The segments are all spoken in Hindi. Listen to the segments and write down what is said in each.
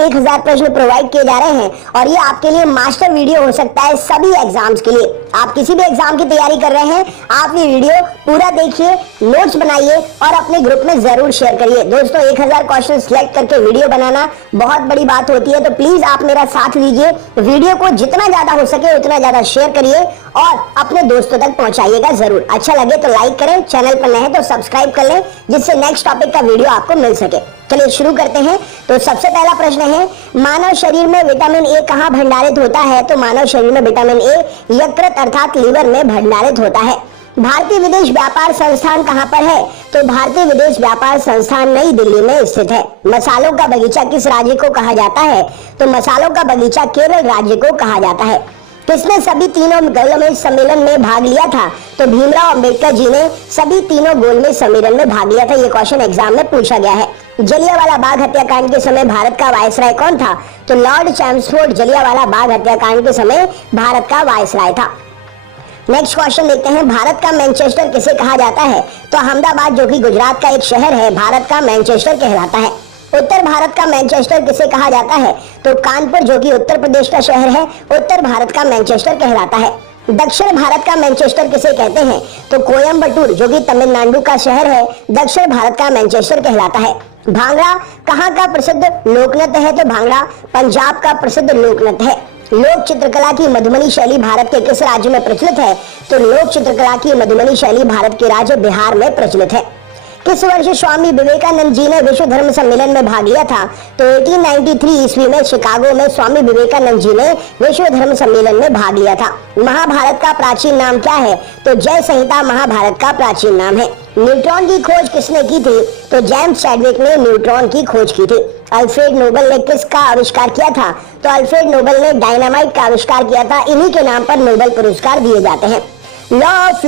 1000 प्रश्न प्रोवाइड किए जा रहे हैं और ये आपके लिए मास्टर वीडियो हो सकता है सभी एग्जाम्स के लिए। आप किसी भी एग्जाम की तैयारी कर रहे हैं, आप ये वीडियो पूरा देखिए, नोट्स बनाइए और अपने ग्रुप में जरूर शेयर करिए। दोस्तों 1000 क्वेश्चन सिलेक्ट करके वीडियो बनाना बहुत बड़ी बात होती है, तो प्लीज आप मेरा साथ दीजिए। वीडियो को जितना ज्यादा हो सके उतना ज्यादा शेयर करिए और अपने दोस्तों तक पहुंचाइएगा जरूर। अच्छा लगे तो लाइक करें, चैनल पर नए हैं तो सब्सक्राइब कर लें, जिससे नेक्स्ट टॉपिक का वीडियो आपको मिल सके। चलिए शुरू करते हैं। तो सबसे पहला प्रश्न है, मानव शरीर में विटामिन ए कहाँ भंडारित होता है? तो मानव शरीर में विटामिन ए यकृत अर्थात लीवर में भंडारित होता है। भारतीय विदेश व्यापार संस्थान कहाँ पर है? तो भारतीय विदेश व्यापार संस्थान नई दिल्ली में स्थित है। मसालों का बगीचा किस राज्य को कहा जाता है? तो मसालों का बगीचा केरल राज्य को कहा जाता है। किसने सभी तीनों गोलमेज सम्मेलन में भाग लिया था? तो भीमराव अंबेडकर जी ने सभी तीनों गोलमेज सम्मेलन में भाग लिया था। ये क्वेश्चन एग्जाम में पूछा गया है। जलियांवाला बाग हत्याकांड के समय भारत का वायसराय कौन था? तो लॉर्ड चैम्सफोर्ड जलियांवाला बाग हत्याकांड के समय भारत का वायसराय था। नेक्स्ट क्वेश्चन देखते हैं, भारत का मैनचेस्टर किसे कहा जाता है? तो अहमदाबाद जो कि गुजरात का एक शहर है, भारत का मैनचेस्टर कहलाता है। उत्तर भारत का मैनचेस्टर किसे कहा जाता है? तो कानपुर जो कि उत्तर प्रदेश का शहर है, उत्तर भारत का मैनचेस्टर कहलाता है। दक्षिण भारत का मैनचेस्टर किसे कहते हैं? तो कोयम्बटूर जो कि तमिलनाडु का शहर है, दक्षिण भारत का मैनचेस्टर कहलाता है। भांगड़ा कहाँ का प्रसिद्ध लोक नृत्य है? तो भांगड़ा पंजाब का प्रसिद्ध लोक नृत्य है। लोक चित्रकला की मधुबनी शैली भारत के किस राज्य में प्रचलित है? तो लोक चित्रकला की मधुबनी शैली भारत के राज्य बिहार में प्रचलित है। किस वर्ष स्वामी विवेकानंद जी ने विश्व धर्म सम्मेलन में भाग लिया था? तो 1893 ईस्वी में शिकागो में स्वामी विवेकानंद जी ने विश्व धर्म सम्मेलन में भाग लिया था। महाभारत का प्राचीन नाम क्या है? तो जय संहिता महाभारत का प्राचीन नाम है। न्यूट्रॉन की खोज किसने की थी? तो जेम्स चैडविक ने न्यूट्रॉन की खोज की थी। अल्फ्रेड नोबेल ने किसका आविष्कार किया था? तो अल्फ्रेड नोबेल ने डायनामाइट का आविष्कार किया था। इन्हीं के नाम पर नोबेल पुरस्कार दिए जाते हैं। लॉ ऑफ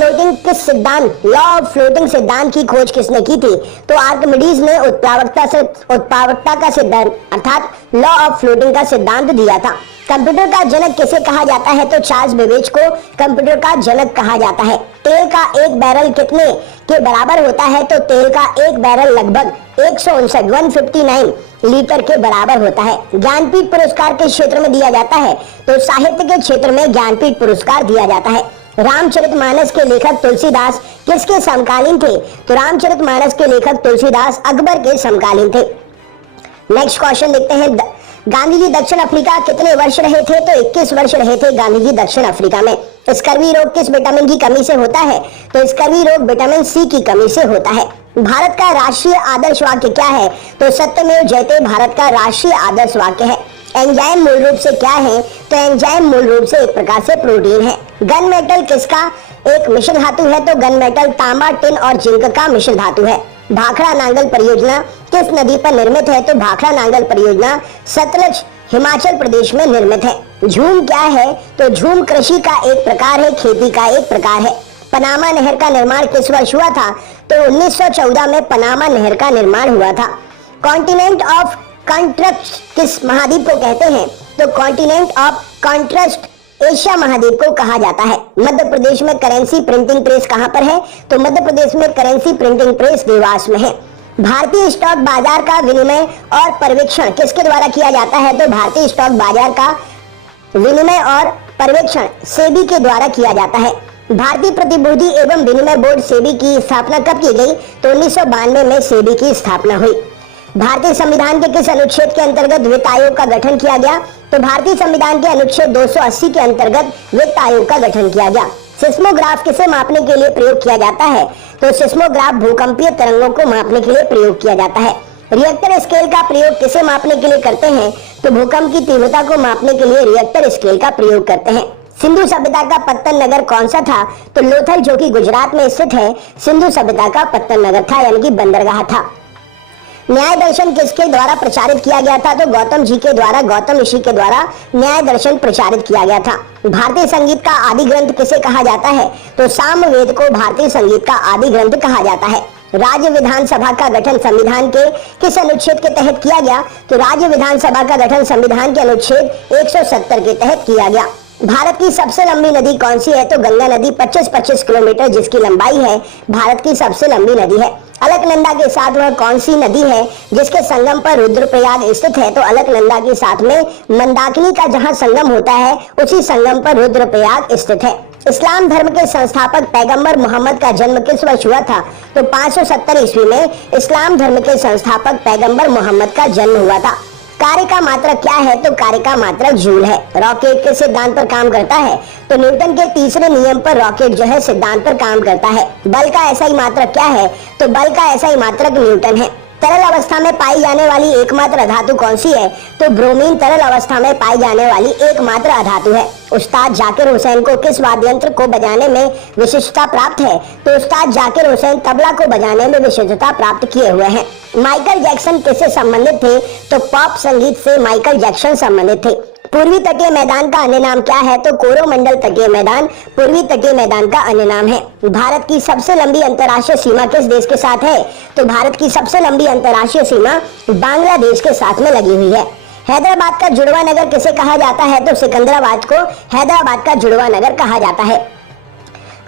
फ्लोटिंग सिद्धांत की खोज किसने की थी? तो आर्किमिडीज ने उत्प्लावकता का सिद्धांत अर्थात लॉ ऑफ फ्लोटिंग का सिद्धांत दिया था। कंप्यूटर का जनक किसे कहा जाता है? तो चार्ल्स बेबेज को कंप्यूटर का जनक कहा जाता है। तेल का एक बैरल कितने के बराबर होता है? तो तेल का एक बैरल लगभग 159 लीटर के बराबर होता है। ज्ञानपीठ पुरस्कार किस क्षेत्र में दिया जाता है? तो साहित्य के क्षेत्र में ज्ञानपीठ पुरस्कार दिया जाता है। रामचरितमानस के लेखक तुलसीदास किसके समकालीन थे? तो रामचरितमानस के लेखक तुलसीदास अकबर के समकालीन थे। नेक्स्ट क्वेश्चन देखते हैं, गांधी जी दक्षिण अफ्रीका कितने वर्ष रहे थे? तो 21 वर्ष रहे थे गांधी जी दक्षिण अफ्रीका में। स्कर्वी रोग किस विटामिन की कमी से होता है? तो स्कर्वी रोग विटामिन सी की कमी से होता है। भारत का राष्ट्रीय आदर्श वाक्य क्या है? तो सत्यमेव जयते भारत का राष्ट्रीय आदर्श वाक्य है। एंजाइम मूल रूप से क्या है? तो एंजाइम मूल रूप से एक प्रकार से प्रोटीन है। गन मेटल किसका एक मिश्र धातु है? तो गन मेटल तांबा, टिन और जिंक का मिश्र धातु है। भाखड़ा नांगल परियोजना किस नदी पर निर्मित है? तो भाखड़ा नांगल परियोजना सतलज हिमाचल प्रदेश में निर्मित है। झूम क्या है? तो झूम कृषि का एक प्रकार है, खेती का एक प्रकार है। पनामा नहर का निर्माण किस वर्ष हुआ था? तो 1914 में पनामा नहर का निर्माण हुआ था। कॉन्टिनेंट ऑफ कॉन्ट्रस्ट किस महाद्वीप को कहते हैं? तो कॉन्टिनेंट ऑफ कॉन्ट्रस्ट एशिया महाद्वीप को कहा जाता है। मध्य प्रदेश में करेंसी प्रिंटिंग प्रेस कहां पर है? तो मध्य प्रदेश में करेंसी प्रिंटिंग प्रेस देवास में है। भारतीय स्टॉक बाजार का विनिमय और पर्यवेक्षण किसके द्वारा किया जाता है? तो भारतीय स्टॉक बाजार का विनिमय और पर्यवेक्षण सेबी के द्वारा किया जाता है। भारतीय प्रतिभूति एवं विनिमय बोर्ड सेबी की स्थापना कब की गई? तो 1992 में सेबी की स्थापना हुई। भारतीय संविधान के किस अनुच्छेद के अंतर्गत वित्त आयोग का गठन किया गया? तो भारतीय संविधान के अनुच्छेद 280 के अंतर्गत वित्त आयोग का गठन किया गया। सिस्मोग्राफ किसे मापने के लिए प्रयोग किया जाता है? तो सिस्मोग्राफ भूकंपीय तरंगों को मापने के लिए प्रयोग किया जाता है। रिएक्टर स्केल का प्रयोग किसे मापने के लिए करते हैं? तो भूकंप की तीव्रता को मापने के लिए रिएक्टर स्केल का प्रयोग करते हैं। सिंधु सभ्यता का पत्तन नगर कौन सा था? तो लोथल जो कि गुजरात में स्थित है, सिंधु सभ्यता का पत्तन नगर था, यानी कि बंदरगाह था। न्याय दर्शन किसके द्वारा प्रचारित किया गया था? तो गौतम जी के द्वारा, गौतम ऋषि के द्वारा न्याय दर्शन प्रचारित किया गया था। भारतीय संगीत का आदि ग्रंथ किसे कहा जाता है? तो सामवेद को भारतीय संगीत का आदि ग्रंथ कहा जाता है। राज्य विधानसभा का गठन संविधान के किस अनुच्छेद के तहत किया गया? तो राज्य विधानसभा का गठन संविधान के अनुच्छेद 170 के तहत किया गया। भारत की सबसे लंबी नदी कौन सी है? तो गंगा नदी 25-25 किलोमीटर जिसकी लंबाई है, भारत की सबसे लंबी नदी है। अलकनंदा के साथ वह कौन सी नदी है जिसके संगम पर रुद्रप्रयाग स्थित है? तो अलकनंदा के साथ में मंदाकिनी का जहां संगम होता है उसी संगम पर रुद्रप्रयाग स्थित है। इस्लाम धर्म के संस्थापक पैगंबर मोहम्मद का जन्म किस वर्ष हुआ था? तो 570 ईस्वी में इस्लाम धर्म के संस्थापक पैगंबर मोहम्मद का जन्म हुआ था। कार्य का मात्रक क्या है? तो कार्य का मात्रक जूल है। रॉकेट के सिद्धांत पर काम करता है? तो न्यूटन के तीसरे नियम पर रॉकेट जो है सिद्धांत पर काम करता है। बल का एसआई मात्रक क्या है? तो बल का एसआई मात्रक न्यूटन है। तरल अवस्था में पाई जाने वाली एकमात्र धातु कौन सी है? तो ब्रोमीन तरल अवस्था में पाई जाने वाली एकमात्र अधातु है। उस्ताद जाकिर हुसैन को किस वाद्य यंत्र को बजाने में विशिष्टता प्राप्त है? तो उस्ताद जाकिर हुसैन तबला को बजाने में विशिष्टता प्राप्त किए हुए हैं। माइकल जैक्सन किससे संबंधित थे? तो पॉप संगीत से माइकल जैक्सन संबंधित थे। पूर्वी तटीय मैदान का अन्य नाम क्या है? तो कोरोमंडल तटीय मैदान पूर्वी तटीय मैदान का अन्य नाम है। भारत की सबसे लंबी अंतर्राष्ट्रीय सीमा किस देश के साथ है? तो भारत की सबसे लंबी अंतर्राष्ट्रीय सीमा बांग्लादेश के साथ में लगी हुई है। हैदराबाद का जुड़वा नगर किसे कहा जाता है? तो सिकंदराबाद को हैदराबाद का जुड़वा नगर कहा जाता है।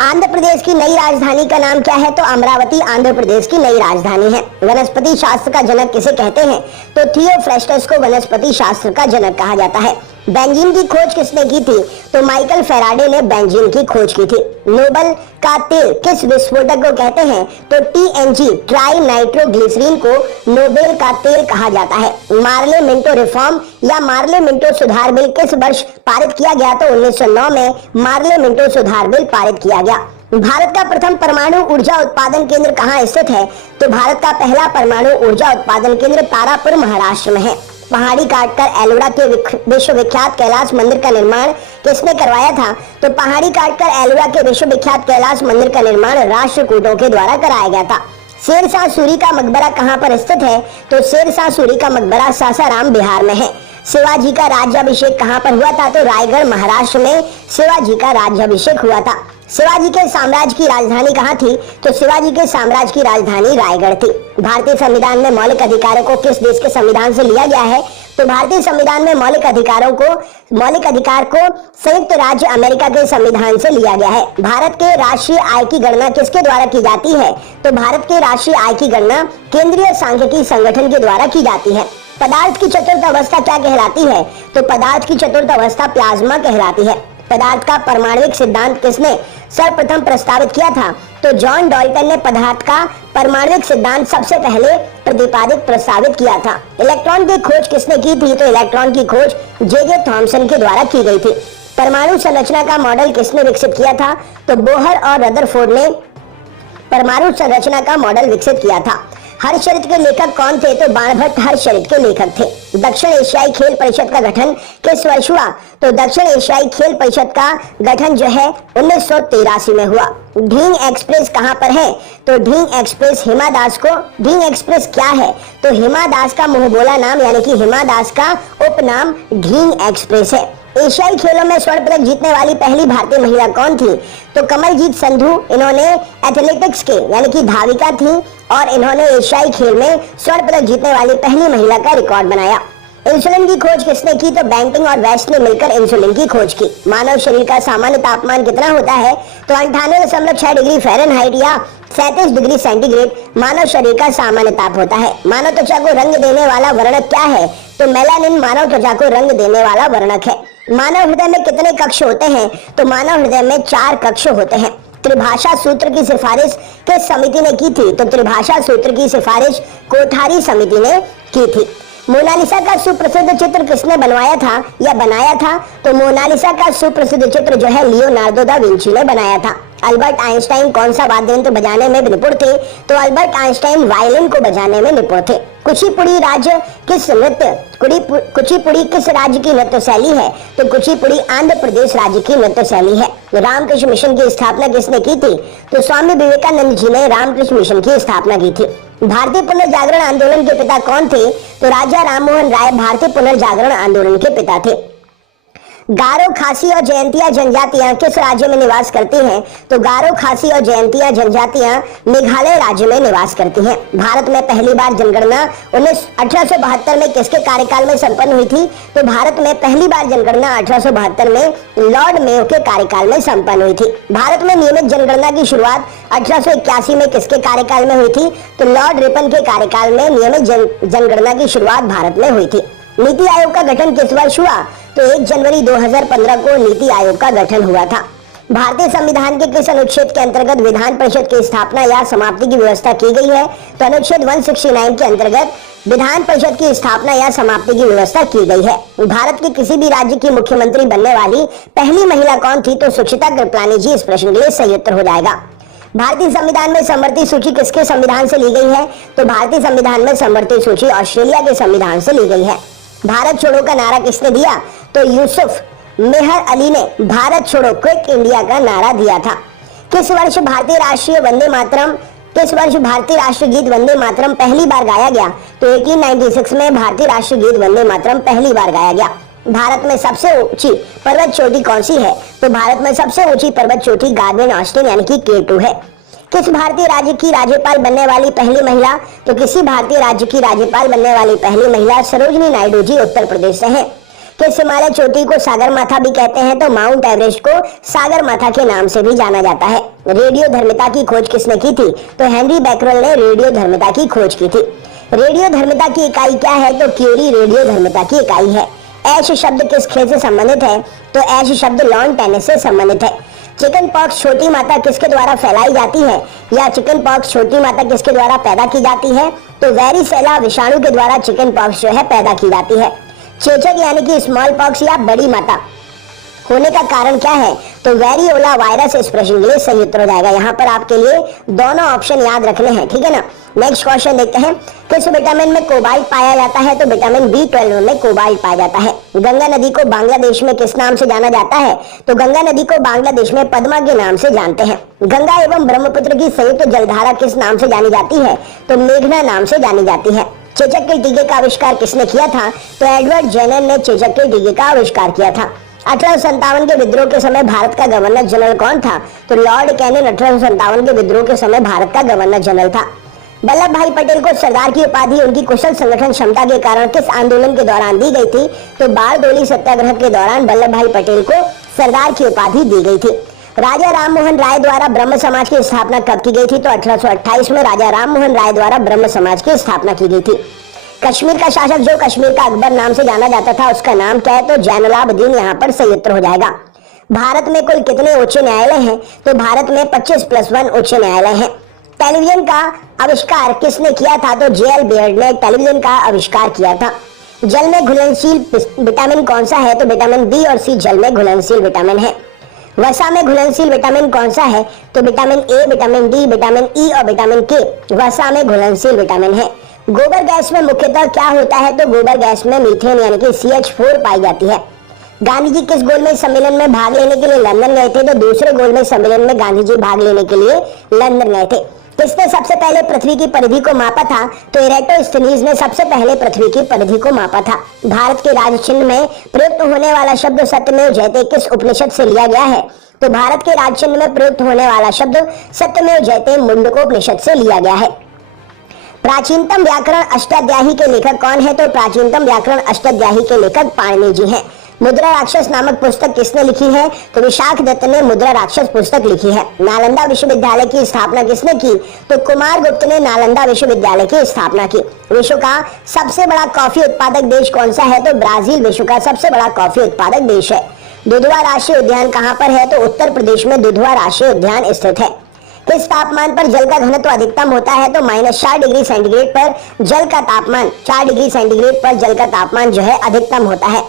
आंध्र प्रदेश की नई राजधानी का नाम क्या है? तो अमरावती आंध्र प्रदेश की नई राजधानी है। वनस्पति शास्त्र का जनक किसे कहते हैं? तो थियोफ्रेस्टस को वनस्पति शास्त्र का जनक कहा जाता है। बेंजीन की खोज किसने की थी? तो माइकल फेराडे ने बेंजीन की खोज की थी। नोबल का तेल किस विस्फोटक को कहते हैं? तो टीएनजी ट्राई नाइट्रोग्लिसरीन को नोबेल का तेल कहा जाता है। मार्ले मिंटो रिफॉर्म या मार्ले मिंटो सुधार बिल किस वर्ष पारित किया गया? तो 1909 में मार्ले मिंटो सुधार बिल पारित किया गया। भारत का प्रथम परमाणु ऊर्जा उत्पादन केंद्र कहाँ स्थित है? तो भारत का पहला परमाणु ऊर्जा उत्पादन केंद्र तारापुर महाराष्ट्र में है। पहाड़ी काटकर एलोरा के विश्वविख्यात कैलाश मंदिर का निर्माण किसने करवाया था? तो पहाड़ी काटकर एलोरा के विश्वविख्यात कैलाश मंदिर का निर्माण राष्ट्रकूटों के द्वारा कराया गया था। शेरशाह सूरी का मकबरा कहाँ पर स्थित है? तो शेरशाह सूरी का मकबरा सासाराम बिहार में है। शिवाजी का राज्याभिषेक कहाँ पर हुआ था? तो रायगढ़ महाराष्ट्र में शिवाजी का राज्याभिषेक हुआ था। शिवाजी के साम्राज्य की राजधानी कहाँ थी? तो शिवाजी के साम्राज्य की राजधानी रायगढ़ थी। भारतीय संविधान में मौलिक अधिकारों को किस देश के संविधान से लिया गया है? तो भारतीय संविधान में मौलिक अधिकार को संयुक्त राज्य अमेरिका के संविधान से लिया गया है। भारत के राष्ट्रीय आय की गणना किसके द्वारा की जाती है? तो भारत के राष्ट्रीय आय की गणना केंद्रीय सांख्यिकी संगठन के द्वारा की जाती है। पदार्थ की चतुर्थ अवस्था क्या कहलाती है? तो पदार्थ की चतुर्थ अवस्था प्लाज्मा कहलाती है। पदार्थ का परमाणुविक सिद्धांत किसने सर्वप्रथम प्रस्तावित किया था? तो जॉन डॉल्टन ने पदार्थ का परमाणुविक सिद्धांत सबसे पहले प्रस्तावित किया था। इलेक्ट्रॉन की खोज किसने की थी? तो इलेक्ट्रॉन की खोज जे थॉमसन के द्वारा की गई थी। परमाणु संरचना का मॉडल किसने विकसित किया था? तो बोहर और रदरफोर्ड ने परमाणु संरचना का मॉडल विकसित किया था। हर्षचरित के लेखक कौन थे? तो बाणभट्ट हर्षचरित के लेखक थे। दक्षिण एशियाई खेल परिषद का गठन किस वर्ष हुआ? तो दक्षिण एशियाई खेल परिषद का गठन जो है 1983 में हुआ। ढींग एक्सप्रेस कहाँ पर है? तो ढींग एक्सप्रेस हिमा दास को ढींग एक्सप्रेस क्या है? तो हिमा दास का मुंहबोला नाम यानी कि हिमा दास का उपनाम ढींग एक्सप्रेस है। एशियाई खेलों में स्वर्ण पदक जीतने वाली पहली भारतीय महिला कौन थी? तो कमलजीत संधू। इन्होंने एथलेटिक्स के यानी कि धाविका थी और इन्होंने एशियाई खेल में स्वर्ण पदक जीतने वाली पहली महिला का रिकॉर्ड बनाया। इंसुलिन की खोज किसने की? तो बैंटिंग और वेस्ट ने मिलकर इंसुलिन की खोज की। मानव शरीर का सामान्य तापमान कितना होता है? तो 98.6 डिग्री फ़ारेनहाइट या 37 डिग्री सेंटीग्रेड मानव शरीर का सामान्य ताप होता है। मानव त्वचा को रंग देने वाला वर्णक क्या है? तो मेलानिन मानव त्वचा को रंग देने वाला वर्णक है। मानव हृदय में कितने कक्ष होते हैं? तो मानव हृदय में 4 कक्ष होते हैं। त्रिभाषा सूत्र की सिफारिश किस समिति ने की थी? तो त्रिभाषा सूत्र की सिफारिश कोठारी समिति ने की थी। मोनालिसा का सुप्रसिद्ध चित्र किसने बनवाया था या बनाया था? तो मोनालिसा का सुप्रसिद्ध चित्र जो है लियोनार्डो दा विंची ने बनाया था। अल्बर्ट आइंस्टाइन कौन सा वाद्य यंत्र बजाने में निपुण थे? तो अल्बर्ट आइंस्टाइन वायलिन को बजाने में निपुण थे। कुचिपुड़ी किस राज्य की नृत्य शैली है? तो कुचिपुड़ी आंध्र प्रदेश राज्य की नृत्य शैली है। रामकृष्ण मिशन की स्थापना किसने की थी? तो स्वामी विवेकानंद जी ने रामकृष्ण मिशन की स्थापना की थी। भारतीय पुनर्जागरण आंदोलन के पिता कौन थे? तो राजा राममोहन राय भारतीय पुनर्जागरण आंदोलन के पिता थे। गारो, खासी और जयंतिया जनजातियां किस राज्य में निवास करती हैं? तो गारो, खासी और जयंतिया जनजातियां मेघालय राज्य में निवास करती हैं। भारत में पहली बार जनगणना 1872 में किसके कार्यकाल में संपन्न हुई थी? तो भारत में पहली बार जनगणना 1872 में लॉर्ड मेयो के कार्यकाल में संपन्न हुई थी। भारत में नियमित जनगणना की शुरुआत 1881 में किसके कार्यकाल में हुई थी? तो लॉर्ड रिपन के कार्यकाल में नियमित जनगणना की शुरुआत भारत में हुई थी। नीति आयोग का गठन किस वर्ष हुआ? तो 1 जनवरी 2015 को नीति आयोग का गठन हुआ था। भारतीय संविधान के किस अनुच्छेद के अंतर्गत विधान परिषद की स्थापना या समाप्ति की व्यवस्था की गई है? तो अनुच्छेद 169 के अंतर्गत विधान परिषद की स्थापना या समाप्ति की व्यवस्था की गई है। भारत के किसी भी राज्य की मुख्यमंत्री बनने वाली पहली महिला कौन थी? तो सुचिता कृपलानी जी। इस प्रश्न के लिए सही उत्तर हो जाएगा। भारतीय संविधान में समवर्ती सूची किसके संविधान से ली गई है? तो भारतीय संविधान में समवर्ती सूची ऑस्ट्रेलिया के संविधान से ली गई है। भारत छोड़ो का नारा किसने दिया? तो यूसुफ मेहर अली ने भारत छोड़ो क्विट इंडिया का नारा दिया था। किस वर्ष भारतीय राष्ट्रीय गीत वंदे मातरम पहली बार गाया गया? तो 1896 में भारतीय राष्ट्रीय गीत वंदे मातरम पहली बार गाया गया। भारत में सबसे ऊंची पर्वत चोटी कौन सी है? तो भारत में सबसे ऊंची पर्वत चोटी गार्डन ऑस्टिन यानी कि K2 है। किस भारतीय राज्य की राज्यपाल बनने वाली पहली महिला? तो किसी भारतीय राज्य की राज्यपाल बनने वाली पहली महिला सरोजिनी नायडू जी उत्तर प्रदेश से हैं। किस हिमालय चोटी को सागरमाथा भी कहते हैं? तो माउंट एवरेस्ट को सागरमाथा के नाम से भी जाना जाता है। रेडियो धर्मिता की खोज किसने की थी? तो हेनरी बैकरल ने रेडियो धर्मिता की खोज की थी। रेडियो धर्मिता की इकाई क्या है? तो क्यूरी रेडियो धर्मिता की इकाई है। ऐश शब्द किस खेल से संबंधित है? तो ऐश शब्द लॉन टेनिस से संबंधित है। चिकन पॉक्स छोटी माता किसके द्वारा फैलाई जाती है? या चिकन पॉक्स छोटी माता किसके द्वारा पैदा की जाती है? तो वेरिसेला विषाणु के द्वारा चिकन पॉक्स जो है पैदा की जाती है। चेचक यानी कि स्मॉल पॉक्स या बड़ी माता होने का कारण क्या है? तो वेरियोला वायरस। इस प्रश्न के लिए सही उत्तर हो जाएगा। यहाँ पर आपके लिए दोनों ऑप्शन याद रखने हैं, ठीक है ना। नेक्स्ट क्वेश्चन देखते हैं। किस विटामिन में कोबाल्ट पाया जाता है? तो विटामिन B12 में कोबाल्ट पाया जाता है। गंगा नदी को बांग्लादेश में किस नाम से जाना जाता है? तो गंगा नदी को बांग्लादेश में पद्मा के नाम से जानते हैं। गंगा एवं ब्रह्मपुत्र की संयुक्त जलधारा किस नाम से जानी जाती है? तो मेघना नाम से जानी जाती है। चेचक के टीके का आविष्कार किसने किया था? तो एडवर्ड जेनर ने चेचक के टीके का आविष्कार किया था। 1857 के विद्रोह के समय भारत का गवर्नर जनरल कौन था? तो लॉर्ड कैनिंग 1857 के विद्रोह के समय भारत का गवर्नर जनरल था। वल्लभ भाई पटेल को सरदार की उपाधि उनकी कुशल संगठन क्षमता के कारण किस आंदोलन के दौरान दी गई थी? तो बारडोली सत्याग्रह के दौरान वल्लभ भाई पटेल को सरदार की उपाधि दी गई थी। राजा राममोहन राय द्वारा ब्रह्म समाज की स्थापना कब की गई थी? तो 1828 में राजा राममोहन राय द्वारा ब्रह्म समाज की स्थापना की गई थी। कश्मीर का शासक जो कश्मीर का अकबर नाम से जाना जाता था उसका नाम क्या है? तो जैनुलाब्दीन। यहाँ पर सही उत्तर हो जाएगा। भारत में कुल कितने उच्च न्यायालय हैं? तो भारत में 25+1 उच्च न्यायालय हैं। टेलीविजन का आविष्कार किसने किया था? तो JL बियर्ड ने टेलीविजन का आविष्कार किया था। जल में घुलनशील विटामिन कौन सा है? तो विटामिन B और C जल में घुलनशील विटामिन है। वसा में घुलनशील विटामिन कौन सा है? तो vitamin A, vitamin D, vitamin E और विटामिन K वसा में घुलनशील विटामिन है। गोबर गैस में मुख्यतः क्या होता है? तो गोबर गैस में मीथेन यानी कि CH4 पाई जाती है। गांधी जी किस गोलमेज सम्मेलन में भाग लेने के लिए लंदन गए थे? तो दूसरे गोलमेज सम्मेलन में गांधी जी भाग लेने के लिए लंदन गए थे। किसने सबसे पहले पृथ्वी की परिधि को मापा था? तो एराटोस्थेनीज ने सबसे पहले पृथ्वी की परिधि को मापा था। भारत के राज चिन्ह में प्रयुक्त होने वाला शब्द सत्यमेव जयते किस उपनिषद से लिया गया है? तो भारत के राज चिन्ह में प्रयुक्त होने वाला शब्द सत्यमेव जयते मुंडकोपनिषद से लिया गया है। प्राचीनतम व्याकरण अष्टाध्यायी के लेखक कौन है? तो प्राचीनतम व्याकरण अष्टाध्यायी के लेखक पाणिनि जी हैं। मुद्रा राक्षस नामक पुस्तक किसने लिखी है? तो विशाख दत्त ने मुद्रा राक्षस पुस्तक लिखी है। नालंदा विश्वविद्यालय की स्थापना किसने की? तो कुमार गुप्त ने नालंदा विश्वविद्यालय की स्थापना की। विश्व का सबसे बड़ा कॉफी उत्पादक देश कौन सा है? तो ब्राजील विश्व का सबसे बड़ा कॉफी उत्पादक देश है। दुधवा राष्ट्रीय उद्यान कहाँ पर है? तो उत्तर प्रदेश में दुधवा राष्ट्रीय उद्यान स्थित है। किस तापमान पर जल का घनत्व अधिकतम होता है? तो -4 डिग्री सेंटीग्रेड पर जल का तापमान 4 डिग्री सेंटीग्रेड पर जल का तापमान जो है अधिकतम होता है।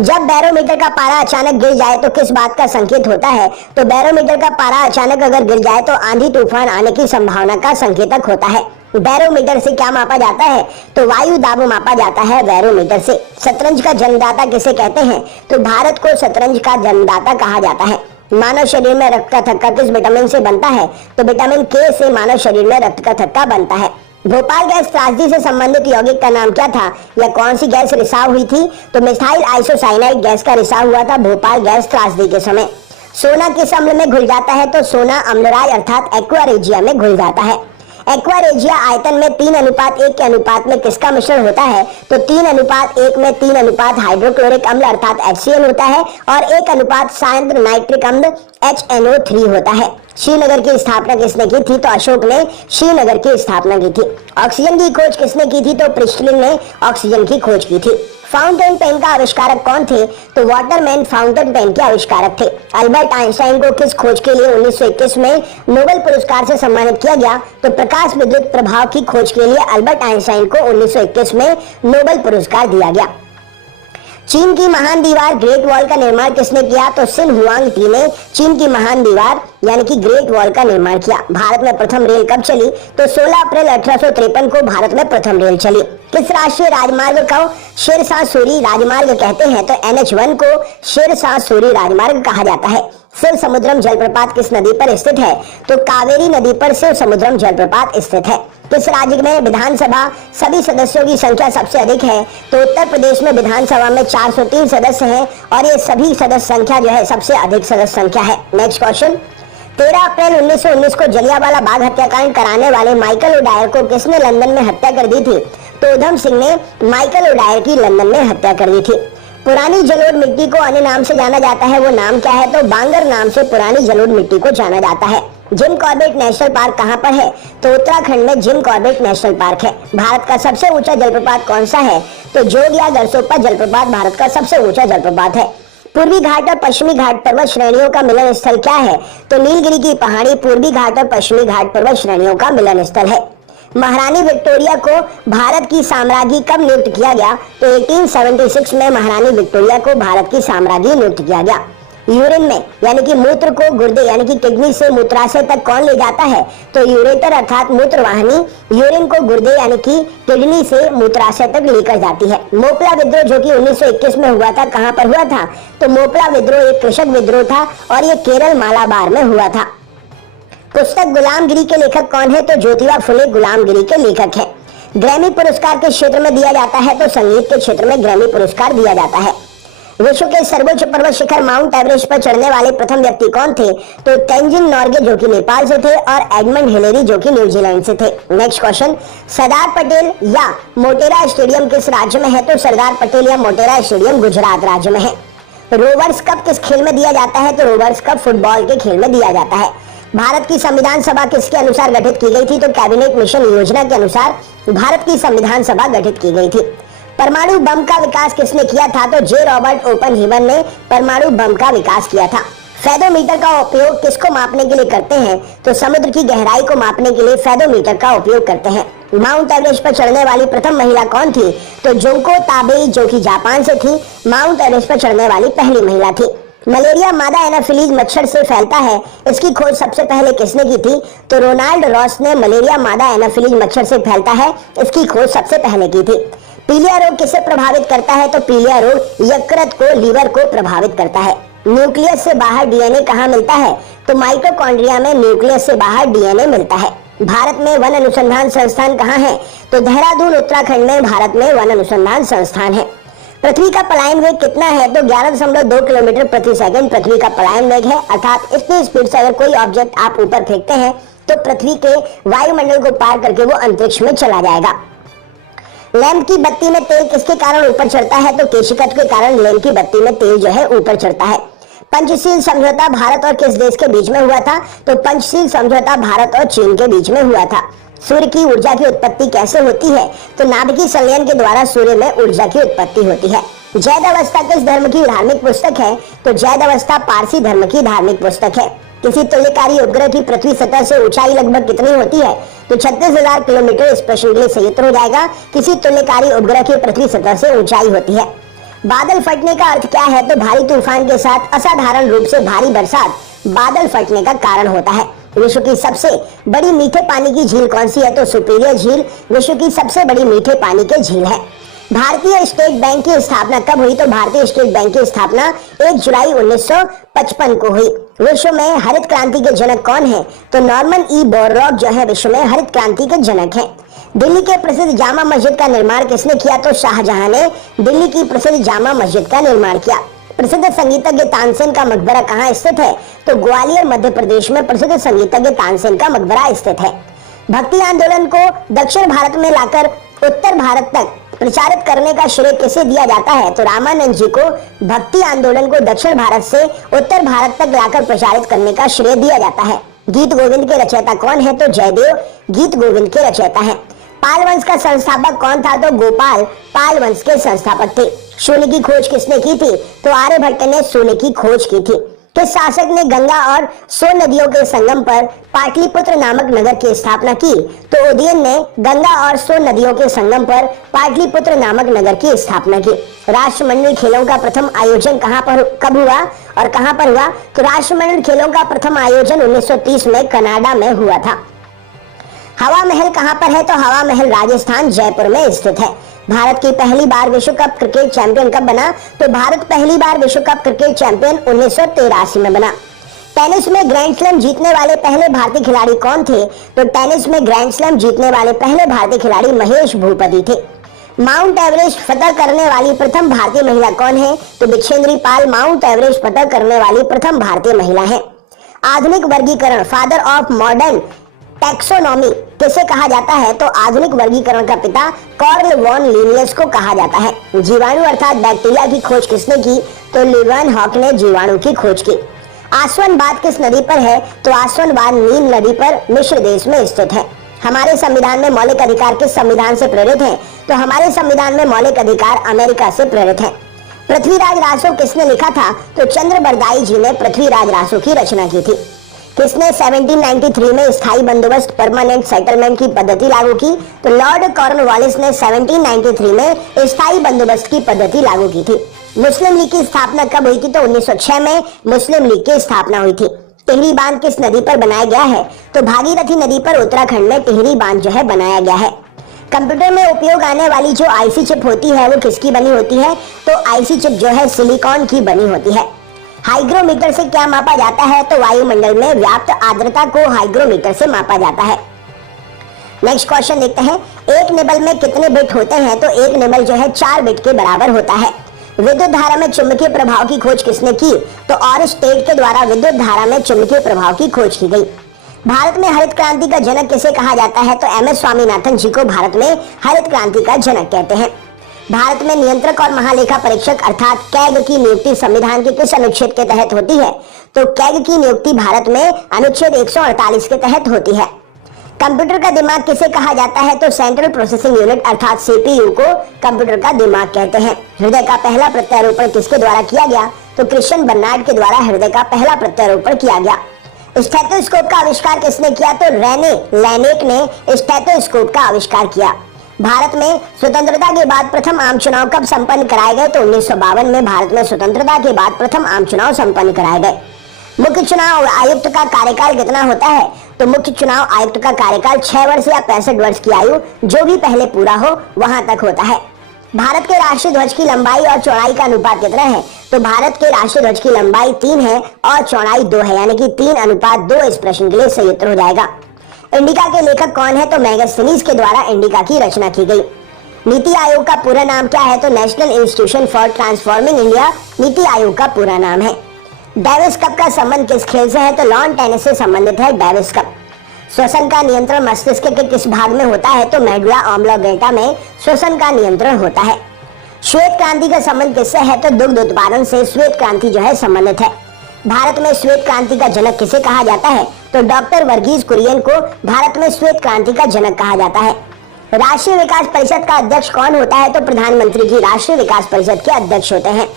जब बैरोमीटर का पारा अचानक गिर जाए तो किस बात का संकेत होता है? तो बैरोमीटर का पारा अचानक अगर गिर जाए तो आंधी तूफान आने की संभावना का संकेतक होता है। बैरोमीटर से क्या मापा जाता है? तो वायु दाब मापा जाता है बैरोमीटर से। शतरंज का जन्मदाता किसे कहते हैं? तो भारत को शतरंज का जन्मदाता कहा जाता है। मानव शरीर में रक्त का थक्का किस विटामिन से बनता है? तो विटामिन K से मानव शरीर में रक्त का थक्का बनता है। भोपाल गैस त्रासदी से संबंधित यौगिक का नाम क्या था? या कौन सी गैस रिसाव हुई थी? तो मिथाइल आइसोसाइनाइड गैस का रिसाव हुआ था भोपाल गैस त्रासदी के समय। सोना किस अम्ल में घुल जाता है? तो सोना अम्लराय अर्थात एक्वा रेजिया में घुल जाता है। एक्वा रेजिया आयतन में 3:1 के अनुपात में किसका मिश्रण होता है? तो 3:1 में 3 हाइड्रोक्लोरिक अम्ल अर्थात HCl होता है और 1 सांद्र नाइट्रिक अम्ल HNO3 होता है। श्रीनगर की स्थापना किसने की थी? तो अशोक ने श्रीनगर की स्थापना की थी। ऑक्सीजन की खोज किसने की थी? तो प्रिस्टलिन ने ऑक्सीजन की खोज की थी। फाउंटेन पेन का आविष्कारक कौन थे? तो वाटरमैन फाउंटेन पेन के आविष्कारक थे। अल्बर्ट आइंस्टाइन को किस खोज के लिए 1921 में नोबेल पुरस्कार से सम्मानित किया गया? तो प्रकाश विद्युत प्रभाव की खोज के लिए अल्बर्ट आइंस्टाइन को 1921 में नोबेल पुरस्कार दिया गया। चीन की महान दीवार ग्रेट वॉल का निर्माण किसने किया? तो सिन हुआंग ने चीन की महान दीवार यानी कि ग्रेट वॉल का निर्माण किया। भारत में प्रथम रेल कब चली? तो 16 अप्रैल 1853 को भारत में प्रथम रेल चली। किस राष्ट्रीय राजमार्ग को शेरशाह सूरी राजमार्ग कहते हैं? तो NH1 को शेरशाह सूरी राजमार्ग कहा जाता है। शिव समुद्रम जलप्रपात किस नदी पर स्थित है? तो कावेरी नदी पर शिव समुद्रम जलप्रपात स्थित है। किस राज्य में विधानसभा सभी सदस्यों की संख्या सबसे अधिक है? तो उत्तर प्रदेश में विधानसभा में 403 सदस्य हैं और ये सभी सदस्य संख्या जो है सबसे अधिक सदस्य संख्या है। नेक्स्ट क्वेश्चन, 13 अप्रैल 1919 को जलियांवाला बाग हत्याकांड कराने वाले माइकल ओडायर को किसने लंदन में हत्या कर दी थी? तो उधम सिंह ने माइकल ओडायर की लंदन में हत्या कर दी थी। पुरानी जलोढ़ मिट्टी को अन्य नाम से जाना जाता है, वो नाम क्या है? तो बांगर नाम से पुरानी जलोढ़ मिट्टी को जाना जाता है। जिम कॉर्बेट नेशनल पार्क कहां पर है? तो उत्तराखंड में जिम कॉर्बेट नेशनल पार्क है। भारत का सबसे ऊंचा जलप्रपात कौन सा है? तो जोग या गरसोप्पा जलप्रपात भारत का सबसे ऊंचा जलप्रपात है। पूर्वी घाट और पश्चिमी घाट पर्वत श्रेणियों का मिलन स्थल क्या है? तो नीलगिरी की पहाड़ी पूर्वी घाट और पश्चिमी घाट पर्वत श्रेणियों का मिलन स्थल है। महारानी विक्टोरिया को भारत की साम्राज्ञी कब नियुक्त किया गया? तो 1876 में महारानी विक्टोरिया को भारत की साम्राज्ञी नियुक्त किया गया। यूरिन में यानी कि मूत्र को गुर्दे यानी कि किडनी से मूत्राशय तक कौन ले जाता है? तो यूरेटर अर्थात मूत्रवाहिनी यूरिन को गुर्दे यानी कि किडनी से मूत्राशय तक लेकर जाती है। मोपला विद्रोह जो कि 1921 में हुआ था, कहां पर हुआ था? तो मोपला विद्रोह एक कृषक विद्रोह था और ये केरल मालाबार में हुआ था। पुस्तक गुलामगिरी के लेखक कौन है? तो ज्योतिबा फुले गुलामगिरी के लेखक हैं। ग्रैमी पुरस्कार किस क्षेत्र में दिया जाता है? तो संगीत के क्षेत्र में ग्रैमी पुरस्कार दिया जाता है। विश्व के सर्वोच्च पर्वत शिखर माउंट एवरेस्ट पर चढ़ने वाले प्रथम व्यक्ति कौन थे? तो तेंजिंग नोर्गे जो कि नेपाल से थे और एडमंड हिलेरी जो कि न्यूजीलैंड से थे। नेक्स्ट क्वेश्चन, सरदार पटेल या मोटेरा स्टेडियम किस राज्य में है? तो सरदार पटेल या मोटेरा स्टेडियम गुजरात राज्य में है। रोवर्स कप किस खेल में दिया जाता है? तो रोवर्स कप फुटबॉल के खेल में दिया जाता है। भारत की संविधान सभा किसके अनुसार गठित की गई थी? तो कैबिनेट मिशन योजना के अनुसार भारत की संविधान सभा गठित की गई थी। परमाणु बम का विकास किसने किया था? तो जे रॉबर्ट ओपनहीमर ने परमाणु बम का विकास किया था। फेदोमीटर का उपयोग किसको मापने के लिए करते हैं? तो समुद्र की गहराई को मापने के लिए फेदोमीटर का उपयोग करते हैं। माउंट एवरेस्ट पर चढ़ने वाली प्रथम महिला कौन थी? तो जुंको ताबेई जो कि जापान से थी, माउंट एवरेस्ट पर चढ़ने वाली पहली महिला थी। मलेरिया मादा एनाफिलीज मच्छर से फैलता है, इसकी खोज सबसे पहले किसने की थी? तो रोनाल्ड रॉस ने मलेरिया मादा एनाफिलीज मच्छर से फैलता है, इसकी खोज सबसे पहले की थी। पीलिया रोग किसे प्रभावित करता है? तो पीलिया रोग यकृत को लीवर को प्रभावित करता है। न्यूक्लियस से बाहर डीएनए कहाँ मिलता है? तो माइटोकॉन्ड्रिया में न्यूक्लियस से बाहर डीएनए मिलता है। भारत में वन अनुसंधान संस्थान कहाँ है? तो देहरादून उत्तराखंड में भारत में वन अनुसंधान संस्थान है। पृथ्वी का पलायन वेग कितना है? तो 11.2 किलोमीटर प्रति सेकंड पृथ्वी का पलायन वेग है, अर्थात इतनी स्पीड से अगर कोई ऑब्जेक्ट आप ऊपर फेंकते हैं तो पृथ्वी के वायुमंडल को पार करके वो अंतरिक्ष में चला जाएगा। लैंप की बत्ती में तेल किसके कारण ऊपर चढ़ता है? तो केशिकट के कारण लैंप की बत्ती में तेल जो है ऊपर चढ़ता है। पंचशील समझौता भारत और किस देश के बीच में हुआ था? तो पंचशील समझौता भारत और चीन के बीच में हुआ था। सूर्य की ऊर्जा की उत्पत्ति कैसे होती है? तो नाभिकीय संलयन के द्वारा सूर्य में ऊर्जा की उत्पत्ति होती है। जैद अवस्था किस धर्म की धार्मिक पुस्तक है? तो जैद अवस्था पारसी धर्म की धार्मिक पुस्तक है। किसी तुल्यकारी उपग्रह की पृथ्वी सतह से ऊंचाई लगभग कितनी होती है? तो 36,000 किलोमीटर। इस प्रश्न के लिए सही उत्तर हो जाएगा किसी तुल्यकारी उपग्रह की पृथ्वी सतह से ऊंचाई होती है। बादल फटने का अर्थ क्या है? तो भारी तूफान के साथ असाधारण रूप से भारी बरसात बादल फटने का कारण होता है। विश्व की सबसे बड़ी मीठे पानी की झील कौन सी है? तो सुपीरियर झील विश्व की सबसे बड़ी मीठे पानी की झील है। भारतीय स्टेट बैंक की स्थापना कब हुई? तो भारतीय स्टेट बैंक की स्थापना 1 जुलाई 1955 को हुई। विश्व में हरित क्रांति के जनक कौन है? तो नॉर्मन ई बोरलॉग जो है विश्व में हरित क्रांति के जनक हैं। दिल्ली के प्रसिद्ध जामा मस्जिद का निर्माण किसने किया? तो शाहजहां ने दिल्ली की प्रसिद्ध जामा मस्जिद का निर्माण किया। प्रसिद्ध संगीतज्ञ तानसेन का मकबरा कहाँ स्थित है? तो ग्वालियर मध्य प्रदेश में प्रसिद्ध संगीतज्ञ तानसेन का मकबरा स्थित है। भक्ति आंदोलन को दक्षिण भारत में लाकर उत्तर भारत तक प्रचारित करने का श्रेय किसे दिया जाता है? तो रामानंद जी को भक्ति आंदोलन को दक्षिण भारत से उत्तर भारत तक लाकर प्रचारित करने का श्रेय दिया जाता है। गीत गोविंद के रचयिता कौन है? तो जयदेव गीत गोविंद के रचयिता हैं। पाल वंश का संस्थापक कौन था? तो गोपाल पाल वंश के संस्थापक थे। शून्य की खोज किसने की थी? तो आर्यभट्ट ने शून्य की खोज की थी। किस शासक ने गंगा और सोन नदियों के संगम पर पाटलिपुत्र नामक नगर की स्थापना की? तो उदयन ने गंगा और सोन नदियों के संगम पर पाटलिपुत्र नामक नगर की स्थापना की। राष्ट्रमंडल खेलों का प्रथम आयोजन कब हुआ और कहां पर हुआ? तो राष्ट्रमंडल खेलों का प्रथम आयोजन 1930 में कनाडा में हुआ था। हवा महल कहां पर है? तो हवा महल राजस्थान जयपुर में स्थित है। भारत की पहली बार विश्व कप क्रिकेट चैंपियन कब बना? तो भारत पहली बार विश्व कप क्रिकेट चैंपियन 1983 में बना। टेनिस में ग्रैंड स्लैम जीतने वाले पहले भारतीय खिलाड़ी कौन थे? तो टेनिस में ग्रैंड स्लैम जीतने वाले पहले भारतीय खिलाड़ी महेश भूपति थे। माउंट एवरेस्ट फतह करने वाली प्रथम भारतीय महिला कौन है? तो बिछेंद्री पाल माउंट एवरेस्ट फतह करने वाली प्रथम भारतीय महिला है। आधुनिक वर्गीकरण फादर ऑफ मॉडर्न टैक्सोनॉमी किसे कहा जाता है? तो आधुनिक वर्गीकरण का पिता कार्ल वॉन लिनियस को कहा जाता है। जीवाणु अर्थात बैक्टीरिया की खोज किसने की? तो लीवन हॉक ने जीवाणु की खोज की। आसवन किस नदी पर है? तो आसवन नील नदी पर मिस्र देश में स्थित है। हमारे संविधान में मौलिक अधिकार किस संविधान से प्रेरित है? तो हमारे संविधान में मौलिक अधिकार अमेरिका से प्रेरित है। पृथ्वीराज रासो किसने लिखा था? तो चंद्र बरदाई जी ने पृथ्वीराज रासो की रचना की थी। किसने 1793 में स्थायी बंदोबस्त परमानेंट सेटलमेंट की पद्धति लागू की? तो लॉर्ड कॉर्नवालिस ने 1793 में स्थायी बंदोबस्त की पद्धति लागू की थी। मुस्लिम लीग की स्थापना कब हुई थी? तो 1906 में मुस्लिम लीग की स्थापना हुई थी। टिहरी बांध किस नदी पर बनाया गया है? तो भागीरथी नदी पर उत्तराखंड में टिहरी बांध जो है बनाया गया है। कंप्यूटर में उपयोग आने वाली जो आईसी चिप होती है वो किसकी बनी होती है? तो आईसी चिप जो है सिलिकॉन की बनी होती है। हाइग्रोमीटर से क्या मापा जाता है? तो वायुमंडल में व्याप्त आर्द्रता को हाइग्रोमीटर से मापा जाता है। नेक्स्ट क्वेश्चन देखते हैं, एक निबल में कितने बिट होते हैं? तो एक निबल जो है 4 बिट के बराबर होता है। विद्युत धारा में चुंबकीय प्रभाव की खोज किसने की? तो ऑरस्टेड के द्वारा विद्युत धारा में चुंबकीय प्रभाव की खोज की गई। भारत में हरित क्रांति का जनक किसे कहा जाता है? तो एमएस स्वामीनाथन जी को भारत में हरित क्रांति का जनक कहते हैं। भारत में नियंत्रक और महालेखा परीक्षक अर्थात कैग की नियुक्ति संविधान के किस अनुच्छेद के तहत होती है? तो कैग की नियुक्ति भारत में अनुच्छेद 148 के तहत होती है। कंप्यूटर का दिमाग किसे कहा जाता है? तो सेंट्रल प्रोसेसिंग यूनिट अर्थात सीपीयू को कंप्यूटर का दिमाग कहते हैं। हृदय का पहला प्रत्यारोपण किसके द्वारा किया गया? तो क्रिश्चियन बर्नार्ड के द्वारा हृदय का पहला प्रत्यारोपण किया गया। स्टेथोस्कोप का आविष्कार किसने किया? तो रेने लैनेक ने स्टेथोस्कोप का आविष्कार किया। भारत में स्वतंत्रता के बाद प्रथम आम चुनाव कब संपन्न कराए गए? तो 1952 में भारत में स्वतंत्रता के बाद प्रथम आम चुनाव संपन्न कराए गए। मुख्य चुनाव आयुक्त का कार्यकाल कितना होता है? तो मुख्य चुनाव आयुक्त का कार्यकाल 6 वर्ष या 65 वर्ष की आयु जो भी पहले पूरा हो वहां तक होता है। भारत के राष्ट्रीय ध्वज की लंबाई और चौड़ाई का अनुपात कितना है? तो भारत के राष्ट्रीय ध्वज की लंबाई 3 है और चौड़ाई 2 है, यानी कि 3:2 इस प्रश्न के लिए सही उत्तर हो जाएगा। इंडिका के लेखक कौन है? तो मैगस्थनीज के द्वारा इंडिका की रचना की गई। नीति आयोग का पूरा नाम क्या है? तो national institution for transforming India NITI Aayog का पूरा नाम है। डेविस कप का संबंध किस खेल से है? तो लॉन टेनिस से संबंधित है डेविस कप। श्वसन का नियंत्रण मस्तिष्क के किस भाग में होता है? तो मेडुला ऑब्लोंगेटा में श्वसन का नियंत्रण होता है। श्वेत क्रांति का संबंध किससे है? तो दुग्ध उत्पादन से श्वेत क्रांति जो है संबंधित है। भारत में श्वेत क्रांति का जनक किसे कहा जाता है? तो डॉक्टर वर्गीज कुरियन को भारत में श्वेत क्रांति का जनक कहा जाता है। राष्ट्रीय विकास परिषद का अध्यक्ष कौन होता है? तो प्रधानमंत्री जी राष्ट्रीय विकास परिषद के अध्यक्ष होते हैं।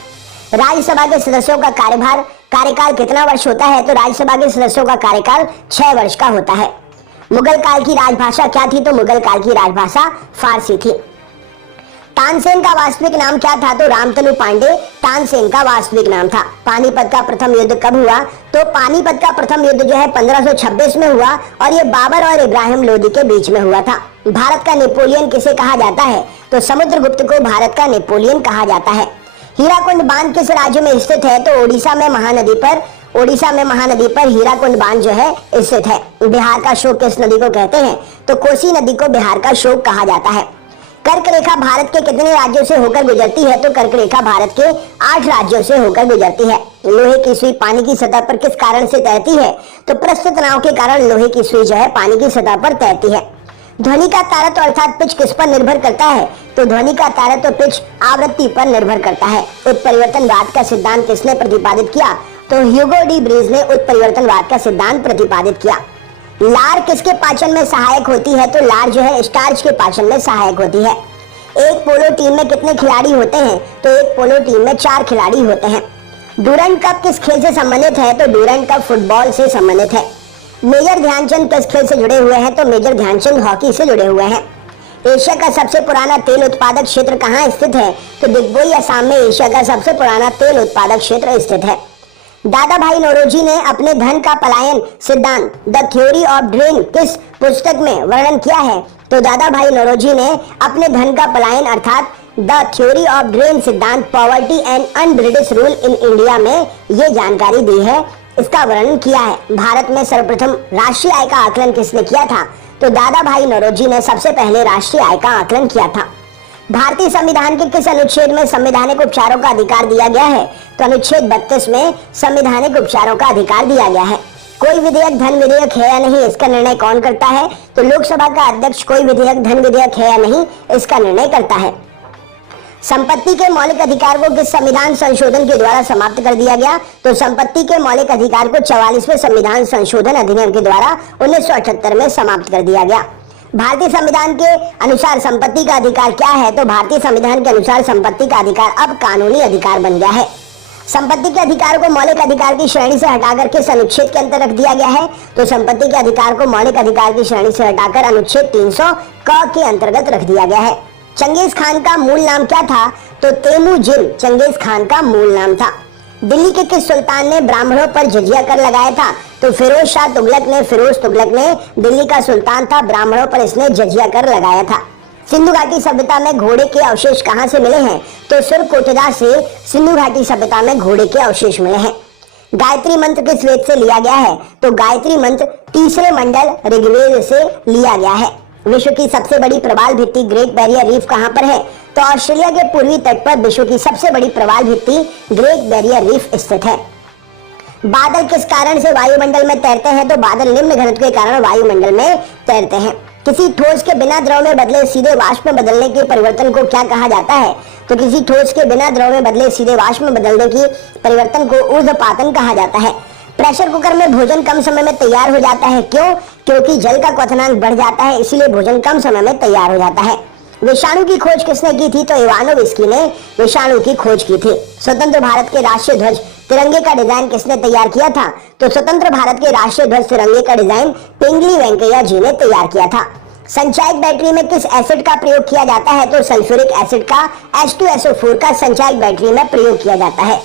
राज्यसभा के सदस्यों का कार्यकाल कितना वर्ष होता है? तो राज्यसभा के सदस्यों का कार्यकाल 6 वर्ष का होता है। मुगल काल की राजभाषा क्या थी? तो मुगल काल की राजभाषा फारसी थी। तानसेन का वास्तविक नाम क्या था? तो रामतनु पांडे तानसेन का वास्तविक नाम था। पानीपत का प्रथम युद्ध कब हुआ? तो पानीपत का प्रथम युद्ध जो है 1526 में हुआ और ये बाबर और इब्राहिम लोदी के बीच में हुआ था। भारत का नेपोलियन किसे कहा जाता है? तो समुद्रगुप्त को भारत का नेपोलियन कहा जाता है। हीराकुंड बांध किस राज्य में स्थित है? तो ओडिशा में महानदी पर हीराकुंड बांध जो है स्थित है। बिहार का शोक किस नदी को कहते हैं? तो कोसी नदी को बिहार का शोक कहा जाता है। कर्क रेखा भारत के कितने राज्यों से होकर गुजरती है? तो कर्क रेखा भारत के 8 राज्यों से होकर गुजरती है। लोहे की सुई पानी की सतह पर किस कारण से तैरती है? तो पृष्ठ तनाव के कारण लोहे की सुई जो है पानी की सतह पर तैरती है। ध्वनि का तारत्व अर्थात पिच किस पर निर्भर करता है? तो ध्वनि का तारत्व पिच आवृत्ति पर निर्भर करता है। उत्परिवर्तनवाद का सिद्धांत किसने प्रतिपादित किया? तो ह्यूगो डी ब्रीज ने उत्परिवर्तनवाद का सिद्धांत प्रतिपादित किया। लार किसके पाचन में सहायक होती है? तो लार जो है स्टार्च के पाचन में सहायक होती है। एक पोलो टीम में कितने खिलाड़ी होते हैं? तो एक पोलो टीम में 4 खिलाड़ी होते हैं। डूरंड कप किस खेल से संबंधित है? तो डूरंड कप फुटबॉल से संबंधित है। मेजर ध्यानचंद किस खेल से जुड़े हुए हैं? तो मेजर ध्यानचंद हॉकी से जुड़े हुए हैं। एशिया का सबसे पुराना तेल उत्पादक क्षेत्र कहाँ स्थित है? तो दिग्बोई असम में एशिया का सबसे पुराना तेल उत्पादक क्षेत्र स्थित है। दादा भाई नौरोजी ने अपने धन का पलायन सिद्धांत द थ्योरी ऑफ ड्रेन किस पुस्तक में वर्णन किया है? तो दादा भाई नौरोजी ने अपने धन का पलायन अर्थात द थ्योरी ऑफ ड्रेन सिद्धांत poverty and un British rule in India में ये जानकारी दी है, इसका वर्णन किया है। भारत में सर्वप्रथम राष्ट्रीय आय का आकलन किसने किया था? तो दादा भाई नौरोजी ने सबसे पहले राष्ट्रीय आय का आकलन किया था। भारतीय संविधान के किस अनुच्छेद में संवैधानिक उपचारों का अधिकार दिया गया है? तो अनुच्छेद 32 में संवैधानिक उपचारों का अधिकार दिया गया है। कोई विधेयक धन विधेयक है या नहीं, इसका निर्णय कौन करता है? तो लोकसभा का अध्यक्ष कोई विधेयक धन विधेयक है या नहीं, इसका निर्णय करता है। संपत्ति के मौलिक अधिकार को किस संविधान संशोधन के द्वारा समाप्त कर दिया गया? तो संपत्ति के मौलिक अधिकार को 44वें संविधान संशोधन अधिनियम के द्वारा 1978 में समाप्त कर दिया गया। भारतीय संविधान के अनुसार संपत्ति का अधिकार क्या है? तो भारतीय संविधान के अनुसार संपत्ति का अधिकार अब कानूनी अधिकार बन गया है। संपत्ति के अधिकार को मौलिक अधिकार की श्रेणी से हटाकर किस अनुच्छेद के अंतर रख दिया गया है? तो संपत्ति के अधिकार को मौलिक अधिकार की श्रेणी से हटाकर अनुच्छेद 300 क के अंतर्गत रख दिया गया है। चंगेज खान का मूल नाम क्या था? तो तेमुजिन चंगेज खान का मूल नाम था। दिल्ली के किस सुल्तान ने ब्राह्मणों पर जजिया कर लगाया था? तो फिरोज शाह तुगलक ने, फिरोज तुगलक ने दिल्ली का सुल्तान था, ब्राह्मणों पर इसने जजिया कर लगाया था। सिंधु घाटी सभ्यता में घोड़े के अवशेष कहाँ से मिले हैं? तो सुरकोटदा से सिंधु घाटी सभ्यता में घोड़े के अवशेष मिले हैं। गायत्री मंत्र किस वेद से लिया गया है? तो गायत्री मंत्र तीसरे मंडल ऋग्वेद से लिया गया है। विश्व की सबसे बड़ी प्रवाल भित्ति ग्रेट बैरियर रीफ कहाँ पर है? तो ऑस्ट्रेलिया के पूर्वी तट पर विश्व की सबसे बड़ी प्रवाल भित्ति ग्रेट बैरियर रीफ स्थित है। बादल किस कारण से वायुमंडल में तैरते हैं? तो बादल निम्न घनत्व के कारण वायुमंडल में तैरते हैं। किसी ठोस के बिना द्रव में बदले सीधे वाष्प में बदलने के परिवर्तन को क्या कहा जाता है? तो किसी ठोस के बिना द्रव में बदले सीधे वाष्प में बदलने की परिवर्तन को ऊर्ध्वपातन कहा जाता है। प्रेशर कुकर में भोजन कम समय में तैयार हो जाता है, क्यों? क्योंकि जल का क्वथनांक बढ़ जाता है, इसीलिए भोजन कम समय में तैयार हो जाता है। विषाणु की खोज किसने की थी? तो इवानोविस्की ने विषाणु की खोज की थी। स्वतंत्र भारत के राष्ट्रीय ध्वज तिरंगे का डिजाइन किसने तैयार किया था? तो स्वतंत्र भारत के राष्ट्रीय ध्वज तिरंगे का डिजाइन पिंगली वेंकैया जी ने तैयार किया था। संचायक बैटरी में किस एसिड का प्रयोग किया जाता है? तो सल्फ्यूरिक एसिड का H2SO4 का संचायक बैटरी में प्रयोग किया जाता है।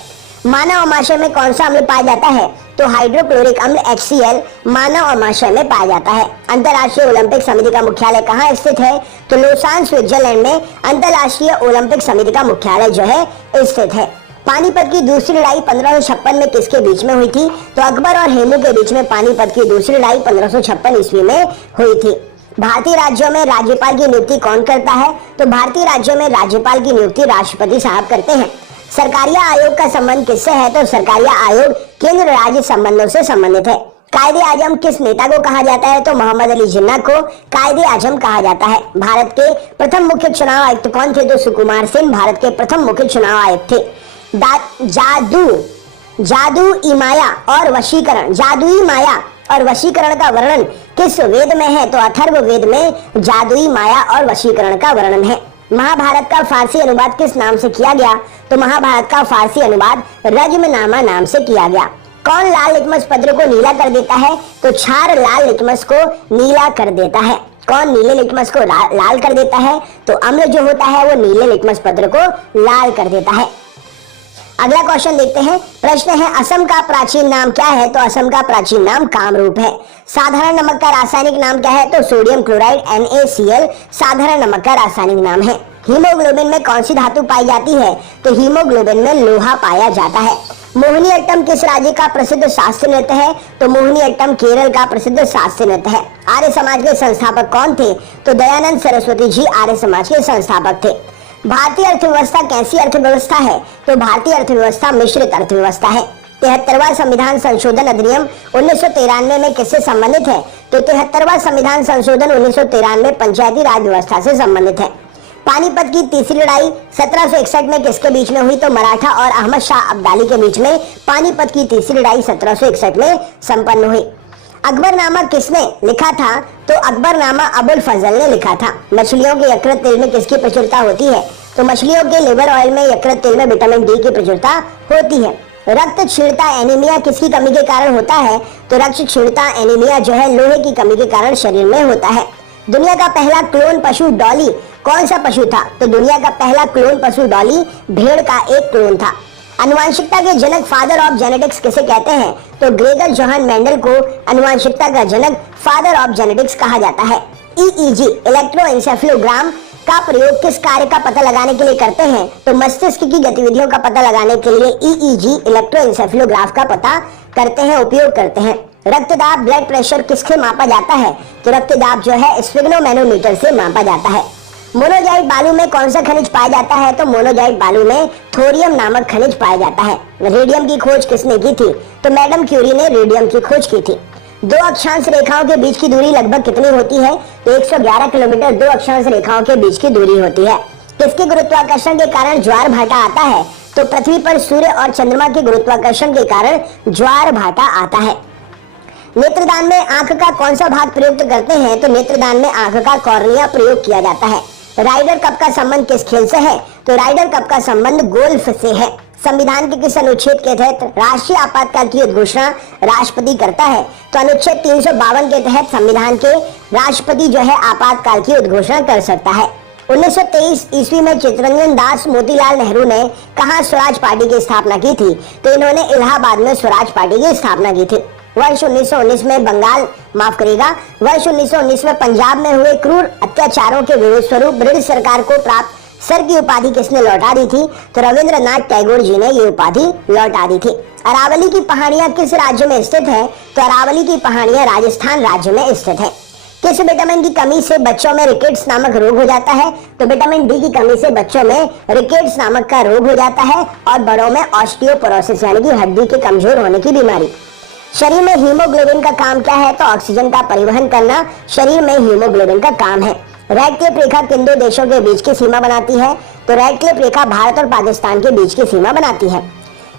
मानव अमाशय में कौन सा अम्ल पाया जाता है? तो हाइड्रोक्लोरिक अम्ल HCl मानव अमाशय में पाया जाता है। अंतर्राष्ट्रीय ओलंपिक समिति का मुख्यालय कहाँ स्थित है? तो लोसान स्विट्जरलैंड में अंतर्राष्ट्रीय ओलंपिक समिति का मुख्यालय जो है स्थित है। पानीपत की दूसरी लड़ाई 1556 में किसके बीच में हुई थी? तो अकबर और हेमू के बीच में पानीपत की दूसरी लड़ाई 1556 ईस्वी में हुई थी। भारतीय राज्यों में राज्यपाल की नियुक्ति कौन करता है? तो भारतीय राज्यों में राज्यपाल की नियुक्ति राष्ट्रपति साहब करते हैं। सरकारिया आयोग का संबंध किससे है? तो सरकारिया आयोग केंद्र राज्य संबंधों से संबंधित है। कायदे आजम किस नेता को कहा जाता है? तो मोहम्मद अली जिन्ना को कायदे आजम कहा जाता है। भारत के प्रथम मुख्य चुनाव आयुक्त कौन थे? तो सुकुमार सेन भारत के प्रथम मुख्य चुनाव आयुक्त थे। जादुई माया और वशीकरण, जादुई माया और वशीकरण का वर्णन किस वेद में है? तो अथर्व वेद में जादुई माया और वशीकरण का वर्णन है। महाभारत का फारसी अनुवाद किस नाम से किया गया? तो महाभारत का फारसी अनुवाद रज्मनामा नाम से किया गया। कौन लाल लिटमस पत्र को नीला कर देता है? तो क्षार लाल लिटमस को नीला कर देता है। कौन नीले लिटमस को लाल कर देता है? तो अम्ल जो होता है वो नीले लिटमस पत्र को लाल कर देता है। अगला क्वेश्चन देखते हैं। प्रश्न है असम का प्राचीन नाम क्या है? तो असम का प्राचीन नाम कामरूप है। साधारण नमक का रासायनिक नाम क्या है? तो सोडियम क्लोराइड NaCl साधारण नमक का रासायनिक नाम है। हीमोग्लोबिन में कौन सी धातु पाई जाती है? तो हीमोग्लोबिन में लोहा पाया जाता है। मोहिनीअट्टम किस राज्य का प्रसिद्ध शास्त्रीय नृत्य है? तो मोहिनीअट्टम केरल का प्रसिद्ध शास्त्रीय नृत्य है। आर्य समाज के संस्थापक कौन थे? तो दयानंद सरस्वती जी आर्य समाज के संस्थापक थे। भारतीय अर्थव्यवस्था कैसी अर्थव्यवस्था है? तो भारतीय अर्थव्यवस्था मिश्रित अर्थव्यवस्था है। 73वां संविधान संशोधन अधिनियम 1993 में किससे संबंधित है? तो 73वां संविधान संशोधन 1993 पंचायती राज व्यवस्था से संबंधित है। पानीपत की तीसरी लड़ाई 1761 में किसके बीच में हुई? तो मराठा और अहमद शाह अब्दाली के बीच में पानीपत की तीसरी लड़ाई 1761 में संपन्न हुई। अकबरनामा किसने लिखा था? तो अकबरनामा अबुल फजल ने लिखा था। मछलियों के यकृत तेल में किसकी प्रचुरता होती है? तो मछलियों के लिवर ऑयल में यकृत तेल में विटामिन डी की प्रचुरता होती है। रक्त क्षीणता एनीमिया किसकी कमी के कारण होता है? तो रक्त क्षीणता एनीमिया जो है लोहे की कमी के कारण शरीर में होता है। दुनिया का पहला क्लोन पशु डॉली कौन सा पशु था? तो दुनिया का पहला क्लोन पशु डॉली भेड़ का एक क्लोन था। आनुवांशिकता के जनक फादर ऑफ जेनेटिक्स किसे कहते हैं? तो ग्रेगर जोहान मेंडल को आनुवांशिकता का जनक फादर ऑफ जेनेटिक्स कहा जाता है। ईईजी इलेक्ट्रोएन्सेफेलोग्राम का प्रयोग किस कार्य का पता लगाने के लिए करते हैं? तो मस्तिष्क की गतिविधियों का पता लगाने के लिए ईईजी इलेक्ट्रोएन्सेफेलोग्राफ का पता करते हैं, उपयोग करते हैं। रक्तदाब ब्लड प्रेशर किससे मापा जाता है? तो रक्तदाब जो है स्फिग्नोमेनोमीटर से मापा जाता है। मोनोजाइट बालू में कौन सा खनिज पाया जाता है? तो मोनोजाइट बालू में थोरियम नामक खनिज पाया जाता है। रेडियम की खोज किसने की थी? तो मैडम क्यूरी ने रेडियम की खोज की थी। दो अक्षांश रेखाओं के बीच की दूरी लगभग कितनी होती है? तो 111 किलोमीटर दो अक्षांश रेखाओं के बीच की दूरी होती है। किसके गुरुत्वाकर्षण के कारण ज्वार भाटा आता है? तो पृथ्वी पर सूर्य और चंद्रमा के गुरुत्वाकर्षण के कारण ज्वार भाटा आता है। नेत्रदान में आंख का कौन सा भाग प्रयुक्त करते हैं? तो नेत्रदान में आंख का कॉर्निया प्रयोग किया जाता है। राइडर कप का संबंध किस खेल से है? तो राइडर कप का संबंध गोल्फ से है। संविधान के किस अनुच्छेद के तहत राष्ट्रीय आपातकाल की घोषणा राष्ट्रपति करता है? तो अनुच्छेद 352 के तहत संविधान के राष्ट्रपति जो है आपातकाल की उद्घोषणा कर सकता है। 1923 ईस्वी में चित्तरंजन दास मोतीलाल नेहरू ने कहां स्वराज पार्टी की स्थापना की थी? तो इन्होंने इलाहाबाद में स्वराज पार्टी की स्थापना की थी। वर्ष 1919 में वर्ष 1919 में पंजाब में हुए क्रूर अत्याचारों के विरोध स्वरूप ब्रिटिश सरकार को प्राप्त सर की उपाधि किसने लौटा दी थी? तो रविंद्रनाथ टैगोर जी ने ये उपाधि लौटा दी थी। अरावली की पहाड़ियां किस राज्य में स्थित है? तो अरावली की पहाड़ियां राजस्थान राज्य में स्थित है। किस विटामिन की कमी से बच्चों में रिकेट्स नामक रोग हो जाता है? तो विटामिन डी की कमी से बच्चों में रिकेट्स नामक का रोग हो जाता है और बड़ों में ऑस्टियोपोरोसिस यानी कि हड्डी के कमजोर होने की बीमारी। शरीर में हीमोग्लोबिन का काम क्या है? तो ऑक्सीजन का परिवहन करना शरीर में हीमोग्लोबिन का काम है। रेड क्लिफ रेखा किन दो देशों के बीच की सीमा बनाती है? तो रेड क्लिफ रेखा भारत और पाकिस्तान के बीच की सीमा बनाती है।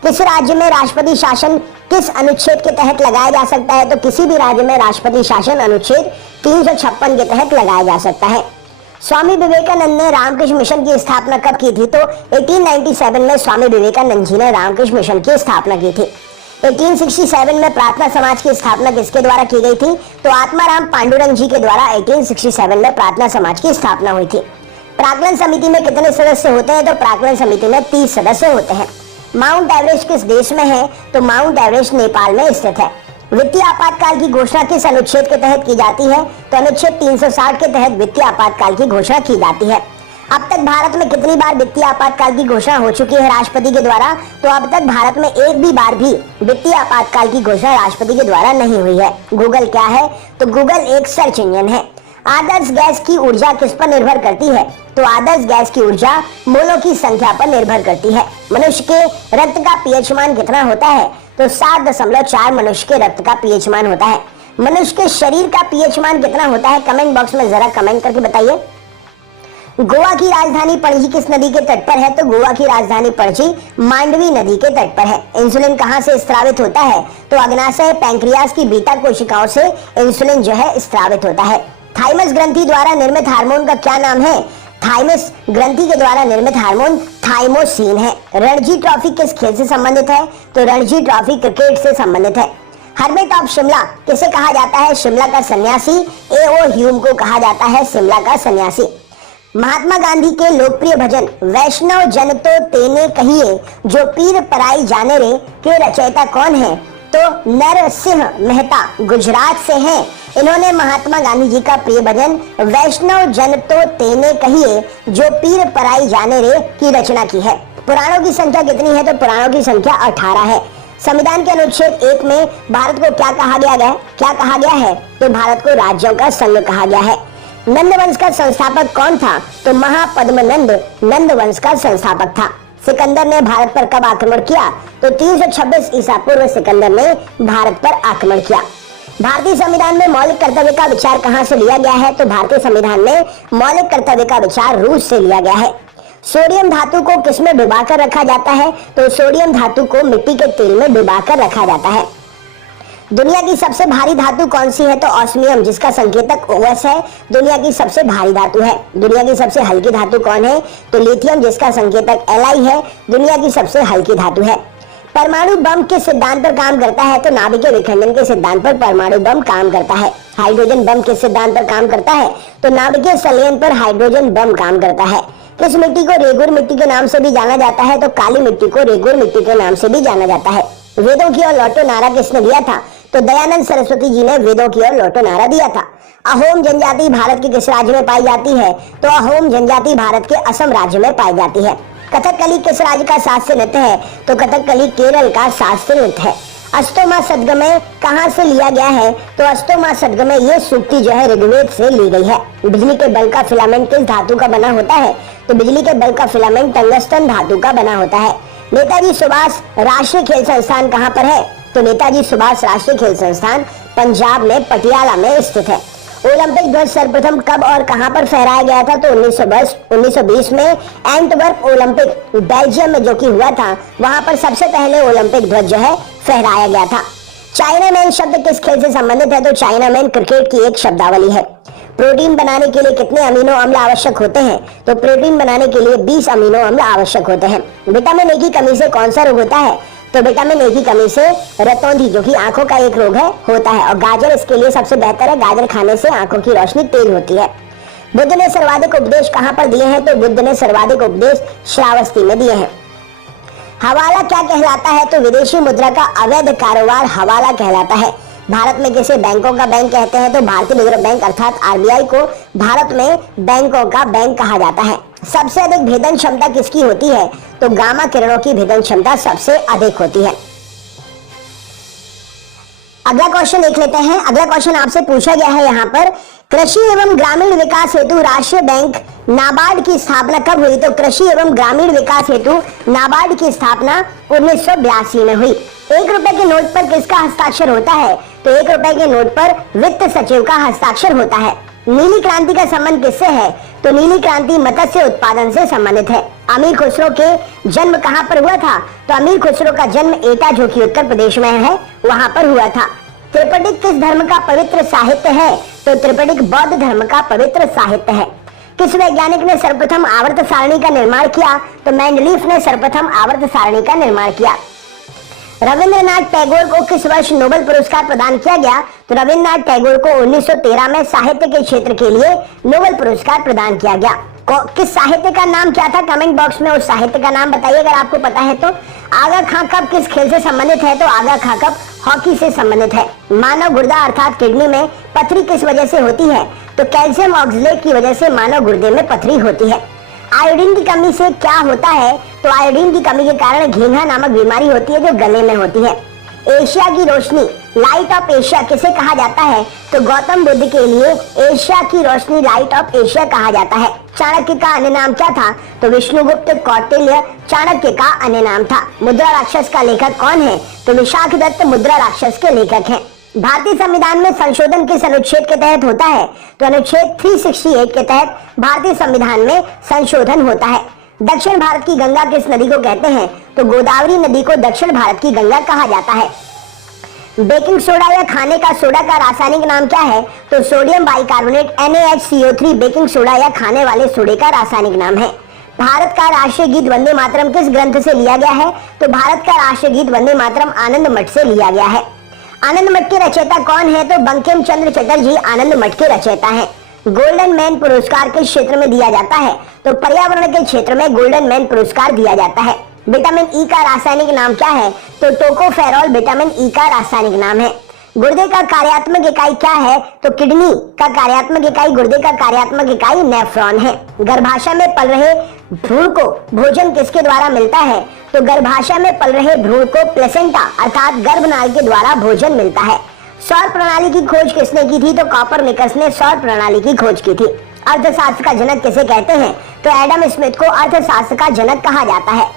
किस राज्य में राष्ट्रपति शासन किस अनुच्छेद के तहत लगाया जा सकता है? तो किसी भी राज्य में राष्ट्रपति शासन अनुच्छेद 356 के तहत लगाया जा सकता है। स्वामी विवेकानंद ने रामकृष्ण मिशन की स्थापना कब की थी? तो 1897 में स्वामी विवेकानंद जी ने रामकृष्ण मिशन की स्थापना की थी। 1867 में प्रार्थना समाज की स्थापना किसके द्वारा की गई थी? तो आत्माराम पांडुरंग जी के द्वारा 1867 में प्रार्थना समाज की स्थापना हुई थी। प्राक्कलन समिति में कितने सदस्य होते हैं? तो प्राक्कलन समिति में 30 सदस्य होते हैं। माउंट एवरेस्ट किस देश में है? तो माउंट एवरेस्ट नेपाल में स्थित है। वित्तीय आपातकाल की घोषणा किस अनुच्छेद के तहत की जाती है? तो अनुच्छेद 360 के तहत वित्तीय आपातकाल की घोषणा की जाती है। अब तक भारत में कितनी बार वित्तीय आपातकाल की घोषणा हो चुकी है राष्ट्रपति के द्वारा? तो अब तक भारत में एक भी बार भी वित्तीय आपातकाल की घोषणा राष्ट्रपति के द्वारा नहीं हुई है। गूगल क्या है? तो गूगल एक सर्च इंजन है। आदर्श गैस की ऊर्जा किस पर निर्भर करती है? तो आदर्श गैस की ऊर्जा मोलों की संख्या पर निर्भर करती है। मनुष्य के रक्त का पीएच मान कितना होता है? तो 7.4 मनुष्य के रक्त का पीएच मान होता है। मनुष्य के शरीर का पीएच मान कितना होता है? कमेंट बॉक्स में जरा कमेंट करके बताइए। गोवा की राजधानी पणजी किस नदी के तट पर है? तो गोवा की राजधानी पणजी मांडवी नदी के तट पर है। इंसुलिन कहां से स्रावित होता है? तो अग्नाशय पैंक्रियास की बीटा कोशिकाओं से इंसुलिन जो है स्रावित होता है। थाइमस ग्रंथि द्वारा निर्मित हार्मोन का क्या नाम है? थाइमस ग्रंथि के द्वारा निर्मित हार्मोन थाइमोसिन है। रणजी ट्रॉफी किस खेल से संबंधित है? तो रणजी ट्रॉफी क्रिकेट से संबंधित है। हर्मिट ऑफ शिमला किसे कहा जाता है? शिमला का सन्यासी A.O. ह्यूम को कहा जाता है शिमला का सन्यासी। महात्मा गांधी के लोकप्रिय भजन वैष्णव जन तो तेने कहिए जो पीर पराई जाने रे के रचयिता कौन है? तो नरसिंह मेहता गुजरात से हैं। इन्होंने महात्मा गांधी जी का प्रिय भजन वैष्णव जन तो तेने कहिए जो पीर पराई जाने रे की रचना की है। पुराणों की संख्या कितनी है? तो पुराणों की संख्या 18 है। संविधान के अनुच्छेद 1 में भारत को क्या कहा गया है? तो भारत को राज्यों का संघ कहा गया है। नंद वंश का संस्थापक कौन था? तो महापद्मनंद नंद वंश का संस्थापक था। सिकंदर ने भारत पर कब आक्रमण किया? तो 326 ईसा पूर्व सिकंदर ने भारत पर आक्रमण किया। भारतीय संविधान में मौलिक कर्तव्य का विचार कहां से लिया गया है? तो भारतीय संविधान में मौलिक कर्तव्य का विचार रूस से लिया गया है। सोडियम धातु को किसमें डुबाकर रखा जाता है? तो सोडियम धातु को मिट्टी के तेल में डुबाकर रखा जाता है। दुनिया की सबसे भारी धातु कौन सी है? तो ऑस्मियम, जिसका संकेतक OS है, दुनिया की सबसे भारी धातु है। दुनिया की सबसे हल्की धातु कौन है? तो लिथियम, जिसका संकेतक Li है, दुनिया की सबसे हल्की धातु है। परमाणु बम किस सिद्धांत पर काम करता है? तो नाभिकीय विखंडन के सिद्धांत पर परमाणु बम काम करता है। हाइड्रोजन बम किस सिद्धांत पर काम करता है? तो नाभिकीय संलयन पर हाइड्रोजन बम काम करता है। किस मिट्टी को रेगुर मिट्टी के नाम से भी जाना जाता है? तो काली मिट्टी को रेगुर मिट्टी के नाम से भी जाना जाता है। वेदों की ओर लौटो नारा किसने दिया था? तो दयानंद सरस्वती जी ने वेदों की ओर लौटो नारा दिया था। अहोम जनजाति भारत के किस राज्य में पाई जाती है? तो अहोम जनजाति भारत के असम राज्य में पाई जाती है। कथकली किस राज्य का शास्त्रीय नृत्य है? तो कथकली केरल का शास्त्रीय नृत्य है। अष्टोमा सदगमय कहां से लिया गया है? तो अष्टोमा सदगमय ये सूक्ति जो है ऋग्वेद से ली गई है। बिजली के बल्ब का फिलामेंट किस धातु का बना होता है? तो बिजली के बल्ब का फिलामेंट टंगस्टन धातु का बना होता है। नेताजी सुभाष राष्ट्रीय खेल संस्थान कहां पर है? तो नेताजी सुभाष राष्ट्रीय खेल संस्थान पंजाब में पटियाला में स्थित है। ओलंपिक ध्वज सर्वप्रथम कब और कहां पर फहराया गया था? तो 1920 में एंटवर्प ओलंपिक बेल्जियम में जो कि हुआ था, वहां पर सबसे पहले ओलंपिक ध्वज जो है फहराया गया था। चाइना मैन शब्द किस खेल से संबंधित है? तो चाइना मैन क्रिकेट की एक शब्दावली है। प्रोटीन बनाने के लिए कितने अमीनो अम्ल आवश्यक होते हैं? तो प्रोटीन बनाने के लिए 20 अमीनो अम्ल आवश्यक होते हैं। विटामिन ए की कमी से कौन सा रोग होता है? तो विटामिन ए की कमी से रतौंधी, जो कि आंखों का एक रोग है, होता है। और गाजर इसके लिए सबसे बेहतर है। गाजर खाने से आंखों की रोशनी तेज होती है। बुद्ध ने सर्वाधिक उपदेश कहां पर दिए हैं? तो बुद्ध ने सर्वाधिक उपदेश श्रावस्ती में दिए हैं। हवाला क्या कहलाता है? तो विदेशी मुद्रा का अवैध कारोबार हवाला कहलाता है। भारत में किसे बैंकों का बैंक कहते हैं? तो भारतीय रिजर्व बैंक अर्थात RBI को भारत में बैंकों का बैंक कहा जाता है। सबसे अधिक भेदन क्षमता किसकी होती है? तो गामा किरणों की भेदन क्षमता सबसे अधिक होती है। अगला क्वेश्चन देख लेते हैं। अगला क्वेश्चन आपसे पूछा गया है यहाँ पर, कृषि एवं ग्रामीण विकास हेतु राष्ट्रीय बैंक नाबार्ड की स्थापना कब हुई? तो कृषि एवं ग्रामीण विकास हेतु नाबार्ड की स्थापना 1982 में हुई। 1 रुपए के नोट पर किसका हस्ताक्षर होता है? तो 1 रुपए के नोट पर वित्त सचिव का हस्ताक्षर होता है। नीली क्रांति का संबंध किससे है? तो नीली क्रांति मत्स्य उत्पादन से संबंधित है। अमीर खुसरो के जन्म कहां पर हुआ था? तो अमीर खुसरो का जन्म एटा, जो कि उत्तर प्रदेश में है, वहां पर हुआ था। त्रिपिटक किस धर्म का पवित्र साहित्य है? तो त्रिपिटक बौद्ध धर्म का पवित्र साहित्य है। किस वैज्ञानिक ने सर्वप्रथम आवर्त सारणी का निर्माण किया? तो मेंडलीफ ने सर्वप्रथम आवर्त सारणी का निर्माण किया। रविंद्रनाथ टैगोर को किस वर्ष नोबेल पुरस्कार प्रदान किया गया? तो रविंद्रनाथ टैगोर को 1913 में साहित्य के क्षेत्र के लिए नोबेल पुरस्कार प्रदान किया गया। किस साहित्य का नाम क्या था? कमेंट बॉक्स में उस साहित्य का नाम बताइए अगर आपको पता है तो। आगा खां कप किस खेल से संबंधित है? तो आगा खां कप हॉकी से संबंधित है। मानव गुर्दा अर्थात किडनी में पथरी किस वजह से होती है? तो कैल्शियम ऑक्सलेट की वजह से मानव गुर्दे में पथरी होती है। आयोडीन की कमी से क्या होता है? तो आयोडीन की कमी के कारण घेंघा नामक बीमारी होती है, जो गले में होती है। एशिया की रोशनी, लाइट ऑफ एशिया किसे कहा जाता है? तो गौतम बुद्ध के लिए एशिया की रोशनी, लाइट ऑफ एशिया कहा जाता है। चाणक्य का अन्य नाम क्या था? तो विष्णुगुप्त कौटिल्य चाणक्य का अन्य नाम था। मुद्रा राक्षस का लेखक कौन है? तो विशाखदत्त मुद्रा राक्षस के लेखक हैं। भारतीय संविधान में संशोधन किस अनुच्छेद के तहत होता है? तो अनुच्छेद 368 के तहत भारतीय संविधान में संशोधन होता है। दक्षिण भारत की गंगा किस नदी को कहते हैं? तो गोदावरी नदी को दक्षिण भारत की गंगा कहा जाता है। बेकिंग सोडा या खाने का सोडा का रासायनिक नाम क्या है? तो sodium bicarbonate NaHCO3 baking soda या खाने वाले सोडे का रासायनिक नाम है। भारत का राष्ट्रीय गीत वंदे मातरम किस ग्रंथ से लिया गया है? तो भारत का राष्ट्रीय गीत वंदे मातरम आनंद मठ से लिया गया है। आनंद मठ के रचयिता कौन है? तो बंकिम चंद्र चटर्जी आनंद मठ के रचयिता हैं। गोल्डन मैन पुरस्कार किस क्षेत्र में दिया जाता है? तो पर्यावरण के क्षेत्र में गोल्डन मैन पुरस्कार दिया जाता है। विटामिन ई का रासायनिक नाम क्या है? तो टोकोफेरॉल विटामिन ई का रासायनिक नाम है। गुर्दे का कार्यात्मक इकाई क्या है? तो किडनी का कार्यात्मक इकाई, गुर्दे का कार्यात्मक इकाई नेफ्रॉन है। गर्भाशय में पल रहे भ्रूण को भोजन किसके द्वारा मिलता है? तो गर्भाशय में पल रहे भ्रूण को प्लेसेंटा अर्थात गर्भनाल के द्वारा भोजन मिलता है। सौर प्रणाली की खोज किसने की थी? तो कॉपरनिकस ने सौर प्रणाली की खोज की थी। अर्थशास्त्र का जनक किसे कहते हैं? तो एडम स्मिथ को अर्थशास्त्र का जनक कहा जाता है।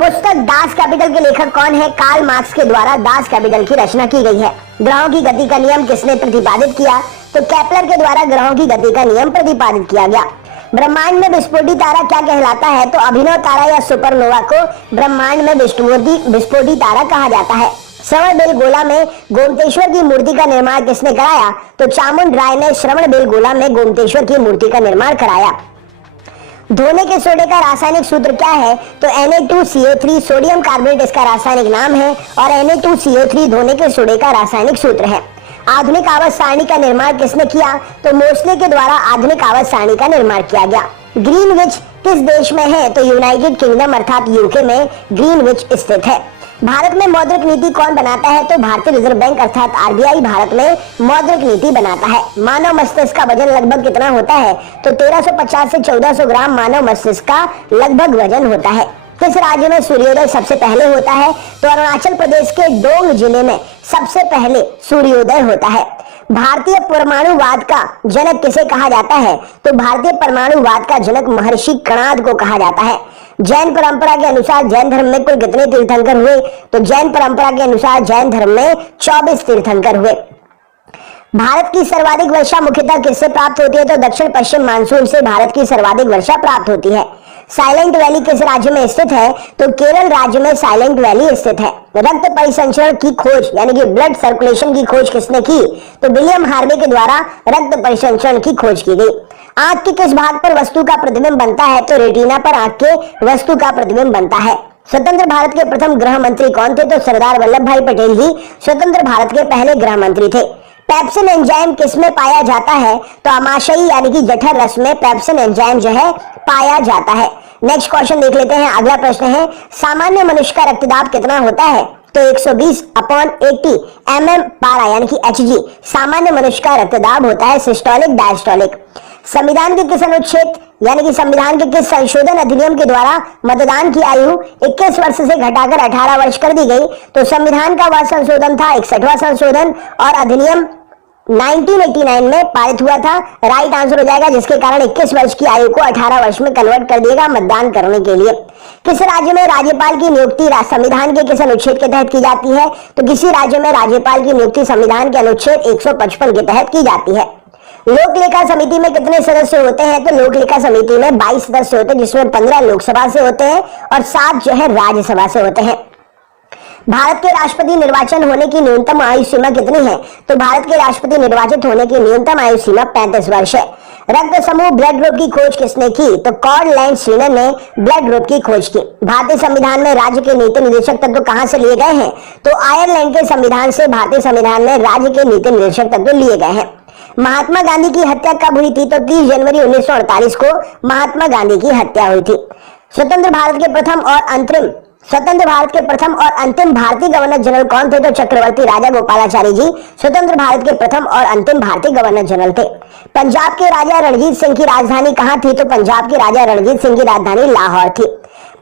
पुस्तक दास कैपिटल के लेखक कौन है? कार्ल मार्क्स के द्वारा दास कैपिटल की रचना की गई है। ग्रहों की गति का नियम किसने प्रतिपादित किया? तो केपलर के द्वारा ग्रहों की गति का नियम प्रतिपादित किया गया। ब्रह्मांड में विस्फोटी तारा क्या कहलाता है? तो अभिनव तारा या सुपरनोवा को ब्रह्मांड में विस्फोटी तारा कहा जाता है। श्रवणबेलगोला में गोमतेश्वर की मूर्ति का निर्माण किसने कराया? तो चामुंड राय ने श्रवणबेलगोला में गोमतेश्वर की मूर्ति का निर्माण कराया। धोने के सोडे का रासायनिक सूत्र क्या है? तो Na2CO3 सोडियम कार्बोनेट इसका रासायनिक नाम है और Na2CO3 धोने के सोडे का रासायनिक सूत्र है। आधुनिक आवर्त सारणी का निर्माण किसने किया? तो मोस्ले के द्वारा आधुनिक आवर्त सारणी का निर्माण किया गया। ग्रीनविच किस देश में है? तो यूनाइटेड किंगडम अर्थात यूके में ग्रीनविच स्थित है। भारत में मौद्रिक नीति कौन बनाता है? तो भारतीय रिजर्व बैंक अर्थात आरबीआई भारत में मौद्रिक नीति बनाता है। मानव मस्तिष्क का वजन लगभग कितना होता है? तो 1350 से 1400 ग्राम मानव मस्तिष्क का लगभग वजन होता है। किस राज्य में सूर्योदय सबसे पहले होता है? तो अरुणाचल प्रदेश के डोंग जिले में सबसे पहले सूर्योदय होता है। भारतीय परमाणुवाद का जनक किसे कहा जाता है? तो भारतीय परमाणुवाद का जनक महर्षि कणाद को कहा जाता है। जैन परंपरा के अनुसार जैन धर्म में कुल कितने तीर्थंकर हुए? तो जैन परंपरा के अनुसार जैन धर्म में 24 तीर्थंकर हुए। भारत की सर्वाधिक वर्षा मुख्यतः किससे प्राप्त होती है? तो दक्षिण पश्चिम मानसून से भारत की सर्वाधिक वर्षा प्राप्त होती है। साइलेंट वैली किस राज्य में स्थित है? तो केरल राज्य में साइलेंट वैली स्थित है। रक्त परिसंचरण की खोज यानी कि ब्लड सर्कुलेशन की खोज किसने की? तो विलियम हार्वे के द्वारा रक्त परिसंचरण की खोज की गई। आंख के किस भाग पर वस्तु का प्रतिबिंब बनता है? तो रेटिना पर आंख के वस्तु का प्रतिबिंब बनता है। स्वतंत्र भारत के प्रथम गृह मंत्री कौन थे? तो सरदार वल्लभ भाई पटेल ही स्वतंत्र भारत के पहले गृह मंत्री थे। पेप्सिन एंजाइम किसमें पाया जाता है? तो आमाशयी यानी कि जठर रस में पेप्सिन एंजाइम जो है पाया जाता है। नेक्स्ट क्वेश्चन देख लेते हैं। अगला प्रश्न है सामान्य मनुष्य का रक्तदाब कितना होता है? तो 120/80 mm/पारा यानी कि Hg सामान्य मनुष्य का रक्तदाब होता है। Systolic diastolic. संविधान के किस अनुच्छेद यानी कि संविधान के किस संशोधन अधिनियम के द्वारा मतदान की आयु 21 वर्ष से घटाकर 18 वर्ष कर दी गई? तो संविधान का वह संशोधन था 61वां संशोधन और अधिनियम 1989 में पारित हुआ था। राइट आंसर हो जाएगा जिसके कारण 21 वर्ष की आयु को 18 वर्ष में कन्वर्ट कर दिएगा मतदान करने के लिए। किस राज्य में राज्यपाल की नियुक्ति संविधान के किस अनुच्छेद के तहत की जाती है? तो किसी राज्य में राज्यपाल की नियुक्ति संविधान के अनुच्छेद 155 के तहत की जाती है। लोक लेखा समिति में कितने सदस्य होते हैं? तो लोक लेखा समिति में 22 सदस्य होते हैं जिसमें 15 लोकसभा से होते हैं और 7 जो है राज्यसभा से होते हैं। भारत के राष्ट्रपति निर्वाचन होने की न्यूनतम आयु सीमा कितनी है? तो भारत के राष्ट्रपति निर्वाचित होने की न्यूनतम आयु सीमा 35 वर्ष है। रक्त समूह ब्लड ग्रुप की खोज किसने की? तो कॉर्डलैंड स्वीनर ने ब्लड ग्रुप की खोज की। भारतीय संविधान में राज्य के नीति निर्देशक तत्व कहां से लिए गए हैं? तो आयरलैंड के संविधान से भारतीय संविधान में राज्य के नीति निर्देशक तत्व लिए गए हैं। महात्मा गांधी की हत्या कब हुई थी? तो 30 जनवरी 1948 को महात्मा गांधी की हत्या हुई थी। स्वतंत्र भारत के प्रथम और अंतिम भारतीय गवर्नर जनरल कौन थे? तो चक्रवर्ती राजा गोपालाचारी जी स्वतंत्र भारत के प्रथम और अंतिम भारतीय गवर्नर जनरल थे। पंजाब के राजा रणजीत सिंह की राजधानी कहां थी? तो पंजाब के राजा रणजीत सिंह की राजधानी लाहौर थी।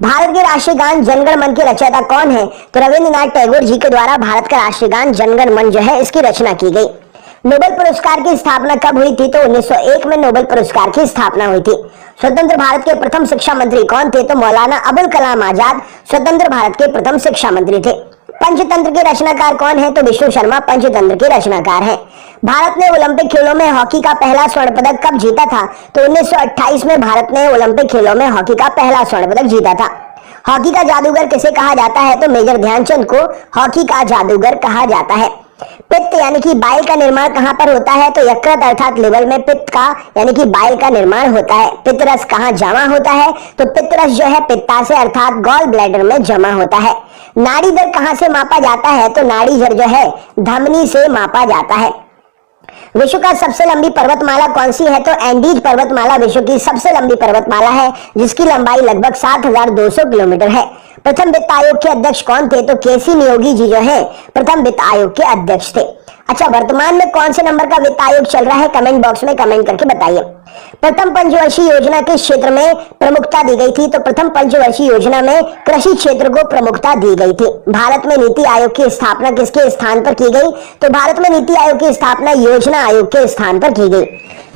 भारत के राष्ट्रीय गान जनगण मन के रचयिता कौन है? तो रविंद्रनाथ टैगोर जी के द्वारा भारत का राष्ट्रीय गान जनगण मन जो है इसकी रचना की गई। नोबेल पुरस्कार की स्थापना कब हुई थी? तो 1901 में नोबेल पुरस्कार की स्थापना हुई थी। स्वतंत्र भारत के प्रथम शिक्षा मंत्री कौन थे? तो मौलाना अबुल कलाम आजाद स्वतंत्र भारत के प्रथम शिक्षा मंत्री थे। पंचतंत्र के रचनाकार कौन है? तो विष्णु शर्मा पंचतंत्र के रचनाकार हैं। भारत ने ओलंपिक खेलों में हॉकी का पहला स्वर्ण पदक कब जीता था? तो 1928 में भारत ने ओलंपिक खेलों में हॉकी का पहला स्वर्ण पदक जीता था। हॉकी का जादूगर किसे कहा जाता है? तो मेजर ध्यानचंद को हॉकी का जादूगर कहा जाता है। पित्त यानी कि बाइल का निर्माण कहां पर होता है? तो यकृत अर्थात लिवर में पित्त का यानी कि बाइल का निर्माण होता है। पित्तरस कहां जमा होता है? तो पित्तरस जो है पित्ताशय अर्थात गॉल ब्लैडर में जमा होता है। नाड़ी दर कहां से मापा जाता है? तो नाड़ी दर जो है धमनी से मापा जाता है। विश्व का सबसे लंबी पर्वतमाला कौन सी है? तो एंडीज पर्वतमाला विश्व की सबसे लंबी पर्वतमाला है जिसकी लंबाई लगभग 7200 किलोमीटर है। प्रथम वित्त आयोग के अध्यक्ष कौन थे? तो केसी नियोगी जी जो है प्रथम वित्त आयोग के अध्यक्ष थे। अच्छा, वर्तमान में कौन से नंबर का वित्त आयोग चल रहा है? कमेंट बॉक्स में कमेंट करके बताइए। प्रथम पंचवर्षीय योजना किस क्षेत्र में प्रमुखता दी गई थी? तो प्रथम पंचवर्षीय योजना में कृषि क्षेत्र को प्रमुखता दी गई थी। भारत में नीति आयोग की स्थापना किसके स्थान पर की गई? तो भारत में नीति आयोग की स्थापना योजना आयोग के स्थान पर की गई।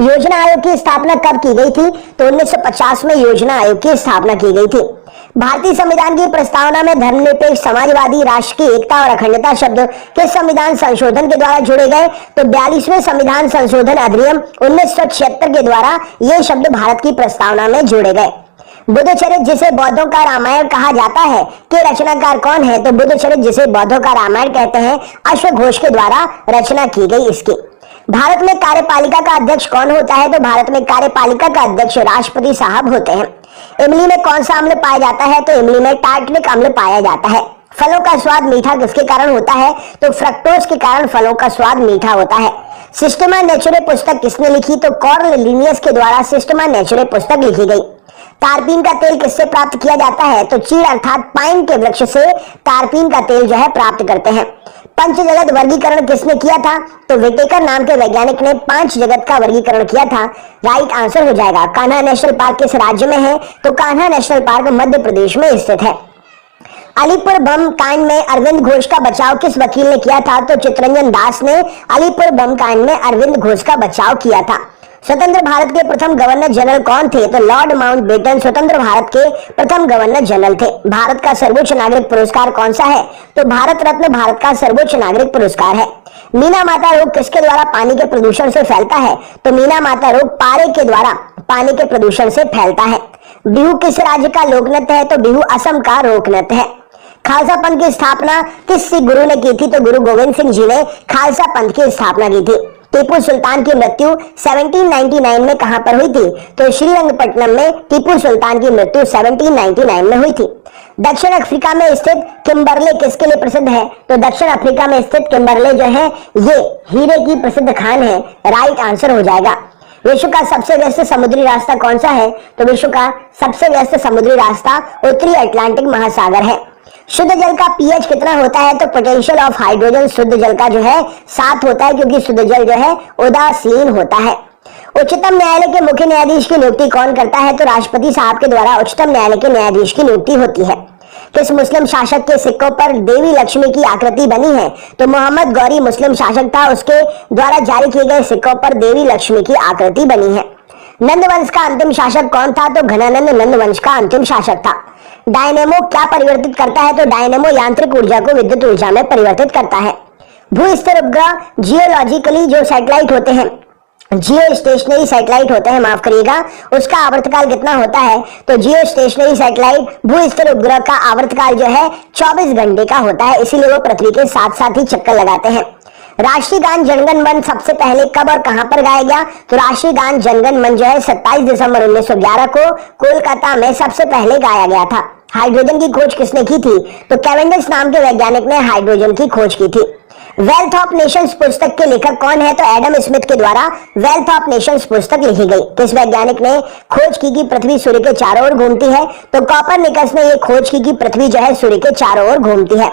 योजना आयोग की स्थापना कब की गई थी? तो 1950 में योजना आयोग की स्थापना की गई थी। भारतीय संविधान की प्रस्तावना में धर्मनिरपेक्ष, समाजवादी, राष्ट्र की एकता और अखंडता शब्द किस संविधान संशोधन के द्वारा जोड़े गए? तो 42वें संविधान संशोधन अधिनियम 1976 के द्वारा ये शब्द भारत की प्रस्तावना में जोड़े गए। बुद्धचरित जिसे बौद्धों का रामायण कहा जाता है के रचनाकार कौन है? तो बुद्धचरित जिसे बौद्धों का रामायण कहते हैं अश्वघोष के द्वारा रचना की गई इसकी। भारत में कार्यपालिका का अध्यक्ष कौन होता है? तो भारत में कार्यपालिका का अध्यक्ष राष्ट्रपति साहब होते हैं। इमली में कौन सा अम्ल पाया जाता है? तो इमली में टार्टरिक अम्ल पाया जाता है। फलों का स्वाद मीठा किसके कारण होता है? तो फ्रक्टोज के कारण फलों का स्वाद मीठा होता है। सिस्टमा नेचुरे पुस्तक किसने लिखी? तो कॉर्ल लिनियस के द्वारा सिस्टमा नेचुरे पुस्तक लिखी गई। तारपीन का तेल किससे प्राप्त किया जाता है? तो चीड़ अर्थात पाइन के वृक्ष से तारपीन का तेल जो है प्राप्त करते हैं। पंच जगत वर्गीकरण किसने किया था? तो विटेकर नाम के वैज्ञानिक ने 5 जगत का वर्गीकरण किया था। राइट आंसर हो जाएगा। कान्हा नेशनल पार्क किस राज्य में है? तो कान्हा नेशनल पार्क मध्य प्रदेश में स्थित है। अलीपुर बम कांड में अरविंद घोष का बचाव किस वकील ने किया था? तो चित्तरंजन दास ने अलीपुर बम कांड में अरविंद घोष का बचाव किया था। स्वतंत्र भारत के प्रथम गवर्नर जनरल कौन थे? तो लॉर्ड माउंटबेटन स्वतंत्र भारत के प्रथम गवर्नर जनरल थे। भारत का सर्वोच्च नागरिक पुरस्कार कौन सा है? तो भारत रत्न भारत का सर्वोच्च नागरिक पुरस्कार है। मीना माता रोग किसके द्वारा पानी के प्रदूषण से फैलता है? तो मीना माता रोग पारे के द्वारा पानी के प्रदूषण से फैलता है। बिहू किस राज्य का लोक नृत्य है? तो बिहू असम का लोक नृत्य है। खालसा पंथ की स्थापना किस सिख गुरु ने की थी? तो गुरु गोविंद सिंह जी ने खालसा पंथ की स्थापना की थी। टीपू सुल्तान की मृत्यु 1799 में कहां पर हुई थी? तो श्रीरंगपट्टनम में टीपू सुल्तान की मृत्यु 1799 में हुई थी। दक्षिण अफ्रीका में स्थित किम्बरले किसके लिए प्रसिद्ध है? तो दक्षिण अफ्रीका में स्थित किम्बरले जो है ये हीरे की प्रसिद्ध खान है। राइट आंसर हो जाएगा। विश्व का सबसे व्यस्त समुद्री रास्ता कौन सा है? तो विश्व का सबसे व्यस्त समुद्री रास्ता उत्तरी अटलांटिक महासागर है। शुद्ध जल का पीएच कितना होता है? तो पोटेंशियल ऑफ हाइड्रोजन शुद्ध जल का जो है 7 होता है, क्योंकि शुद्ध जल जो है उदासीन होता है। उच्चतम न्यायालय के मुख्य न्यायाधीश की नियुक्ति कौन करता है? तो राष्ट्रपति साहब के द्वारा उच्चतम न्यायालय के न्यायाधीश की नियुक्ति होती है। किस मुस्लिम शासक के सिक्कों पर देवी लक्ष्मी की आकृति बनी है? तो मोहम्मद गौरी मुस्लिम शासक था, उसके द्वारा जारी किए गए सिक्कों पर देवी लक्ष्मी की आकृति बनी है। नंद वंश का अंतिम शासक कौन था? तो घनानंद नंद वंश का अंतिम शासक था। डायनेमो क्या परिवर्तित करता है? तो डायनेमो यांत्रिक ऊर्जा को विद्युत ऊर्जा में परिवर्तित करता है। भू स्थिर उपग्रह जियोलॉजिकली जो सैटेलाइट होते हैं, जियो स्टेशनरी सैटेलाइट होते हैं, माफ करिएगा, उसका आवर्तकाल कितना होता है? तो जियो स्टेशनरी सैटेलाइट भू स्थिर उपग्रह का आवर्तकाल जो है 24 घंटे का होता है, इसीलिए वो पृथ्वी के साथ साथ ही चक्कर लगाते हैं। राष्ट्रीय गान जनगण मन सबसे पहले कब और कहां पर गाया गया? तो राष्ट्रीय गान जनगण मन जो है 27 दिसंबर 1911 को कोलकाता में सबसे पहले गाया गया था। हाइड्रोजन की खोज किसने की थी? तो कैवेंडिश नाम के वैज्ञानिक ने हाइड्रोजन की खोज की थी। वेल्थ ऑफ नेशंस पुस्तक के लेखक कौन है? तो एडम स्मिथ के द्वारा वेल्थ ऑफ नेशंस पुस्तक लिखी गई। किस वैज्ञानिक ने खोज की कि पृथ्वी सूर्य के चारों ओर घूमती है? तो कॉपरनिकस ने यह खोज की कि पृथ्वी जो है सूर्य के चारों ओर घूमती है।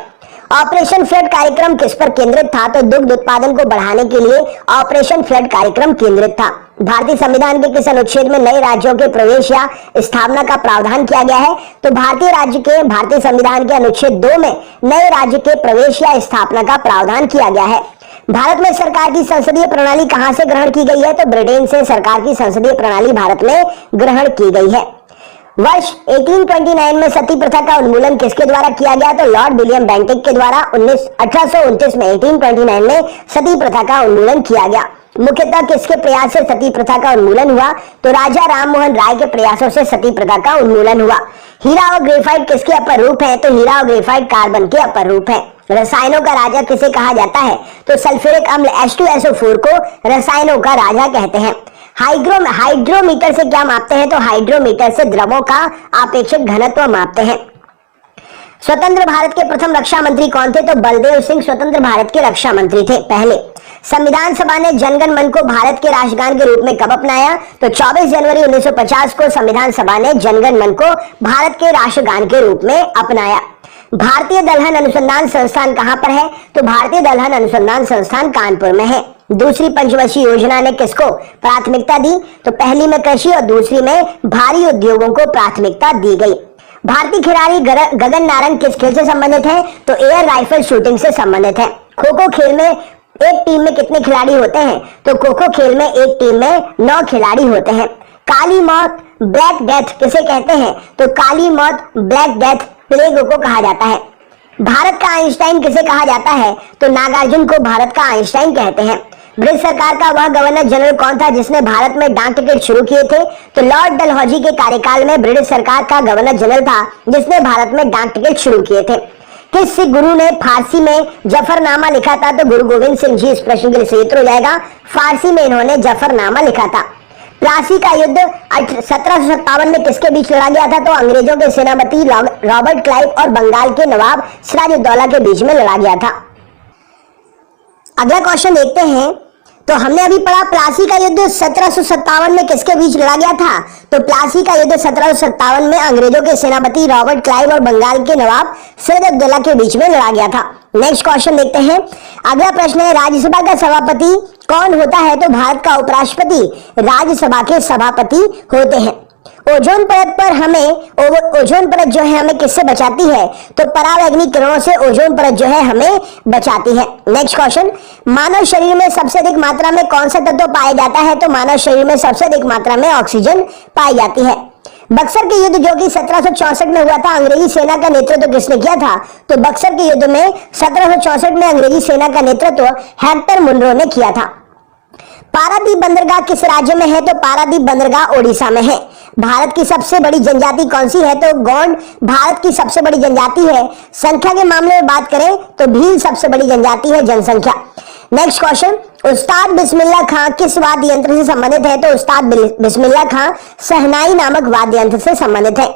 ऑपरेशन फ्लड कार्यक्रम किस पर केंद्रित था? तो दुग्ध उत्पादन को बढ़ाने के लिए ऑपरेशन फ्लड कार्यक्रम केंद्रित था। भारतीय संविधान के किस अनुच्छेद में नए राज्यों के प्रवेश या स्थापना का प्रावधान किया गया है? तो भारतीय संविधान के अनुच्छेद 2 में नए राज्य के प्रवेश या स्थापना का प्रावधान किया गया है। भारत में सरकार की संसदीय प्रणाली कहां से ग्रहण की गई है? तो ब्रिटेन से सरकार की संसदीय प्रणाली भारत में ग्रहण की गई है। वर्ष 1829 में सती प्रथा का उन्मूलन किसके द्वारा किया गया? तो लॉर्ड विलियम बेंटिक के द्वारा 1829 में 1829 में सती प्रथा का उन्मूलन किया गया। मुख्यतः किसके प्रयास से सती प्रथा का उन्मूलन हुआ? तो राजा राममोहन राय के प्रयासों से सती प्रथा का उन्मूलन हुआ। हीरा और ग्रेफाइट किसके अपर रूप है? तो हीरा और ग्रेफाइट कार्बन के अपर रूप है। रसायनों का राजा किसे कहा जाता है? तो सल्फ्यूरिक अम्ल H2SO4 को रसायनों का राजा कहते हैं। हाइड्रोमीटर से क्या मापते हैं? तो हाइड्रोमीटर से द्रवों का आपेक्षिक घनत्व मापते हैं। स्वतंत्र भारत के प्रथम रक्षा मंत्री कौन थे? तो बलदेव सिंह स्वतंत्र भारत के रक्षा मंत्री थे पहले। संविधान सभा ने जनगण मन को भारत के राष्ट्रगान के रूप में कब अपनाया? तो 24 जनवरी 1950 को संविधान सभा ने जनगण मन को भारत के राष्ट्रगान के रूप में अपनाया। भारतीय दलहन अनुसंधान संस्थान कहां पर है? तो भारतीय दलहन अनुसंधान संस्थान कानपुर में है। दूसरी पंचवर्षीय योजना ने किसको प्राथमिकता दी? तो पहली में कृषि और दूसरी में भारी उद्योगों को प्राथमिकता दी गई। भारतीय खिलाड़ी गगन नारंग किस खेल से संबंधित है? तो एयर राइफल शूटिंग से संबंधित है। खो खो खेल में एक टीम में कितने खिलाड़ी होते हैं? तो खो खो खेल में एक टीम में 9 खिलाड़ी होते हैं। काली मौत ब्लैक डेथ किसे कहते हैं? तो काली मौत ब्लैक डेथ प्लेग को कहा जाता है। भारत का आइंस्टाइन किसे कहा जाता है? तो नागार्जुन को भारत का आइंस्टाइन कहते हैं। ब्रिटिश सरकार का वह गवर्नर जनरल कौन था जिसने भारत में डाक टिकट शुरू किए थे? तो लॉर्ड डलहौजी के कार्यकाल में ब्रिटिश सरकार का गवर्नर जनरल था जिसने भारत में डाक टिकट शुरू किए थे। किस सिख गुरु ने फारसी में जफरनामा लिखा था? तो गुरु गोविंद सिंह जी। इस प्रश्न के लिए सही उत्तर हो जाएगा फारसी में इन्होंने जफरनामा लिखा था। प्लासी का युद्ध 1757 में किसके बीच लड़ा गया था? तो अंग्रेजों के सेनापति रॉबर्ट क्लाइव और बंगाल के नवाब सिराजुद्दौला के बीच में लड़ा गया था। अगला क्वेश्चन देखते हैं। तो हमने अभी पढ़ा प्लासी का युद्ध 1757 में किसके बीच लड़ा गया था? तो प्लासी का युद्ध 1757 में अंग्रेजों के सेनापति रॉबर्ट क्लाइव और बंगाल के नवाब सिराजुद्दौला के बीच में लड़ा गया था। नेक्स्ट क्वेश्चन देखते हैं। अगला प्रश्न है राज्यसभा का सभापति कौन होता है? तो भारत का उपराष्ट्रपति राज्यसभा के सभापति होते हैं। ओजोन परत पर ओजोन परत जो है हमें किससे बचाती है? तो परावैंगनी किरणों से ओजोन परत जो है हमें बचाती है। नेक्स्ट क्वेश्चन मानव शरीर में सबसे अधिक मात्रा में कौन सा तत्व पाया जाता है? तो मानव शरीर में सबसे अधिक मात्रा में ऑक्सीजन पाई जाती है। बक्सर के युद्ध जो कि 1764 में हुआ था अंग्रेजी सेना का नेतृत्व किसने किया था? तो बक्सर के युद्ध में 1764 में अंग्रेजी सेना का नेतृत्व हेक्टर मुनरो ने किया था। पारादीप बंदरगाह किस राज्य में है? तो पारादीप बंदरगाह ओडिशा में है। भारत की सबसे बड़ी जनजाति कौन सी है? तो गोंड भारत की सबसे बड़ी जनजाति है। संख्या के मामले में बात करें तो भील सबसे बड़ी जनजाति है जनसंख्या। नेक्स्ट क्वेश्चन उस्ताद बिस्मिल्लाह खां किस वाद्य यंत्र से संबंधित है? तो उस्ताद बिस्मिल्लाह खां शहनाई नामक वाद्य यंत्र से संबंधित है।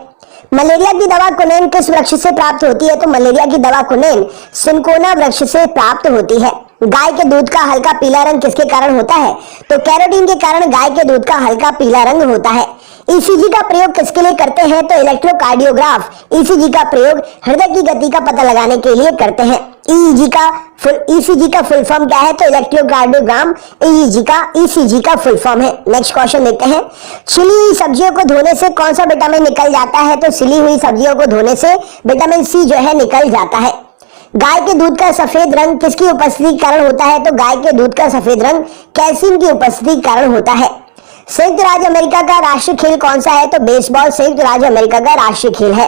मलेरिया की दवा कुनेन किस वृक्ष से प्राप्त होती है? तो मलेरिया की दवा कुनेन सिंकोना वृक्ष से प्राप्त होती है। गाय के दूध का हल्का पीला रंग किसके कारण होता है? तो कैरोटीन के कारण गाय के दूध का हल्का पीला रंग होता है। ईसीजी का प्रयोग किसके लिए करते हैं? तो इलेक्ट्रोकार्डियोग्राफ ईसीजी का प्रयोग हृदय की गति का पता लगाने के लिए करते हैं। ईसीजी का फुल फॉर्म क्या है? तो इलेक्ट्रोकार्डियोग्राम ईसीजी का फुल फॉर्म है। नेक्स्ट क्वेश्चन देखते हैं। छिली हुई सब्जियों को धोने से कौन सा विटामिन निकल जाता है? तो छिली हुई सब्जियों को धोने से विटामिन सी जो है निकल जाता है। गाय के दूध का सफेद रंग किसकी उपस्थिति के कारण होता है? तो गाय के दूध का सफेद रंग कैल्शियम की उपस्थिति के कारण होता है। संयुक्त राज्य अमेरिका का राष्ट्रीय खेल कौन सा है? तो बेसबॉल संयुक्त राज्य अमेरिका का राष्ट्रीय खेल है।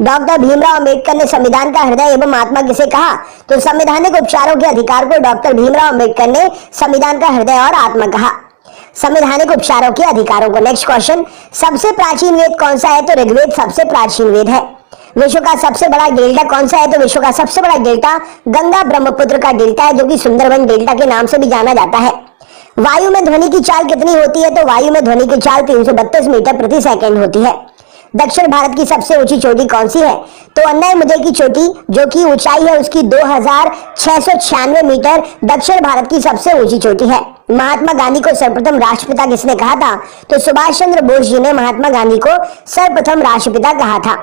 डॉक्टर भीमराव अंबेडकर ने संविधान का हृदय एवं आत्मा किसे कहा? तो संवैधानिक उपचारों के अधिकार को डॉक्टर भीमराव अंबेडकर ने संविधान का हृदय और आत्मा कहा। संवैधानिक उपचारों के अधिकारों को। नेक्स्ट क्वेश्चन सबसे प्राचीन वेद कौन सा है? तो ऋग्वेद सबसे प्राचीन वेद है। विश्व का सबसे बड़ा डेल्टा कौन सा है? तो विश्व का सबसे बड़ा डेल्टा गंगा ब्रह्मपुत्र का डेल्टा है जो कि सुंदरबन डेल्टा के नाम से भी जाना जाता है। वायु में ध्वनि की चाल कितनी होती है? तो वायु में ध्वनि की चाल 332 मीटर प्रति सेकंड होती है। दक्षिण भारत की सबसे ऊंची चोटी कौन सी है? तो अन्नायमुदई की चोटी जो कि ऊंचाई है उसकी 2696 मीटर दक्षिण भारत की सबसे ऊंची चोटी है। महात्मा गांधी को सर्वप्रथम राष्ट्रपिता किसने कहा था? तो सुभाष चंद्र बोस जी ने महात्मा गांधी को सर्वप्रथम राष्ट्रपिता कहा था।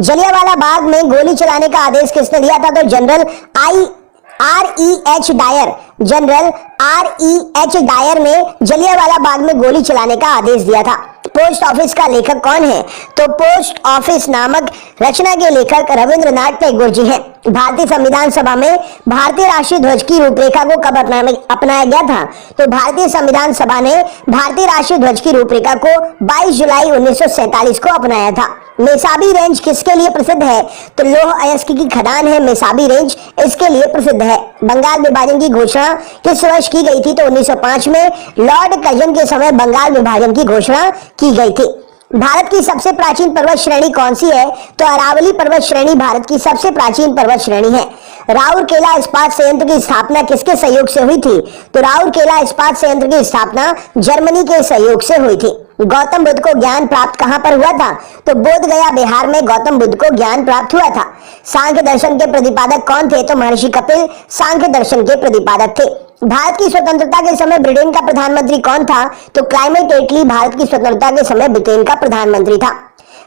जलियांवाला बाग में गोली चलाने का आदेश किसने दिया था? तो जनरल R.E.H. डायर ने जलियांवाला बाग में गोली चलाने का आदेश दिया था। पोस्ट ऑफिस का लेखक कौन है? तो पोस्ट ऑफिस नामक रचना के लेखक रविंद्रनाथ टैगोर जी हैं। भारतीय संविधान सभा में भारतीय राष्ट्रीय ध्वज की रूपरेखा को कब अपनाया गया था? तो भारतीय संविधान सभा ने भारतीय राष्ट्रीय ध्वज की रूपरेखा को 22 जुलाई 1947 को अपनाया था। मेसाबी रेंज किसके लिए प्रसिद्ध है? तो लौह अयस्क की खदान है मेसाबी रेंज, इसके लिए प्रसिद्ध है। बंगाल विभाजन की घोषणा किस वर्ष की गई थी? तो 1905 में लॉर्ड कर्जन के समय बंगाल विभाजन की घोषणा की गई थी। भारत की सबसे प्राचीन पर्वत श्रेणी कौन सी है? तो अरावली पर्वत श्रेणी भारत की सबसे प्राचीन पर्वत श्रेणी है। राउरकेला इस्पात संयंत्र की स्थापना किसके सहयोग से हुई थी? तो राउरकेला इस्पात संयंत्र की स्थापना जर्मनी के सहयोग से हुई थी। गौतम बुद्ध को ज्ञान प्राप्त कहां पर हुआ था? तो बोध गया बिहार में गौतम बुद्ध को ज्ञान प्राप्त हुआ था। सांख्य दर्शन के प्रतिपादक कौन थे? तो महर्षि कपिल सांख्य दर्शन के प्रतिपादक थे। भारत की स्वतंत्रता के समय ब्रिटेन का प्रधानमंत्री कौन था? तो क्लाइमेट एटली भारत की स्वतंत्रता के समय ब्रिटेन का प्रधानमंत्री था।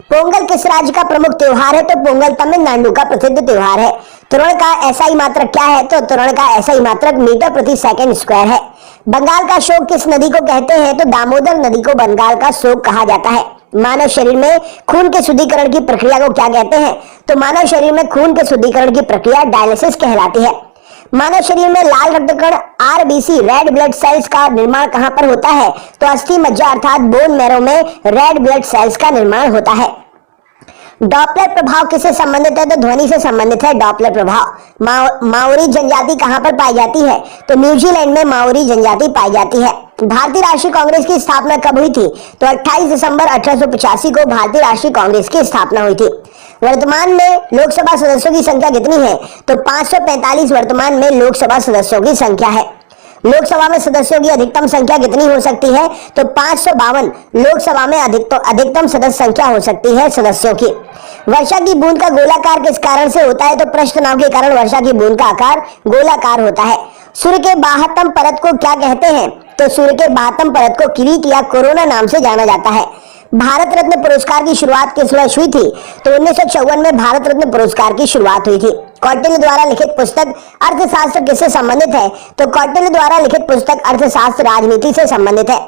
पोंगल किस राज्य का प्रमुख त्योहार है? तो पोंगल तमिलनाडु का प्रसिद्ध त्योहार है। त्वरण का एसआई मात्रक क्या है? तो त्वरण का एसआई मात्रक मीटर प्रति सेकंड स्क्वायर है। बंगाल का शोक किस नदी को कहते हैं? तो दामोदर नदी को बंगाल का शोक कहा जाता है। मानव शरीर में खून के शुद्धिकरण की प्रक्रिया को क्या कहते हैं? तो मानव शरीर में खून के शुद्धिकरण की प्रक्रिया डायलिसिस कहलाती है। मानव शरीर में लाल रक्तकण आरबीसी रेड ब्लड सेल्स का निर्माण कहां पर होता है? तो अस्थि मज्जा अर्थात बोन मैरो में रेड ब्लड सेल्स का निर्माण होता है। डॉपलर प्रभाव किससे संबंधित है? तो ध्वनि से संबंधित है डॉपलर प्रभाव। माओरी जनजाति कहां पर पाई जाती है? तो न्यूजीलैंड में माओरी जनजाति पाई जाती है। भारतीय राष्ट्रीय कांग्रेस की स्थापना कब हुई थी? तो 28 दिसंबर 1885 को भारतीय राष्ट्रीय कांग्रेस की स्थापना हुई थी। वर्तमान में लोकसभा सदस्यों की संख्या कितनी है? तो 545 वर्तमान में लोकसभा सदस्यों की संख्या है। लोकसभा में सदस्यों की अधिकतम संख्या कितनी हो सकती है? तो 552 लोकसभा में अधिकतम सदस्य संख्या हो सकती है सदस्यों की। वर्षा की बूंद का गोलाकार किस कारण से होता है? तो पृष्ठ तनाव के कारण वर्षा की बूंद का आकार गोलाकार होता है। सूर्य के बाह्यतम परत को क्या कहते हैं? तो सूर्य के बाह्यतम परत को किरीट या कोरोना नाम से जाना जाता है। भारत रत्न पुरस्कार की शुरुआत किस वर्ष हुई थी? तो 1954 में भारत रत्न पुरस्कार की शुरुआत हुई थी। कौटिल्य द्वारा लिखित पुस्तक अर्थशास्त्र किससे संबंधित है? तो कौटिल्य द्वारा लिखित पुस्तक अर्थशास्त्र राजनीति से संबंधित है।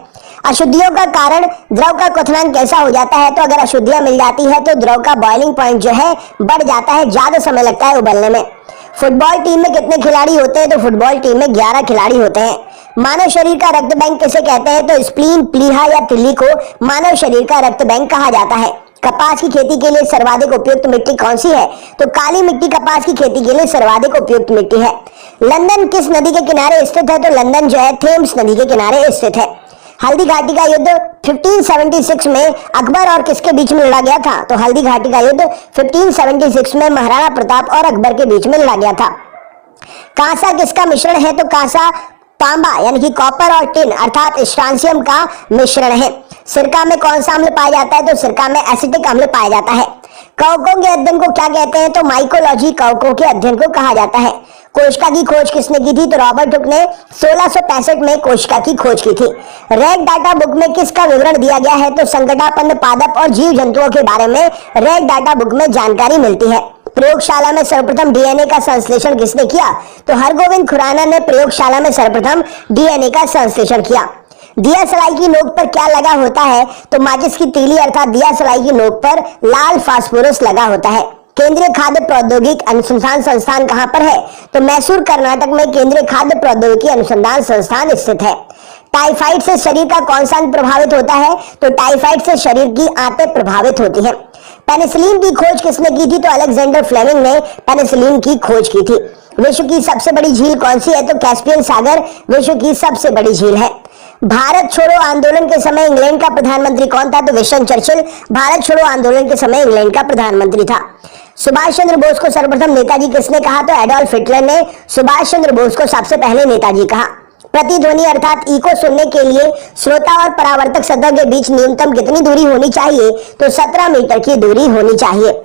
अशुद्धियों का कारण द्रव का क्वथनांक कैसा हो जाता है? तो अगर अशुद्धियां मिल जाती है तो द्रव का बॉइलिंग पॉइंट जो है बढ़ जाता है, ज्यादा समय लगता है उबलने में। फुटबॉल टीम में कितने खिलाड़ी होते हैं? तो फुटबॉल टीम में 11 खिलाड़ी होते हैं। मानव शरीर का रक्त बैंक किसे कहते हैं? तो स्प्लीन, प्लीहा या तिल्ली को मानव शरीर का रक्त बैंक कहा जाता है। कपास की खेती के लिए सर्वाधिक उपयुक्त मिट्टी कौन सी है? तो काली मिट्टी कपास की खेती के लिए सर्वाधिक उपयुक्त मिट्टी है। लंदन किस नदी के किनारे स्थित है? तो लंदन जो है थेम्स नदी के किनारे स्थित है। हल्दी घाटी का युद्ध 1576 में अकबर और किसके बीच में लड़ा गया था? तो हल्दी घाटी का युद्ध 1576 में महाराणा प्रताप और अकबर के बीच में लड़ा गया था। कांसा किसका मिश्रण है? तो कांसा तांबा यानी कि कॉपर और टिन अर्थात स्ट्रांसियम का मिश्रण है। सिरका में कौन सा अम्ल पाया जाता है? तो सिरका में एसिटिक अम्ल पाया जाता है। कवकों के अध्ययन को क्या कहते हैं? तो माइकोलॉजी कवकों के अध्ययन को कहा जाता है। कोशिका की खोज किसने की थी? तो रॉबर्ट हुक ने 1665 में कोशिका की खोज की थी। रेड डाटा बुक में किसका विवरण दिया गया है? तो संकटापन्न पादप और जीव जंतुओं के बारे में रेड डाटा बुक में जानकारी मिलती है। प्रयोगशाला में सर्वप्रथम डीएनए का संश्लेषण किसने किया? तो हरगोविंद खुराना ने प्रयोगशाला में सर्वप्रथम डीएनए का संश्लेषण किया। दिया सलाई की नोक पर क्या लगा होता है? तो माचिस की तीली अर्थात दिया सलाई की नोक पर लाल फास्फोरस लगा होता है। केंद्रीय खाद्य प्रौद्योगिकी अनुसंधान संस्थान कहां पर है? तो मैसूर कर्नाटक में केंद्रीय खाद्य प्रौद्योगिकी अनुसंधान संस्थान स्थित है। टाइफाइड से शरीर का कौन सा अंग प्रभावित होता है? तो टाइफाइड से शरीर की आंतें प्रभावित होती हैं। पेनिसिलिन की खोज किसने की थी? तो अलेक्जेंडर फ्लेमिंग ने पेनिसिलिन की खोज की थी। विश्व की सबसे बड़ी झील कौन सी है? तो कैस्पियन सागर विश्व की सबसे बड़ी झील है। भारत छोड़ो आंदोलन के समय इंग्लैंड का प्रधानमंत्री कौन था? तो विंस्टन चर्चिल भारत छोड़ो आंदोलन के समय इंग्लैंड का प्रधानमंत्री था। सुभाष चंद्र बोस को सर्वप्रथम नेताजी किसने कहा? तो एडोल्फ हिटलर ने सुभाष चंद्र बोस को सबसे पहले नेताजी कहा। प्रतिध्वनि अर्थात इको सुनने के लिए श्रोता और परावर्तक सतह के बीच न्यूनतम कितनी दूरी होनी चाहिए? तो 17 मीटर की दूरी होनी चाहिए।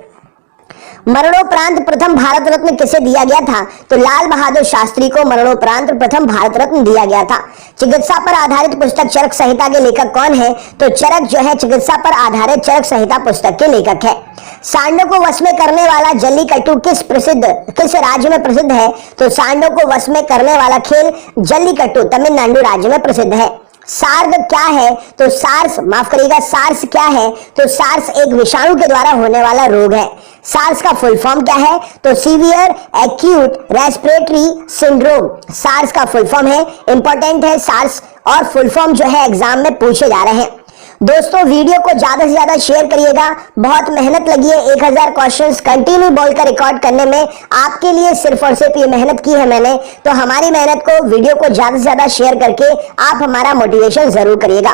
मरणोपरांत प्रथम भारत रत्न किसे दिया गया था? तो लाल बहादुर शास्त्री को मरणोपरांत प्रथम भारत रत्न दिया गया था। चिकित्सा पर आधारित पुस्तक चरक संहिता के लेखक कौन है? तो चरक जो है चिकित्सा पर आधारित चरक संहिता पुस्तक के लेखक है। सांडों को वश में करने वाला जल्लीकट्टू किस राज्य में प्रसिद्ध है? तो सांडों को वश में करने वाला खेल जल्लीकट्टू तमिलनाडु राज्य में प्रसिद्ध है। सार्स क्या है? तो सार्स क्या है? तो सार्स एक विषाणु के द्वारा होने वाला रोग है। सार्स का फुल फॉर्म क्या है? तो severe acute respiratory syndrome SARS का फुल फॉर्म है। इंपॉर्टेंट है सार्स और फुल फॉर्म जो है एग्जाम में पूछे जा रहे हैं। दोस्तों वीडियो को ज्यादा से ज्यादा शेयर करिएगा। बहुत मेहनत लगी है 1000 क्वेश्चंस कंटिन्यू बोलकर रिकॉर्ड करने में। आपके लिए सिर्फ और सिर्फ ये मेहनत की है मैंने, तो हमारी मेहनत को वीडियो को ज्यादा से ज्यादा शेयर करके आप हमारा मोटिवेशन जरूर करिएगा।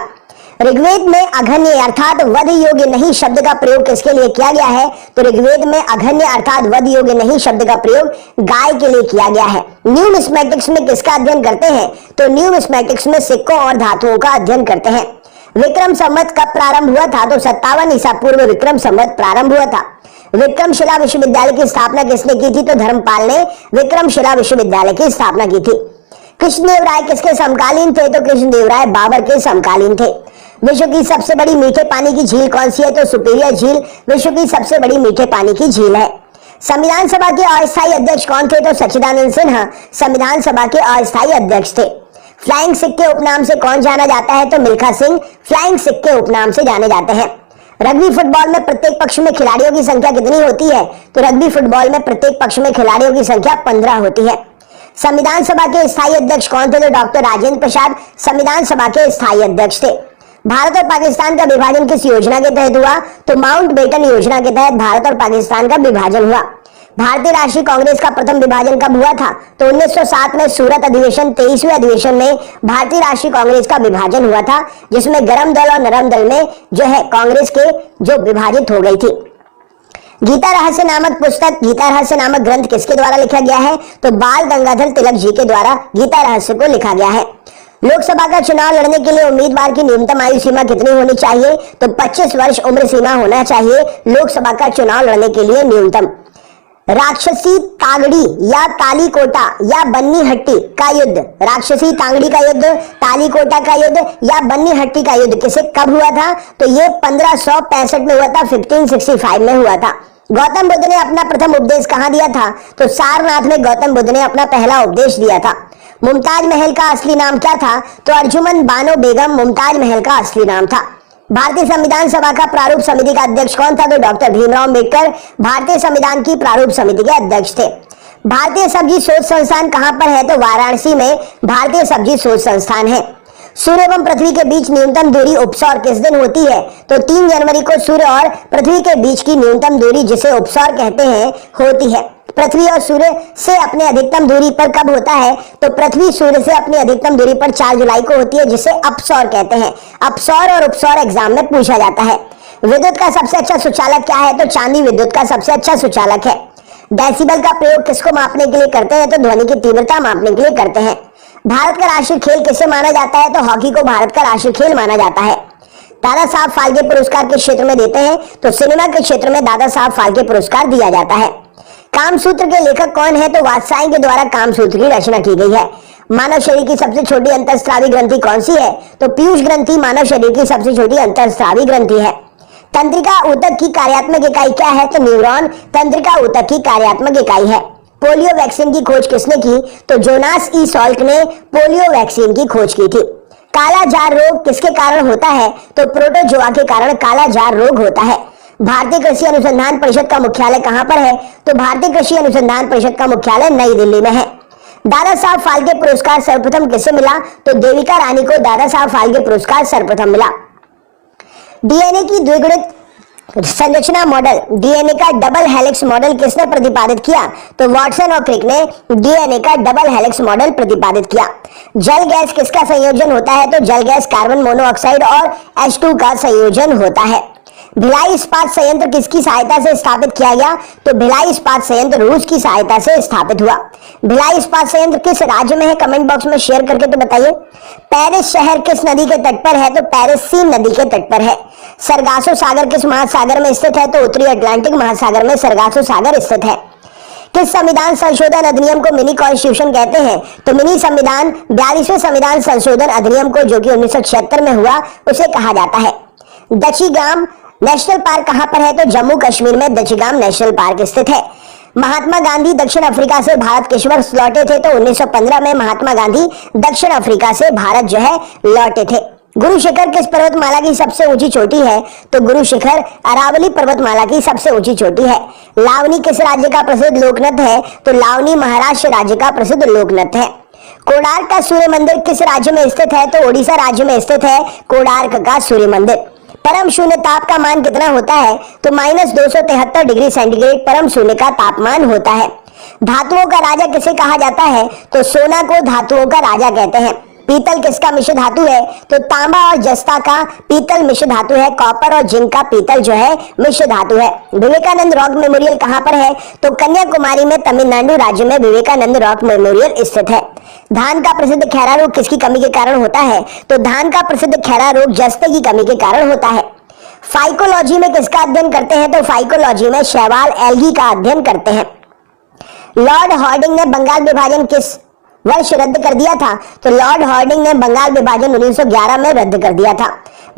ऋग्वेद में अघन्य अर्थात वध योग्य नहीं शब्द का प्रयोग किसके लिए किया गया है? तो ऋग्वेद में अघन्य अर्थात वध योग्य नहीं शब्द का प्रयोग गाय के लिए किया गया है। न्यूमिस्मेटिक्स में किसका अध्ययन करते हैं? तो न्यूमिस्मेटिक्स में सिक्कों और धातुओं का अध्ययन करते हैं। विक्रम संवत कब प्रारंभ हुआ था? तो 57 ईसा पूर्व विक्रम संवत प्रारंभ हुआ था। विक्रमशिला विश्वविद्यालय की स्थापना किसने की थी? तो धर्मपाल ने विक्रमशिला विश्वविद्यालय की स्थापना की थी। कृष्णदेव राय किसके समकालीन थे? तो कृष्णदेव राय बाबर के समकालीन थे। विश्व की सबसे बड़ी मीठे पानी की झील कौन सी है? तो सुपीरियर झील विश्व की सबसे बड़ी मीठे पानी की झील है। संविधान सभा के अस्थायी अध्यक्ष कौन थे? तो सच्चिदानंद सिन्हा संविधान सभा के अस्थायी अध्यक्ष थे। फ्लाइंग सिख के उपनाम से कौन जाना जाता है? तो मिल्खा सिंह फ्लाइंग सिख के उपनाम से जाने जाते हैं। रग्बी फुटबॉल में प्रत्येक पक्ष में खिलाड़ियों की संख्या कितनी होती है? तो रग्बी फुटबॉल में प्रत्येक पक्ष में खिलाड़ियों की संख्या 15 होती है। संविधान सभा के स्थायी अध्यक्ष कौन थे? तो डॉक्टर राजेंद्र प्रसाद संविधान सभा के स्थायी अध्यक्ष थे। भारत और पाकिस्तान का विभाजन किस योजना के तहत हुआ? तो माउंटबेटन योजना के तहत भारत और पाकिस्तान का विभाजन हुआ। भारतीय राष्ट्रीय कांग्रेस का प्रथम विभाजन कब हुआ था? तो 1907 में सूरत अधिवेशन 23वें अधिवेशन में भारतीय राष्ट्रीय कांग्रेस का विभाजन हुआ था, जिसमें गरम दल और नरम दल में जो है कांग्रेस के जो विभाजित हो गई थी। गीता रहस्य नामक पुस्तक, गीता रहस्य नामक ग्रंथ किसके द्वारा लिखा गया है? तो बाल गंगाधर तिलक जी के द्वारा गीता रहस्य को लिखा गया है। लोकसभा का चुनाव लड़ने के लिए उम्मीदवार की न्यूनतम आयु सीमा कितनी होनी चाहिए? तो 25 वर्ष उम्र सीमा होना चाहिए लोकसभा का चुनाव लड़ने के लिए न्यूनतम। राक्षसी तांगड़ी या तालीकोटा या बन्नी हट्टी का युद्ध, राक्षसी तांगड़ी का युद्ध, तालीकोटा का युद्ध या बन्नी हट्टी का युद्ध किसे कब हुआ था? तो ये 1565 में हुआ था, 1565 में हुआ था। गौतम बुद्ध ने अपना प्रथम उपदेश कहाँ दिया था? तो सारनाथ में गौतम बुद्ध ने अपना पहला उपदेश दिया था। मुमताज महल का असली नाम क्या था? तो अर्जुमन बानो बेगम मुमताज महल का असली नाम था। भारतीय संविधान सभा का प्रारूप समिति का अध्यक्ष कौन था? तो डॉक्टर भीमराव अम्बेडकर भारतीय संविधान की प्रारूप समिति के अध्यक्ष थे। भारतीय सब्जी शोध संस्थान कहां पर है? तो वाराणसी में भारतीय सब्जी शोध संस्थान है। सूर्य एवं पृथ्वी के बीच न्यूनतम दूरी उपसौर किस दिन होती है? तो 3 जनवरी को सूर्य और पृथ्वी के बीच की न्यूनतम दूरी, जिसे उपसौर कहते हैं, होती है। पृथ्वी और सूर्य से अपने अधिकतम दूरी पर कब होता है? तो पृथ्वी सूर्य से अपनी अधिकतम दूरी पर 4 जुलाई को होती है, जिसे अपसौर कहते हैं। अपसौर और उपसौर एग्जाम में पूछा जाता है। विद्युत का सबसे अच्छा सुचालक क्या है? तो चांदी विद्युत का सबसे अच्छा सुचालक है। डेसिबल का प्रयोग किसको मापने के लिए करते हैं? तो ध्वनि की तीव्रता मापने के लिए करते हैं। भारत का राष्ट्रीय खेल किसे माना जाता है? तो हॉकी को भारत का राष्ट्रीय खेल माना जाता है। दादा साहब फाल्के पुरस्कार किस क्षेत्र में देते हैं? तो सिनेमा के क्षेत्र में दादा साहब फाल्के पुरस्कार दिया जाता है। कामसूत्र के लेखक कौन है? तो वात्स्यायन के द्वारा कामसूत्र की रचना की गई है। मानव शरीर की सबसे छोटी अंतःस्रावी ग्रंथि कौन सी है? तो पीयूष ग्रंथि मानव शरीर की सबसे छोटी अंतःस्रावी ग्रंथि है। तंत्रिका ऊतक की कार्यात्मक इकाई क्या है? तो न्यूरॉन तंत्रिका ऊतक की कार्यात्मक इकाई है। पोलियो वैक्सीन की खोज किसने की? तो जोनास ई सॉल्ट ने पोलियो वैक्सीन की खोज की थी। काला जार रोग किसके कारण होता है? तो प्रोटोजोआ के कारण काला जार रोग होता है। भारतीय कृषि अनुसंधान परिषद का मुख्यालय कहां पर है? तो भारतीय कृषि अनुसंधान परिषद का मुख्यालय नई दिल्ली में है। दादा साहब फाल्के पुरस्कार सर्वप्रथम किसे मिला? तो देविका रानी को दादा साहब फाल्के पुरस्कार सर्वप्रथम मिला। डीएनए की द्विगुणित संरचना मॉडल, डीएनए का डबल हेलिक्स मॉडल किसने प्रतिपादित किया? तो वॉटसन और क्रिक ने डीएनए का डबल हेलिक्स मॉडल प्रतिपादित किया। जल गैस किसका संयोजन होता है? तो जल गैस कार्बन मोनोऑक्साइड और H2 का संयोजन होता है। भिलाई इस्पात संयंत्र किसकी सहायता से स्थापित किया गया? तो भिलाई इस्पात संयंत्र रूस की सहायता से स्थापित हुआ। भिलाई इस्पात संयंत्र किस राज्य में है? कमेंट बॉक्स में शेयर करके तो बताइए। पेरिस शहर किस नदी के तट पर है? तो पेरिस सीन नदी के तट पर है। सरगासो सागर किस महासागर में स्थित है? तो उत्तरी अटलांटिक महासागर में सरगासो सागर स्थित है। किस संविधान संशोधन अधिनियम को मिनी कॉन्स्टिट्यूशन कहते हैं? तो मिनी संविधान 42वें संविधान संशोधन अधिनियम को, जो कि 1976 में हुआ, उसे कहा जाता है। दक्षिगाम नेशनल पार्क कहां पर है? तो जम्मू कश्मीर में दक्षिगाम नेशनल पार्क स्थित है। महात्मा गांधी दक्षिण अफ्रीका से भारत किस वर्ष लौटे थे? तो 1915 में महात्मा गांधी दक्षिण अफ्रीका से भारत जो है लौटे थे। गुरु शिखर किस पर्वतमाला की सबसे ऊंची चोटी है? तो गुरु शिखर अरावली पर्वतमाला की सबसे ऊंची चोटी है। लावनी किस राज्य का प्रसिद्ध लोकनृत्य है? तो लावनी महाराष्ट्र राज्य का प्रसिद्ध लोकनृत्य है। कोणार्क का सूर्य मंदिर किस राज्य में स्थित है? तो ओडिशा राज्य में स्थित है कोणार्क का सूर्य मंदिर। परम शून्य ताप का मान कितना होता है? तो -273 डिग्री सेंटीग्रेड परम शून्य का तापमान होता है। धातुओं का राजा किसे कहा जाता है? तो सोना को धातुओं का राजा कहते हैं। पीतल किसका मिश्र धातु है? तो तांबा और जस्ता का पीतल मिश्र धातु है। कॉपर और जिंक का पीतल जो है मिश्र धातु है। विवेकानंद रॉक मेमोरियल कहां पर है? तो कन्याकुमारी में, तमिलनाडु राज्य में विवेकानंद रॉक मेमोरियल स्थित है। धान का प्रसिद्ध खैरा रोग किसकी कमी के कारण होता है? तो धान का प्रसिद्ध खैरा रोग जस्ते की कमी के कारण होता है। फाइकोलॉजी में किसका अध्ययन करते हैं? तो फाइकोलॉजी में शैवाल एल्गी का अध्ययन करते हैं। लॉर्ड हॉर्डिंग ने बंगाल विभाजन किस वर्ष रद्द कर दिया था? तो लॉर्ड हॉर्डिंग ने बंगाल विभाजन 1911 में रद्द कर दिया था।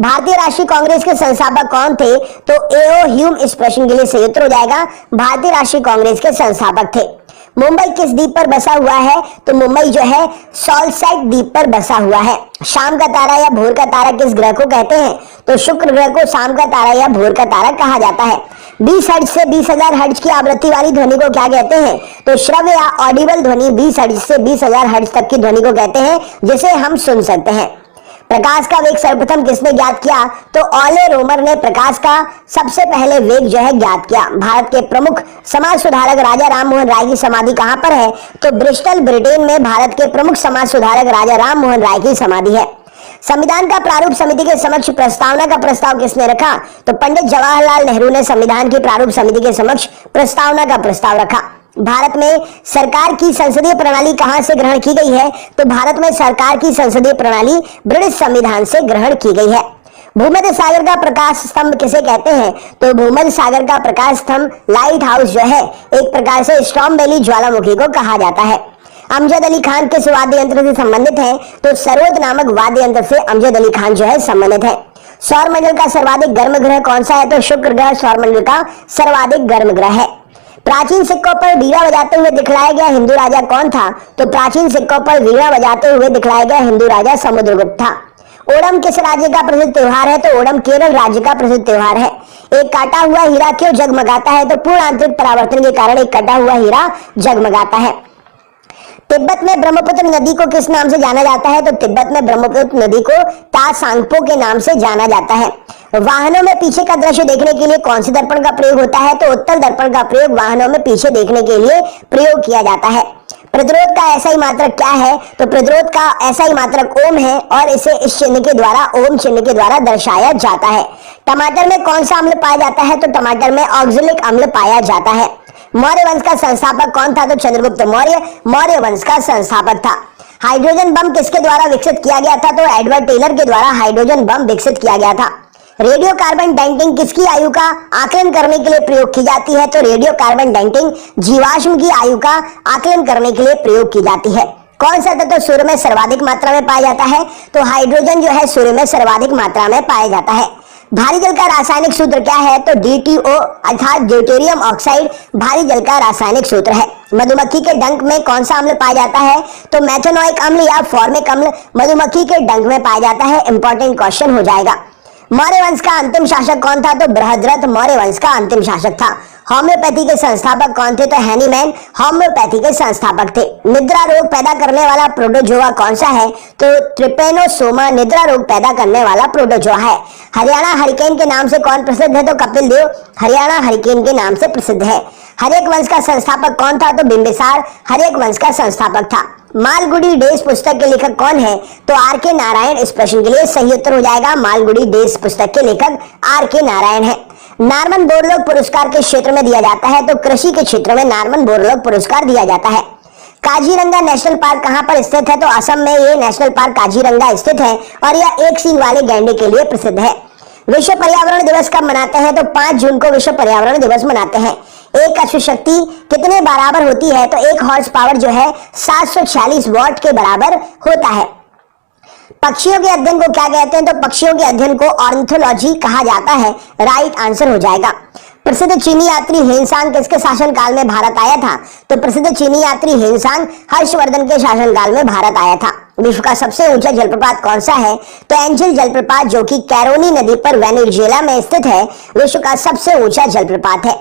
भारतीय राष्ट्रीय कांग्रेस के संस्थापक कौन थे? तो एओ ह्यूम इस प्रश्न के लिए सही उत्तर हो जाएगा, भारतीय राष्ट्रीय कांग्रेस के संस्थापक थे। मुंबई किस द्वीप पर बसा हुआ है? तो मुंबई जो है सॉल्साइड द्वीप पर बसा हुआ है। शाम का तारा या भोर का तारा किस ग्रह को कहते हैं? तो शुक्र ग्रह को शाम का तारा या भोर का तारा कहा जाता है। 20 हर्ट्ज से 20,000 हर्ट्ज की आवृत्ति वाली ध्वनि को क्या कहते हैं? तो श्रव्य या ऑडिबल ध्वनि 20 हर्ट्ज से 20,000 हर्ट्ज तक की ध्वनि को कहते हैं, जिसे हम सुन सकते हैं। प्रकाश का वेग सर्वप्रथम किसने ज्ञात किया? तो ऑले रोमर ने प्रकाश का सबसे पहले वेग जो है ज्ञात किया। भारत के प्रमुख समाज सुधारक राजा राम मोहन राय की समाधि कहां पर है? तो ब्रिस्टल ब्रिटेन में भारत के प्रमुख समाज सुधारक राजा राम मोहन राय की समाधि है। संविधान का प्रारूप समिति के समक्ष प्रस्तावना का प्रस्ताव किसने रखा? तो पंडित जवाहरलाल नेहरू ने संविधान की प्रारूप समिति के समक्ष प्रस्तावना का प्रस्ताव रखा। भारत में सरकार की संसदीय प्रणाली कहां से ग्रहण की गई है? तो भारत में सरकार की संसदीय प्रणाली ब्रिटिश संविधान से ग्रहण की गई है। भूमध्य सागर का प्रकाश स्तंभ किसे कहते हैं? तो भूमध्य सागर का प्रकाश स्तंभ लाइट हाउस जो है एक प्रकार से स्टॉर्म वैली ज्वालामुखी को कहा जाता है। अमजद अली खान किस वाद्य यंत्र से संबंधित है? तो सरोद नामक वाद्य यंत्र से अमजद अली खान जो है संबंधित है। सौरमंडल का सर्वाधिक गर्म ग्रह कौन सा है? तो शुक्र ग्रह सौरमंडल का सर्वाधिक गर्म ग्रह है। प्राचीन सिक्कों पर वीणा बजाते हुए दिखलाया गया हिंदू राजा कौन था? तो प्राचीन सिक्कों पर वीणा बजाते हुए दिखलाया गया हिंदू राजा समुद्रगुप्त था। ओणम किस राज्य का प्रसिद्ध त्योहार है? तो ओणम केरल राज्य का प्रसिद्ध त्योहार है। एक काटा हुआ हीरा क्यों जगमगाता है? तो पूर्ण आंतरिक परावर्तन के कारण एक कटा हुआ हीरा जगमगाता है। तिब्बत में ब्रह्मपुत्र नदी को किस नाम से जाना जाता है? तो तिब्बत में ब्रह्मपुत्र नदी को तासांगपो के नाम से जाना जाता है। वाहनों में पीछे का दृश्य देखने के लिए कौन से दर्पण का प्रयोग होता है? तो उत्तल दर्पण का प्रयोग वाहनों में पीछे देखने के लिए प्रयोग किया जाता है। प्रतिरोध का ऐसा ही मात्रक क्या है? तो प्रतिरोध का ऐसा ही मात्रक ओम है और इसे इस चिन्ह के द्वारा, ओम चिन्ह के द्वारा दर्शाया जाता है। टमाटर में कौन सा अम्ल पाया जाता है? तो टमाटर में ऑक्जेलिक अम्ल पाया जाता है। मौर्य वंश का संस्थापक कौन था? तो चंद्रगुप्त मौर्य मौर्य वंश का संस्थापक था। हाइड्रोजन बम किसके द्वारा विकसित किया गया था? तो एडवर्ड टेलर के द्वारा हाइड्रोजन बम विकसित किया गया था। रेडियो कार्बन डेटिंग किसकी आयु का आकलन करने के लिए प्रयोग की जाती है? तो रेडियो कार्बन डेटिंग जीवाश्म की आयु का आकलन करने के लिए प्रयोग की जाती है। कौन सा तत्व सूर्य में सर्वाधिक मात्रा में पाया जाता है? तो हाइड्रोजन जो है सूर्य में सर्वाधिक मात्रा में पाया जाता है। भारी जल का रासायनिक सूत्र क्या है? तो DTO अर्थात ड्यूटेरियम ऑक्साइड भारी जल का रासायनिक सूत्र है। मधुमक्खी के डंक में कौन सा अम्ल पाया जाता है? तो मेथनोइक अम्ल या फॉर्मिक अम्ल मधुमक्खी के डंक में पाया जाता है। इंपॉर्टेंट क्वेश्चन हो जाएगा। मौर्य वंश का अंतिम शासक कौन था? तो बृहद्रथ मौर्य वंश का अंतिम शासक था। होम्योपैथी के संस्थापक कौन थे? तो हैनीमैन होम्योपैथी के संस्थापक थे। निद्रा रोग पैदा करने वाला प्रोटोजोआ कौन सा है? तो ट्रिपेनोसोमा निद्रा रोग पैदा करने वाला प्रोटोजोआ है। हरियाणा हरिकेन के नाम से कौन प्रसिद्ध है? तो कपिल देव हरियाणा हरिकेन के नाम से प्रसिद्ध है। हर्यक वंश का संस्थापक कौन था? तो बिंबिसार हर्यक वंश का संस्थापक था। मालगुडी डेज पुस्तक के लेखक कौन है? तो R.K. नारायण इस प्रश्न के लिए सही उत्तर हो जाएगा। मालगुडी डेज पुस्तक के लेखक R.K. नारायण है। नारमन बोरलोग पुरस्कार किस क्षेत्र में दिया जाता है? तो कृषि के क्षेत्र में नारमन बोरलोग पुरस्कार दिया जाता है। काजीरंगा नेशनल पार्क कहां पर स्थित है? तो असम में ये नेशनल पार्क काजीरंगा स्थित है और यह एक सींग वाले गैंडे के लिए प्रसिद्ध है। विश्व पर्यावरण दिवस कब मनाते हैं? तो 5 जून को विश्व पर्यावरण दिवस मनाते हैं। एक अश्व शक्ति कितने बराबर होती है? तो 1 हॉर्स पावर जो है 746 वॉट के बराबर होता है। पक्षियों के अध्ययन को क्या कहते हैं? तो पक्षियों के अध्ययन को ऑर्निथोलॉजी कहा जाता है। राइट आंसर हो जाएगा। प्रसिद्ध चीनी यात्री हेनसांग किसके शासनकाल में भारत आया था? तो प्रसिद्ध चीनी यात्री हेनसांग हर्षवर्धन के शासनकाल में भारत आया था। विश्व का सबसे ऊंचा जलप्रपात कौन सा है? तो एंजल जलप्रपात जो कि कैरोनी नदी पर वेनेजुएला में स्थित है, विश्व का सबसे ऊंचा जलप्रपात है।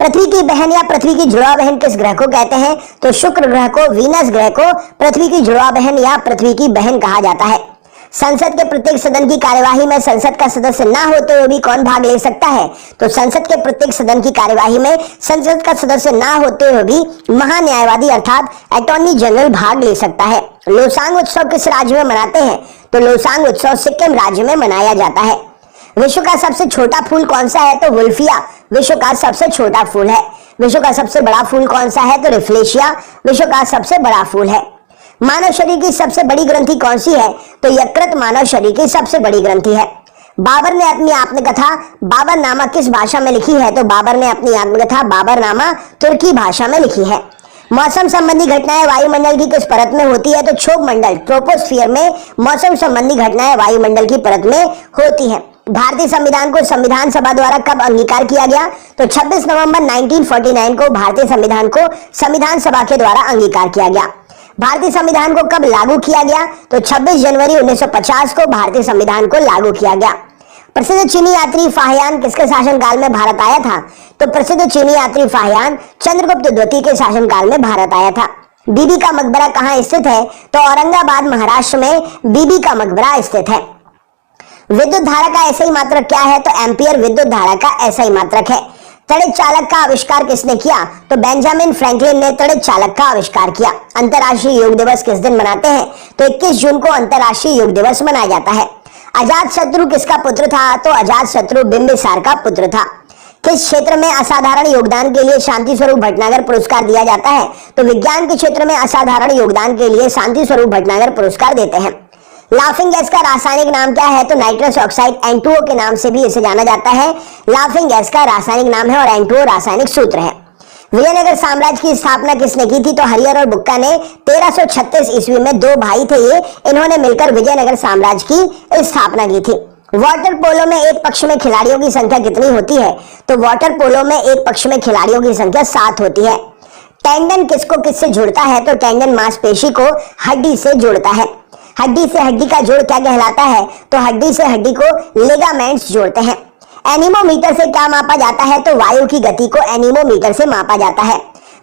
पृथ्वी की बहन या पृथ्वी की जुड़वा बहन किस ग्रह को कहते हैं? तो शुक्र ग्रह को, वीनस ग्रह को पृथ्वी की जुड़वा बहन या पृथ्वी की बहन कहा जाता है। संसद के प्रत्येक सदन की कार्यवाही में संसद का सदस्य ना होते हुए भी कौन भाग ले सकता है? तो संसद के प्रत्येक सदन की कार्यवाही में संसद का सदस्य ना होते हुए भी महान्यायवादी अर्थात अटॉर्नी जनरल भाग ले सकता है। लोसांग उत्सव किस राज्य में मनाते हैं? तो लोसांग उत्सव सिक्किम राज्य में मनाया जाता है। विश्व का सबसे छोटा फूल कौन सा है? तो वुल्फिया विश्व का सबसे छोटा फूल है। विश्व का सबसे बड़ा फूल कौन सा है? तो रिफ्लेशिया विश्व का सबसे बड़ा फूल है। मानव शरीर की सबसे बड़ी ग्रंथि कौन सी है? तो यकृत मानव शरीर की सबसे बड़ी ग्रंथि है। बाबर ने अपनी आत्मकथा बाबरनामा किस भाषा में लिखी है? तो बाबर ने अपनी आत्मकथा बाबरनामा तुर्की भाषा में लिखी है। मौसम संबंधी घटनाएं वायुमंडल की किस परत में होती है? तो क्षोभ मंडल ट्रोपोस्फियर में मौसम संबंधी घटनाएं वायुमंडल की परत में होती है। भारतीय संविधान को संविधान सभा द्वारा कब अंगीकार किया गया? तो 26 नवंबर 1949 को भारतीय संविधान को संविधान सभा के द्वारा अंगीकार किया गया। भारतीय संविधान को कब लागू किया गया? तो 26 जनवरी 1950 को भारतीय संविधान को लागू किया गया। प्रसिद्ध चीनी यात्री फाहियान किसके शासनकाल में भारत आया था? तो प्रसिद्ध चीनी यात्री फाहियान चंद्रगुप्त द्वितीय के शासनकाल में भारत आया था। बीबी का मकबरा कहाँ स्थित है? तो औरंगाबाद महाराष्ट्र में बीबी का मकबरा स्थित है। विद्युत धारा का एसआई मात्रक क्या है? तो एम्पियर विद्युत धारा का एसआई मात्रक है। तड़ित चालक का आविष्कार किसने किया? तो बेंजामिन फ्रैंकलिन ने तड़ित चालक का आविष्कार किया। अंतर्राष्ट्रीय योग दिवस किस दिन मनाते हैं? तो 21 जून को अंतर्राष्ट्रीय योग दिवस मनाया जाता है। अजात शत्रु किसका पुत्र था? तो अजात शत्रु बिंबिसार का पुत्र था। किस क्षेत्र में असाधारण योगदान के लिए शांति स्वरूप भटनागर पुरस्कार दिया जाता है? तो विज्ञान के क्षेत्र में असाधारण योगदान के लिए शांति स्वरूप भटनागर पुरस्कार देते हैं। लाफिंग गैस का रासायनिक नाम क्या है? तो नाइट्रस ऑक्साइड N2O के नाम से भी इसे जाना जाता है। लाफिंग गैस का रासायनिक नाम है और N2O रासायनिक सूत्र है। विजयनगर साम्राज्य की स्थापना किसने की थी? तो हरिहर और बुक्का ने 1336 ईस्वी में, दो भाई थे ये, इन्होंने मिलकर विजयनगर साम्राज्य की स्थापना की थी। वाटर पोलो में एक पक्ष में खिलाड़ियों की संख्या कितनी होती है? तो वाटर पोलो में एक पक्ष में खिलाड़ियों की संख्या 7 होती है। टेंडन किसको किससे जुड़ता है? तो टेंडन मांसपेशी को हड्डी से जोड़ता है। हड्डी से हड्डी का जोड़ क्या कहलाता है? तो हड्डी से हड्डी को लिगामेंट्स जोड़ते हैं। एनीमोमीटर से क्या मापा जाता है? तो वायु की गति को एनीमोमीटर से मापा जाता है।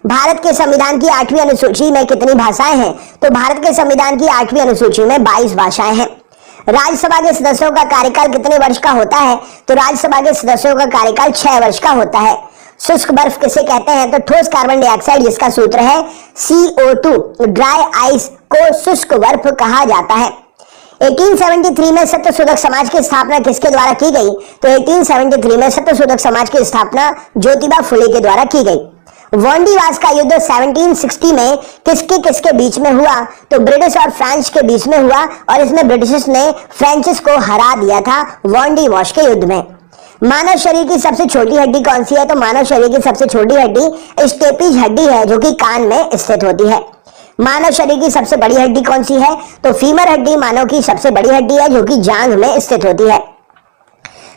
भारत के संविधान की 8वीं अनुसूची में कितनी भाषाएं हैं? तो भारत के संविधान की 8वीं अनुसूची में 22 भाषाएं हैं। राज्यसभा के सदस्यों का कार्यकाल कितने वर्ष का होता है? तो राज्यसभा के सदस्यों का कार्यकाल 6 वर्ष का होता है। शुष्क बर्फ किसे कहते हैं? तो ठोस कार्बन डाइऑक्साइड, जिसका सूत्र है CO2। ड्राई आइस को शुष्क बर्फ कहा जाता है। 1873 में सत्यशोधक समाज की स्थापना किसके द्वारा की गई? तो 1873 में सत्यशोधक समाज की स्थापना ज्योतिबा फुले के द्वारा की गई। वांडीवास का युद्ध 1760 में किसके किसके बीच में हुआ? तो ब्रिटिश और फ्रांस के बीच में हुआ और इसमें ब्रिटिश ने फ्रेंचेस को हरा दिया था वांडीवास के युद्ध में। मानव शरीर की सबसे छोटी हड्डी कौन सी है? तो मानव शरीर की सबसे छोटी हड्डी स्टेपिज हड्डी है, जो कि कान में स्थित होती है। मानव शरीर की सबसे बड़ी हड्डी कौन सी है? तो फीमर हड्डी मानव की सबसे बड़ी हड्डी है, जो कि जांघ में स्थित होती है।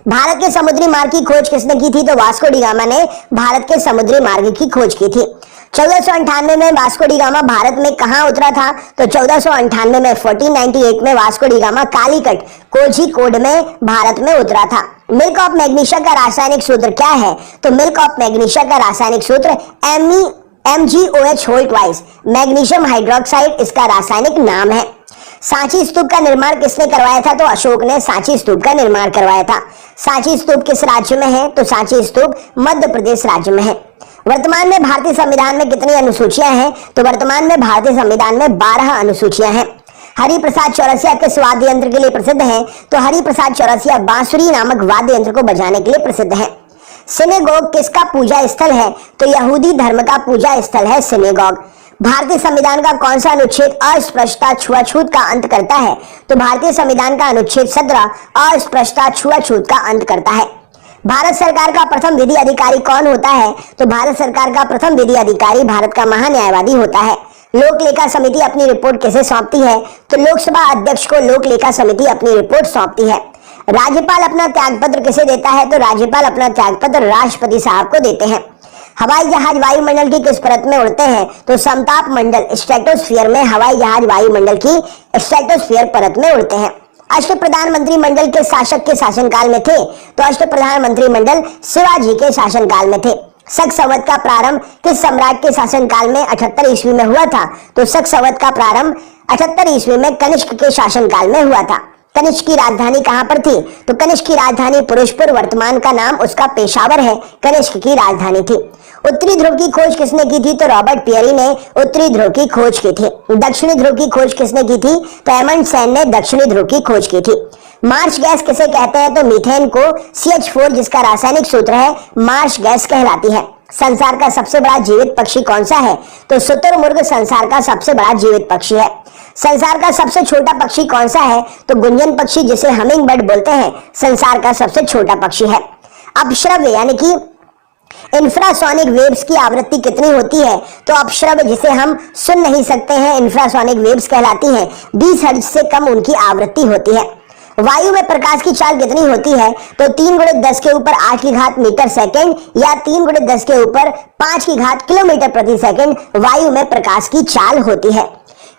भारत के समुद्री मार्ग की खोज किसने की थी? तो वास्को डी गामा ने भारत के समुद्री मार्ग की खोज की थी। 1498 में वास्को डी गामा भारत में कहां उतरा था? तो 1498 में 1498 में Vasco D gamma Calicut Kozhikode में भारत में उतरा था। मिल्क ऑफ मैग्नीशिया का रासायनिक सूत्र क्या है? तो मिल्क ऑफ मैग्नीशिया का रासायनिक सूत्र MgOH whole twice, magnesium hydroxide इसका रासायनिक नाम है। सांची स्तूप का निर्माण किसने करवाया था? तो अशोक ने सांची स्तूप का निर्माण करवाया था। सांची स्तूप किस राज्य में है? तो सांची स्तूप मध्य प्रदेश राज्य में है। वर्तमान में भारतीय संविधान में कितनी अनुसूचियां हैं? तो वर्तमान में भारतीय संविधान में 12 अनुसूचियां हैं। हरिप्रसाद चौरसिया किस वाद्य यंत्र के लिए प्रसिद्ध हैं? तो हरिप्रसाद चौरसिया बांसुरी नामक वाद्य यंत्र को बजाने के लिए प्रसिद्ध है। सिनेगोग किसका पूजा स्थल है? तो यहूदी धर्म का पूजा स्थल है सिनेगोग। भारतीय संविधान का कौन सा अनुच्छेद अस्पृश्यता छुआछूत का अंत करता है? तो भारतीय संविधान का अनुच्छेद 17 अस्पृश्यता छुआछूत का अंत करता है। भारत सरकार का प्रथम विधि अधिकारी कौन होता है? तो भारत सरकार का प्रथम विधि अधिकारी भारत का महान्यायवादी होता है। लोक लेखा समिति अपनी रिपोर्ट किसे सौंपती है? तो लोकसभा अध्यक्ष को लोक लेखा समिति अपनी रिपोर्ट सौंपती है। राज्यपाल अपना त्यागपत्र किसे देता है? तो राज्यपाल अपना त्यागपत्र राष्ट्रपति साहब को देते हैं। हवाई जहाज वायुमंडल की किस परत में उड़ते हैं? तो समताप मंडल स्ट्रेटोस्फीयर में हवाई जहाज वायुमंडल की स्ट्रेटोस्फीयर परत में उड़ते हैं। अष्ट प्रधानमंत्री मंडल के शासक के शासनकाल में थे? तो अष्ट प्रधानमंत्री मंडल शिवाजी के शासनकाल में थे। शक संवत का प्रारंभ किस सम्राट के शासनकाल में 78 ईस्वी में हुआ था? तो शक संवत का प्रारंभ 78 ईस्वी में कनिष्क के शासनकाल में हुआ था। कनिष्क की राजधानी कहां पर थी? तो कनिष्क की राजधानी पुरुषपुर, वर्तमान का नाम उसका पेशावर है, कनिष्क की राजधानी थी। उत्तरी ध्रुव की खोज किसने की थी? तो रॉबर्ट पियरी ने उत्तरी ध्रुव की खोज की थी। दक्षिणी ध्रुव की खोज किसने की थी? तो एमंडसेन ने दक्षिणी ध्रुव की खोज की थी। मार्श गैस किसे कहते हैं? तो मीथेन को CH4 जिसका रासायनिक सूत्र है मार्श गैस कहलाती है। संसार का सबसे बड़ा जीवित पक्षी कौन सा है? तो शुतुरमुर्ग संसार का सबसे बड़ा जीवित पक्षी है। संसार का सबसे छोटा पक्षी कौन सा है? तो गुंजन पक्षी जिसे हमिंग बर्ड बोलते हैं, संसार का सबसे छोटा पक्षी है। अपश्रव्य यानी कि इंफ्रासोनिक वेव्स की आवृत्ति कितनी होती है? तो अपश्रव्य जिसे हम सुन नहीं सकते हैं, इंफ्रासोनिक वेव्स कहलाती हैं। 20 हर्ट्ज से कम उनकी आवृत्ति होती है। वायु में प्रकाश की चाल कितनी होती है? तो 3 × 10 के ऊपर 8 की घात मीटर सेकेंड या 3 × 10 के ऊपर 5 की घात किलोमीटर प्रति सेकेंड वायु में प्रकाश की चाल होती है।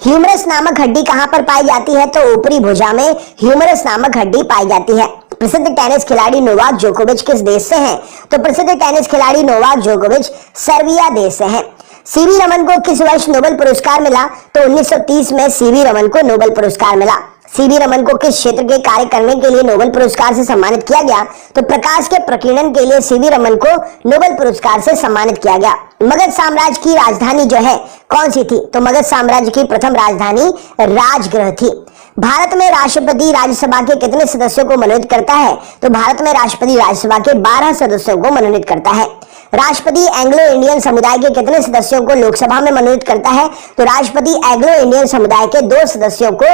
ह्यूमरस नामक हड्डी कहां पर पाई जाती है? तो ऊपरी भुजा में ह्यूमरस नामक हड्डी पाई जाती है। प्रसिद्ध टेनिस खिलाड़ी नोवाक जोकोविच किस देश से हैं? तो प्रसिद्ध टेनिस खिलाड़ी नोवाक जोकोविच सर्बिया देश से हैं। सीवी रमन को किस वर्ष नोबेल पुरस्कार मिला? तो 1930 में सीवी रमन को नोबेल पुरस्कार मिला। सीवी रमन को किस क्षेत्र के कार्य करने के लिए नोबेल पुरस्कार से सम्मानित किया गया? तो प्रकाश के प्रकीर्णन के लिए सीवी रमन को नोबेल पुरस्कार से सम्मानित किया गया। मगध साम्राज्य की राजधानी जो है कौन सी थी? तो मगध साम्राज्य की प्रथम राजधानी राजगृह थी। भारत में राष्ट्रपति राज्यसभा के कितने सदस्यों को मनोनीत करता है? तो भारत में राष्ट्रपति राज्यसभा के 12 सदस्यों को मनोनीत करता है। राष्ट्रपति एंग्लो इंडियन समुदाय के कितने सदस्यों को लोकसभा में मनोनीत करता है? तो राष्ट्रपति एंग्लो इंडियन समुदाय के 2 सदस्यों को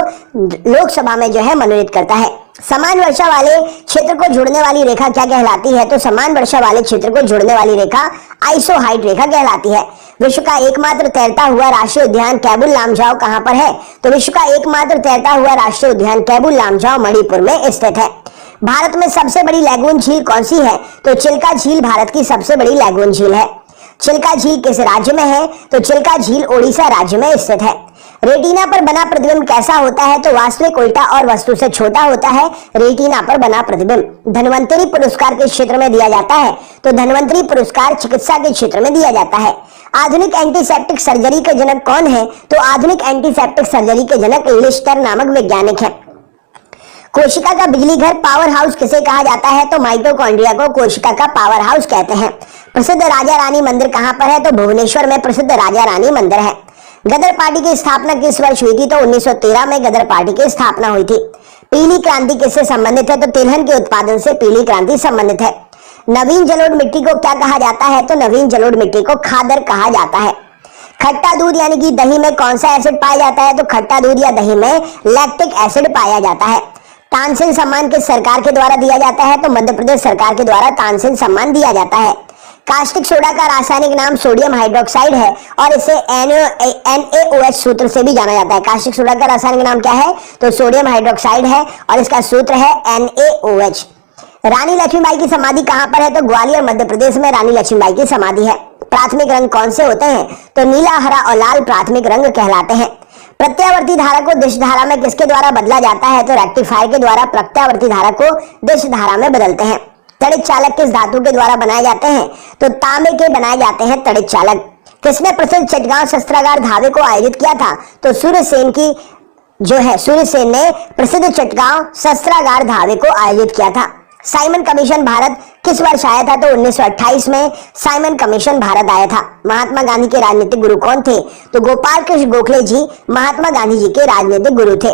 लोकसभा में जो है मनोनीत करता है। समान वर्षा वाले क्षेत्र को जोड़ने वाली रेखा क्या कहलाती है? तो समान वर्षा वाले क्षेत्र को जोड़ने वाली रेखा आइसोहाइट रेखा कहलाती है। विश्व का एकमात्र तैरता हुआ राष्ट्रीय उद्यान कैबुल लामजाओ कहां पर है? तो विश्व का एकमात्र तैरता हुआ राष्ट्रीय उद्यान कैबुल लामजाओ मणिपुर में स्थित है। भारत में सबसे बड़ी लैगून झील कौन सी है? तो चिल्का झील भारत की सबसे बड़ी लैगून झील है। चिल्का झील किस राज्य में है? तो चिल्का झील ओडिशा राज्य में स्थित है। रेटिना पर बना प्रतिबिंब कैसा होता है? तो वास्तविक उल्टा और वस्तु से छोटा होता है रेटिना पर बना प्रतिबिंब। धन्वंतरी पुरस्कार किस क्षेत्र में दिया जाता है? तो धन्वंतरी पुरस्कार चिकित्सा के क्षेत्र में दिया जाता है। आधुनिक एंटीसेप्टिक सर्जरी के जनक कौन है? तो आधुनिक एंटीसेप्टिक सर्जरी के जनक लिस्टर नामक वैज्ञानिक है। कोशिका का बिजली घर पावर हाउस किसे कहा जाता है? तो माइटोकॉन्ड्रिया को कोशिका का पावर हाउस कहते हैं। प्रसिद्ध राजा रानी मंदिर कहां पर है? तो भुवनेश्वर में प्रसिद्ध राजा रानी मंदिर है। गदर पार्टी की स्थापना किस वर्ष हुई थी? तो 1913 में गदर पार्टी की स्थापना हुई थी। पीली क्रांति किससे संबंधित है? तो तिलहन के उत्पादन से पीली क्रांति संबंधित है। नवीन जलोढ़ मिट्टी को क्या कहा जाता है? तो नवीन जलोढ़ मिट्टी को खादर कहा जाता है। खट्टा दूध यानी कि दही में कौन सा एसिड पाया जाता है? तो खट्टा दूध या दही में लैक्टिक एसिड पाया जाता है। तानसेन सम्मान किस सरकार के द्वारा दिया जाता है? तो मध्य प्रदेश सरकार के द्वारा तानसेन सम्मान दिया जाता है। कास्टिक सोडा का रासायनिक नाम सोडियम हाइड्रोक्साइड है और इसे NaOH सूत्र से भी जाना जाता है। कास्टिक सोडा का रासायनिक नाम क्या है? तो सोडियम हाइड्रोक्साइड है और इसका सूत्र है NaOH। रानी लक्ष्मीबाई की समाधि कहां पर है? तो ग्वालियर मध्य प्रदेश में रानी लक्ष्मीबाई की समाधि है। प्राथमिक रंग कौन से होते हैं? तो नीला, हरा और लाल प्राथमिक रंग कहलाते हैं। प्रत्यावर्ती धारा को दिश धारा में किसके द्वारा बदला जाता है? तो रेक्टिफायर के द्वारा प्रत्यावर्ती धारा को दिश धारा में बदलते हैं। तड़ित चालक किस धातु के द्वारा बनाए जाते हैं? तो तांबे के बनाए जाते हैं तड़ित चालक। किसने प्रसिद्ध चटगांव शस्त्रागार धावे को आयोजित किया था? तो सूर्यसेन ने प्रसिद्ध चटगांव शस्त्रागार धावे को आयोजित किया था। साइमन कमीशन भारत किस वर्ष आया था? तो 1928 में साइमन कमीशन भारत आया था। महात्मा गांधी के राजनीतिक गुरु कौन थे? तो गोपाल कृष्ण गोखले जी महात्मा गांधी जी के राजनीतिक गुरु थे।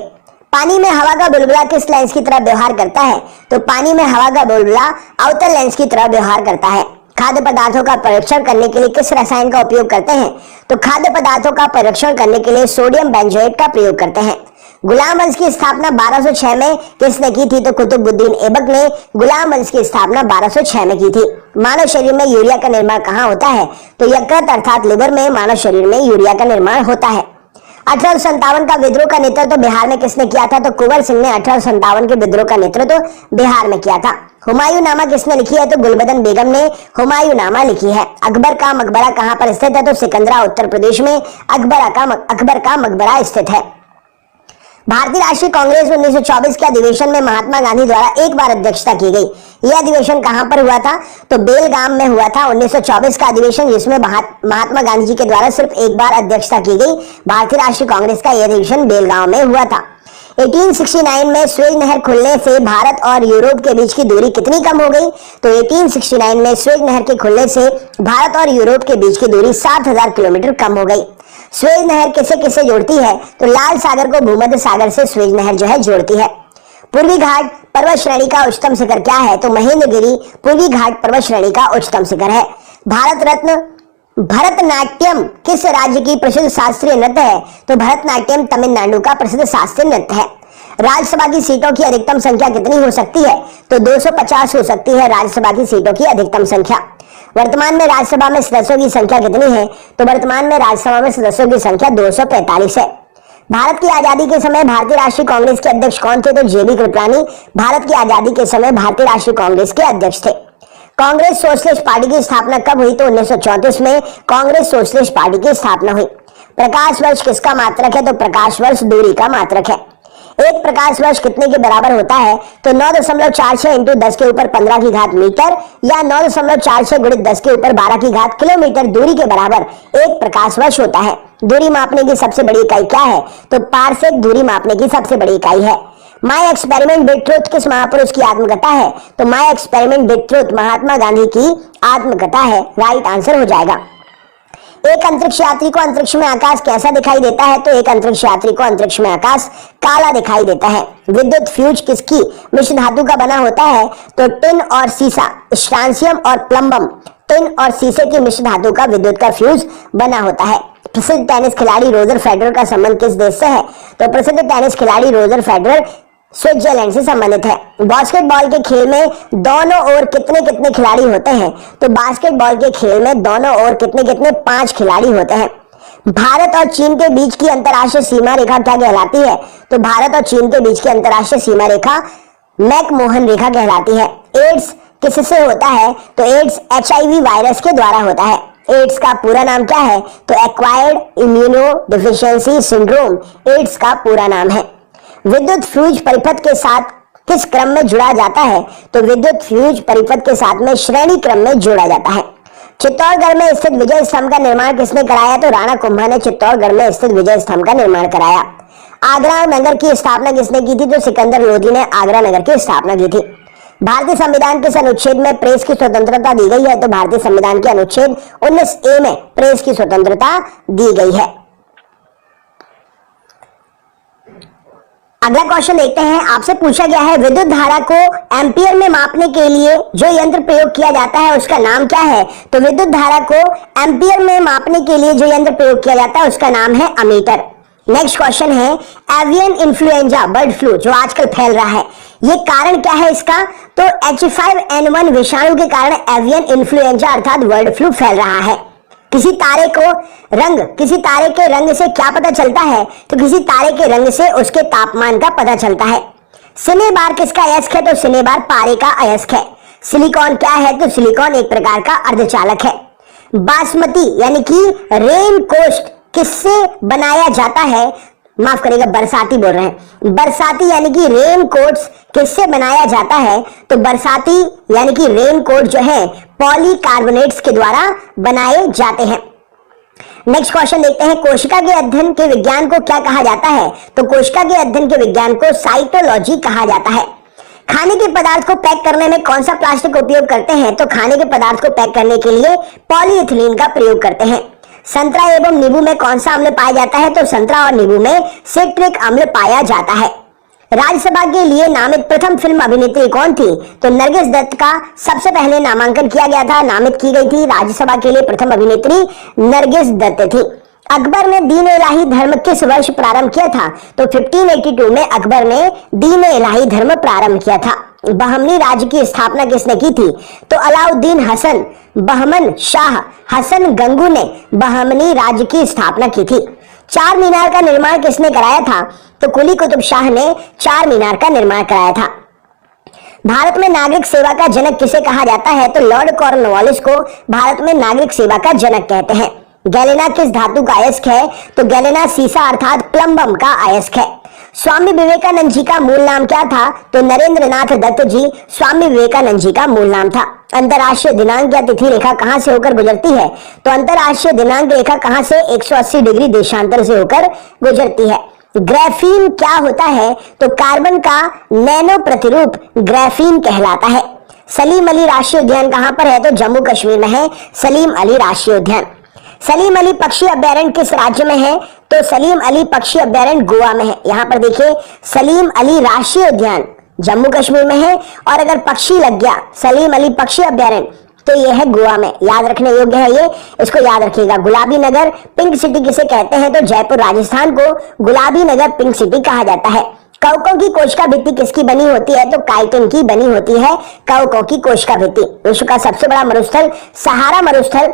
पानी में हवा का बुलबुला किस लेंस की तरह व्यवहार करता है? तो पानी में हवा का बुलबुला अवतल लेंस की तरह व्यवहार करता है। खाद्य पदार्थों का परीक्षण करने के लिए किस रसायन का उपयोग करते हैं? तो खाद्य पदार्थों का परीक्षण करने के लिए सोडियम बेंजोएट का प्रयोग करते हैं। गुलाम वंश की स्थापना 1206 में किसने की थी? तो कुतुबुद्दीन ऐबक ने गुलाम वंश की स्थापना 1206 में की थी। मानव शरीर में यूरिया का निर्माण कहाँ होता है? तो यकृत अर्थात लिवर में मानव शरीर में यूरिया का निर्माण होता है। 1857 का विद्रोह का नेतृत्व बिहार में किसने किया था? तो कुंवर सिंह ने 1857 के विद्रोह का नेतृत्व बिहार में किया था। हुमायूं नामा किसने लिखी है? तो गुलबदन बेगम ने हुमायूं नामा लिखी है। अकबर का मकबरा कहाँ पर स्थित है? तो सिकंदरा उत्तर प्रदेश में अकबर का मकबरा स्थित है। भारतीय राष्ट्रीय कांग्रेस 1924 के अधिवेशन में महात्मा गांधी द्वारा एक बार अध्यक्षता की गई। यह अधिवेशन कहां पर हुआ था? तो बेलगाम में हुआ था 1924 का अधिवेशन, जिसमें महात्मा गांधी जी के द्वारा सिर्फ एक बार अध्यक्षता की गई। भारतीय राष्ट्रीय कांग्रेस का यह अधिवेशन बेलगांव में हुआ था। 1869 में स्वेज नहर खुलने से भारत और यूरोप के बीच की दूरी कितनी कम हो गई? तो 1869 में स्वेज नहर के खुलने से भारत और यूरोप के बीच की दूरी 7000 किलोमीटर कम हो गई। स्वेज नहर किसे किसे जोड़ती है? तो लाल सागर को भूमध्य सागर से स्वेज नहर जो है जोड़ती है। पूर्वी घाट पर्वत श्रेणी का उच्चतम शिखर क्या है? तो महेंद्रगिरी पूर्वी घाट पर्वत श्रेणी का उच्चतम शिखर है। भारत रत्न भरतनाट्यम किस राज्य की प्रसिद्ध शास्त्रीय नृत्य है? तो भरतनाट्यम तमिलनाडु का प्रसिद्ध शास्त्रीय नृत्य है। राज्यसभा की सीटों की अधिकतम संख्या कितनी हो सकती है? तो 250 हो सकती है राज्यसभा की सीटों की अधिकतम संख्या। वर्तमान में राज्यसभा में सदस्यों की संख्या कितनी है? तो वर्तमान में राज्यसभा में सदस्यों की संख्या 245 है। भारत की आजादी के समय भारतीय राष्ट्रीय कांग्रेस के अध्यक्ष कौन थे? तो जेबी कृपलानी भारत की आजादी के समय भारतीय राष्ट्रीय कांग्रेस के अध्यक्ष थे। कांग्रेस सोशलिस्ट पार्टी की स्थापना कब हुई? तो 1934 में कांग्रेस सोशलिस्ट पार्टी की स्थापना हुई। प्रकाश वर्ष किसका मात्रक है? तो प्रकाश वर्ष दूरी का मात्रक है। एक प्रकाश वर्ष कितने के बराबर होता है? तो 9.46 इंटू 10 के ऊपर 15 की घात मीटर या 9.46 गुणित 10 के ऊपर 12 की घात किलोमीटर दूरी के बराबर एक प्रकाश वर्ष होता है। दूरी मापने की सबसे बड़ी इकाई क्या है? तो पारसेक दूरी मापने की सबसे बड़ी इकाई है। माई एक्सपेरिमेंट विद ट्रुथ किस महापुरुष की आत्मकथा है? तो my experiment with truth Mahatma Gandhi की आत्मकथा है। राइट आंसर हो जाएगा। एक अंतरिक्ष यात्री को अंतरिक्ष में आकाश कैसा दिखाई देता है? तो एक अंतरिक्ष यात्री को अंतरिक्ष में आकाश काला दिखाई देता है। विद्युत फ्यूज किसकी मिश्र धातु का बना होता है? तो टिन और सीसा, स्ट्रांसियम और प्लम्बम, टिन और सीसे की मिश्र धातु का विद्युत का फ्यूज बना होता है। प्रसिद्ध टेनिस खिलाड़ी रोजर फेडरर का संबंध किस देश से है? तो प्रसिद्ध टेनिस खिलाड़ी रोजर फेडरर स्विट्जरलैंड से संबंधित है। बास्केटबॉल के खेल में दोनों ओर कितने कितने खिलाड़ी होते हैं? तो बास्केटबॉल के खेल में दोनों ओर कितने कितने 5 खिलाड़ी होते हैं। भारत और चीन के बीच की अंतर्राष्ट्रीय सीमा रेखा क्या कहलाती है? तो भारत और चीन के बीच की अंतर्राष्ट्रीय सीमा रेखा मैकमोहन रेखा कहलाती है। एड्स किससे होता है? तो एड्स HIV वायरस के द्वारा होता है। एड्स का पूरा नाम क्या है? तो acquired immuno deficiency syndrome AIDS का पूरा नाम है। विद्युत फ्यूज परिपथ के साथ किस क्रम में जुड़ा जाता है? तो विद्युत फ्यूज परिपथ के साथ में श्रेणी क्रम में जोड़ा जाता है। चित्तौड़गढ़ में स्थित विजय स्तंभ का निर्माण किसने कराया? तो राणा कुंभा ने चित्तौड़गढ़ में स्थित विजय स्तंभ का निर्माण कराया। आगरा नगर की स्थापना किसने की थी? तो सिकंदर लोधी ने आगरा नगर की स्थापना की थी। भारतीय संविधान किस अनुच्छेद में प्रेस की स्वतंत्रता दी गई है? तो भारतीय संविधान के अनुच्छेद 19A में प्रेस की स्वतंत्रता दी गई है। अगला क्वेश्चन देखते हैं। आपसे पूछा गया है विद्युत धारा को एम्पियर में मापने के लिए जो यंत्र प्रयोग किया जाता है उसका नाम क्या है? तो विद्युत धारा को एम्पियर में मापने के लिए जो यंत्र प्रयोग किया जाता है उसका नाम है अमीटर। नेक्स्ट क्वेश्चन है एवियन इन्फ्लुएंजा बर्ड फ्लू जो आजकल फैल रहा है, ये कारण क्या है इसका? तो H5N1 विषाणु के कारण एवियन इन्फ्लुएंजा अर्थात बर्ड फ्लू फैल रहा है। किसी तारे के रंग से क्या पता चलता है? तो किसी तारे के रंग से उसके तापमान का पता चलता है। सिनेबार किसका अयस्क है? तो सिनेबार पारे का अयस्क है। सिलिकॉन क्या है? तो सिलिकॉन एक प्रकार का अर्धचालक है। बासमती यानी कि रेन कोस्ट किससे बनाया जाता है? माफ करिएगा, बरसाती बोल रहे हैं। बरसाती यानी कि रेन कोट्स किससे बनाया जाता है? तो बरसाती यानी कि रेन कोट जो है पॉलीकार्बोनेट्स के द्वारा बनाए जाते हैं। नेक्स्ट क्वेश्चन देखते हैं कोशिका के अध्ययन के विज्ञान को क्या कहा जाता है? तो कोशिका के अध्ययन के विज्ञान को साइटोलॉजी कहा जाता है। खाने के पदार्थ को पैक करने में कौन सा प्लास्टिक उपयोग करते हैं? तो खाने के पदार्थ को पैक करने के लिए पॉलीइथिलीन का प्रयोग करते हैं। संतरा एवं नींबू में कौन सा अम्ल पाया जाता है? तो संतरा और नींबू में सिट्रिक अम्ल पाया जाता है। राज्यसभा के लिए नामित प्रथम फिल्म अभिनेत्री कौन थी? तो नरगिस दत्त का सबसे पहले नामांकन किया गया था, नामित की गई थी। राज्यसभा के लिए प्रथम अभिनेत्री नरगिस दत्त थी। अकबर ने दीन इलाही धर्म किस वर्ष प्रारंभ किया था? तो 1582 में अकबर ने दीन इलाही धर्म प्रारंभ किया था। बहमनी राज्य की स्थापना किसने की थी? तो अलाउद्दीन हसन बहमन शाह हसन गंगू ने बहमनी राज्य की स्थापना की थी। चार मीनार का निर्माण किसने कराया था? तो कुली कुतुब शाह ने चार मीनार का निर्माण कराया था। भारत में नागरिक सेवा का जनक किसे कहा जाता है? तो लॉर्ड कॉर्नवालिस को भारत में नागरिक सेवा का जनक कहते हैं। गैलेना किस धातु का अयस्क है? तो गैलेना सीसा अर्थात प्लम्बम का अयस्क है। स्वामी विवेकानंद जी का मूल नाम क्या था? तो नरेंद्रनाथ दत्त जी स्वामी विवेकानंद जी का मूल नाम था। अंतरराष्ट्रीय दिनांक या तिथि रेखा कहां से होकर गुजरती है? तो अंतरराष्ट्रीय दिनांक रेखा कहां से 180 डिग्री देशांतर से होकर गुजरती है। ग्राफीन क्या होता है? तो कार्बन का नैनो प्रतिरूप ग्राफीन कहलाता है। सलीम अली राष्ट्रीय उद्यान कहां पर है? तो जम्मू कश्मीर में है सलीम अली राष्ट्रीय उद्यान। सलीम अली पक्षी अभ्यारण्य किस राज्य में है? तो सलीम अली पक्षी अभ्यारण्य गोवा में है। यहाँ पर देखिए सलीम अली राष्ट्रीय उद्यान जम्मू कश्मीर में है, और अगर पक्षी लग गया सलीम अली पक्षी अभ्यारण्य तो ये है गोवा में। याद रखने योग्य है ये, इसको याद रखिएगा। गुलाबी नगर पिंक सिटी किसे कहते हैं? तो जयपुर राजस्थान को गुलाबी नगर पिंक सिटी कहा जाता है। कवकों की कोशिका भित्ति किसकी बनी होती है? तो काइटिन की बनी होती है कवकों की कोशिका भित्ति। विश्व का सबसे बड़ा मरुस्थल सहारा मरुस्थल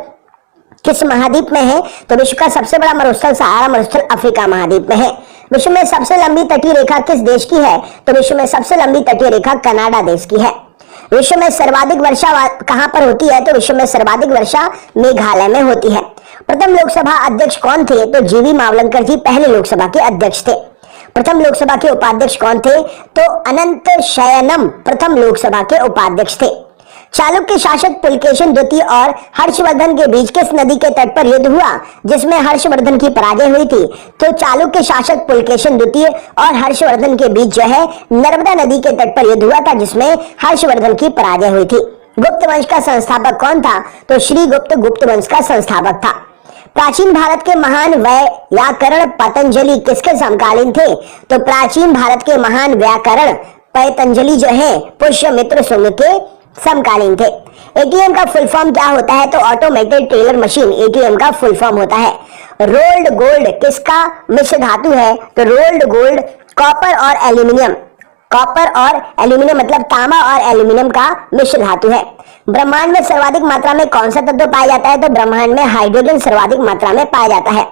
किस महाद्वीप में है? तो विश्व का सबसे बड़ा मरुस्थल सहारा मरुस्थल अफ्रीका महाद्वीप में है। विश्व में सबसे लंबी तटीय रेखा किस देश की है? तो विश्व में सबसे लंबी तटीय रेखा कनाडा देश की है। विश्व में सर्वाधिक वर्षा कहां पर होती है? तो विश्व में सर्वाधिक वर्षा मेघालय में होती है। प्रथम लोकसभा अध्यक्ष कौन थे? तो जीवी मावलंकर जी पहले लोकसभा के अध्यक्ष थे। प्रथम लोकसभा के उपाध्यक्ष कौन थे? तो अनंत शयनम प्रथम लोकसभा के उपाध्यक्ष थे। चालुक्य शासक पुलकेशिन द्वितीय और हर्षवर्धन के बीच किस नदी के तट पर युद्ध हुआ जिसमें हर्षवर्धन की पराजय हुई थी? तो चालुक्य शासक पुलकेशिन द्वितीय और हर्षवर्धन के बीच जो है नर्मदा नदी के तट पर युद्ध हुआ था जिसमें हर्षवर्धन की पराजय हुई थी। गुप्त वंश का संस्थापक कौन था? तो श्रीगुप्त गुप्त वंश का संस्थापक था। प्राचीन भारत के महान व्याकरण पतंजलि किसके समकालीन थे? तो प्राचीन भारत के महान व्याकरण पतंजलि जो है पुष्यमित्र शुंग के समकालीन थे। एटीएम का फुल फॉर्म क्या होता है? तो ऑटोमेटेड टेलर मशीन एटीएम का फुल फॉर्म होता है। रोल्ड गोल्ड किसका मिश्र धातु है? तो रोल्ड गोल्ड कॉपर और एल्यूमिनियम, कॉपर और एल्यूमिनियम मतलब तांबा और एल्यूमिनियम का मिश्र धातु है। ब्रह्मांड में सर्वाधिक मात्रा में कौन सा तत्व पाया जाता है? तो ब्रह्मांड में हाइड्रोजन सर्वाधिक मात्रा में पाया जाता है।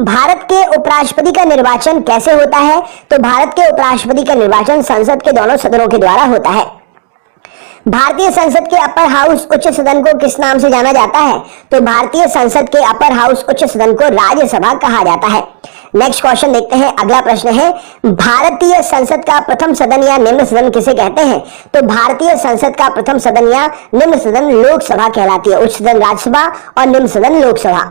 भारत के उपराष्ट्रपति का निर्वाचन कैसे होता है? तो भारत के उपराष्ट्रपति का निर्वाचन संसद के दोनों सदनों के द्वारा होता है। भारतीय संसद के अपर हाउस उच्च सदन को किस नाम से जाना जाता है? तो भारतीय संसद के अपर हाउस उच्च सदन को राज्यसभा कहा जाता है। नेक्स्ट क्वेश्चन देखते हैं। अगला प्रश्न है भारतीय संसद का प्रथम सदन या निम्न सदन किसे कहते हैं? तो भारतीय संसद का प्रथम सदन या निम्न सदन लोकसभा कहलाती है। उच्च सदन राज्यसभा और निम्न सदन लोकसभा।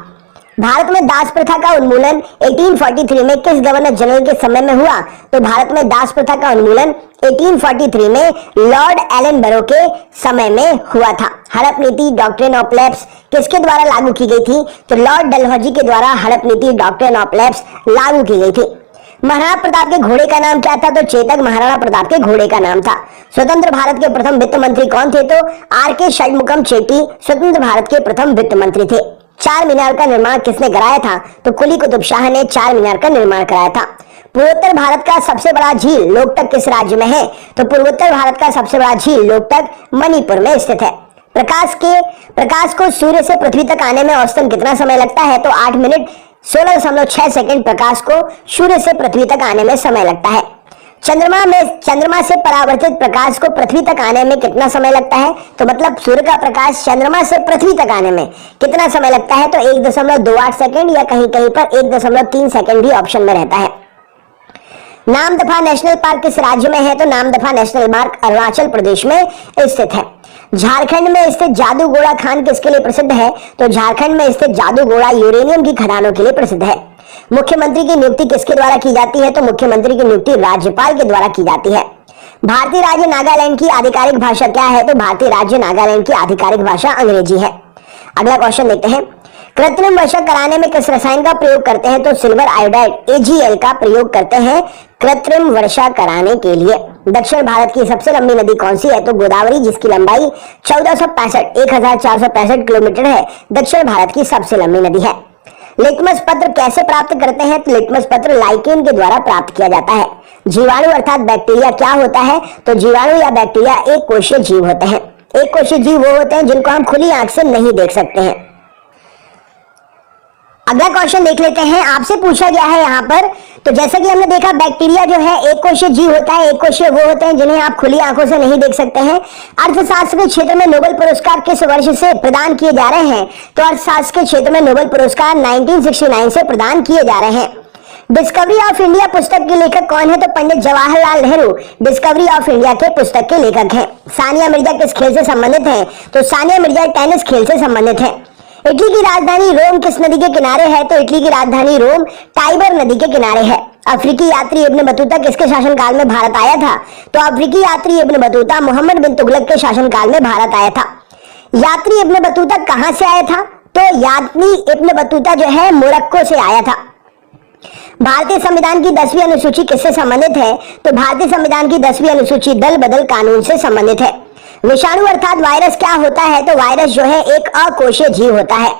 भारत में दास प्रथा का उन्मूलन 1843 में किस गवर्नर जनरल के समय में हुआ? तो भारत में दास प्रथा का उन्मूलन 1843 में लॉर्ड एलन बरो के समय में हुआ था। हड़प नीति डॉक्ट्रिन ऑफ लैप्स किसके द्वारा लागू की गई थी? तो लॉर्ड डलहौजी के द्वारा हड़प नीति डॉक्ट्रिन ऑफ लैप्स लागू की गई थी। महाराणा प्रताप के घोड़े का नाम क्या था? तो चेतक महाराणा प्रताप के घोड़े का नाम था। स्वतंत्र भारत के प्रथम वित्त मंत्री कौन थे? तो आर के षणमुखम चेट्टी स्वतंत्र भारत के प्रथम वित्त मंत्री थे। चार मीनार का निर्माण किसने कराया था? तो कुली कुतुब शाह ने चार मीनार का निर्माण कराया था। पूर्वोत्तर भारत का सबसे बड़ा झील लोकटक किस राज्य में है? तो पूर्वोत्तर भारत का सबसे बड़ा झील लोकटक मणिपुर में स्थित है। प्रकाश को सूर्य से पृथ्वी तक आने में औसतन कितना समय लगता है? तो 8 मिनट 16.6 सेकंड प्रकाश को सूर्य से पृथ्वी तक आने में समय लगता है। चंद्रमा से परावर्तित प्रकाश को पृथ्वी तक आने में कितना समय लगता है? तो मतलब सूर्य का प्रकाश चंद्रमा से पृथ्वी तक आने में कितना समय लगता है? तो 1.28 सेकंड या कहीं कहीं पर 1.3 सेकंड भी ऑप्शन में रहता है। नामदफा नेशनल पार्क किस राज्य में है? तो नामदफा नेशनल पार्क अरुणाचल प्रदेश में स्थित है। झारखंड में स्थित जादूगोड़ा खान किसके लिए प्रसिद्ध है? तो झारखंड में स्थित जादूगोड़ा यूरेनियम की खदानों के लिए प्रसिद्ध है। मुख्यमंत्री की नियुक्ति किसके द्वारा की जाती है? तो मुख्यमंत्री की नियुक्ति राज्यपाल के द्वारा की जाती है। भारतीय राज्य नागालैंड की आधिकारिक भाषा क्या है? तो भारतीय राज्य नागालैंड की आधिकारिक भाषा अंग्रेजी है। अगला क्वेश्चन देखते हैं। कृत्रिम वर्षा कराने में किस रसायन का प्रयोग करते हैं? तो सिल्वर आयोडाइड AgL का प्रयोग करते हैं कृत्रिम वर्षा कराने के लिए। दक्षिण भारत की सबसे लंबी नदी कौन सी है? तो गोदावरी, जिसकी लंबाई 1465 किलोमीटर है, दक्षिण भारत की सबसे लंबी नदी है। लिटमस पत्र कैसे प्राप्त करते हैं? तो लिटमस पत्र लाइकेन के द्वारा प्राप्त किया जाता है। जीवाणु अर्थात बैक्टीरिया क्या होता है? तो जीवाणु या बैक्टीरिया एक कोशीय जीव होते हैं। एक कोशीय जीव वो होते हैं जिनको हम खुली आंख से नहीं देख सकते हैं। अगला क्वेश्चन देख लेते हैं। आपसे पूछा गया है यहाँ पर, तो जैसा कि हमने देखा बैक्टीरिया जो है एक कोशीय जीव होता है। एक कोशीय वो होते हैं जिन्हें आप खुली आंखों से नहीं देख सकते हैं। अर्थशास्त्र के क्षेत्र में नोबेल पुरस्कार किस वर्ष से प्रदान किए जा रहे हैं? तो अर्थशास्त्र के क्षेत्र में नोबेल पुरस्कार 1969 से प्रदान किए जा रहे हैं। डिस्कवरी ऑफ इंडिया पुस्तक के लेखक कौन है? तो Pandit Jawaharlal Nehru Discovery of India के पुस्तक के लेखक हैं। सानिया मिर्जा किस खेल से संबंधित हैं? तो सानिया मिर्जा टेनिस खेल से संबंधित हैं। इटली की राजधानी रोम किस नदी के किनारे है? तो इटली की राजधानी रोम टाइबर नदी के किनारे है। अफ्रीकी यात्री इब्न बतूता किसके शासनकाल में भारत आया था? तो अफ्रीकी यात्री इब्न बतूता मोहम्मद बिन तुगलक के शासनकाल में भारत आया था। यात्री इब्न बतूता कहां से आया था? तो यात्री इब्न बतूता जो है मोरक्को से आया था। भारतीय संविधान की 10वीं अनुसूची किससे संबंधित है? तो भारतीय संविधान की 10वीं अनुसूची दल बदल कानून से संबंधित है। विषाणु अर्थात वायरस क्या होता है? तो वायरस जो है एक अकोशीय जीव होता है।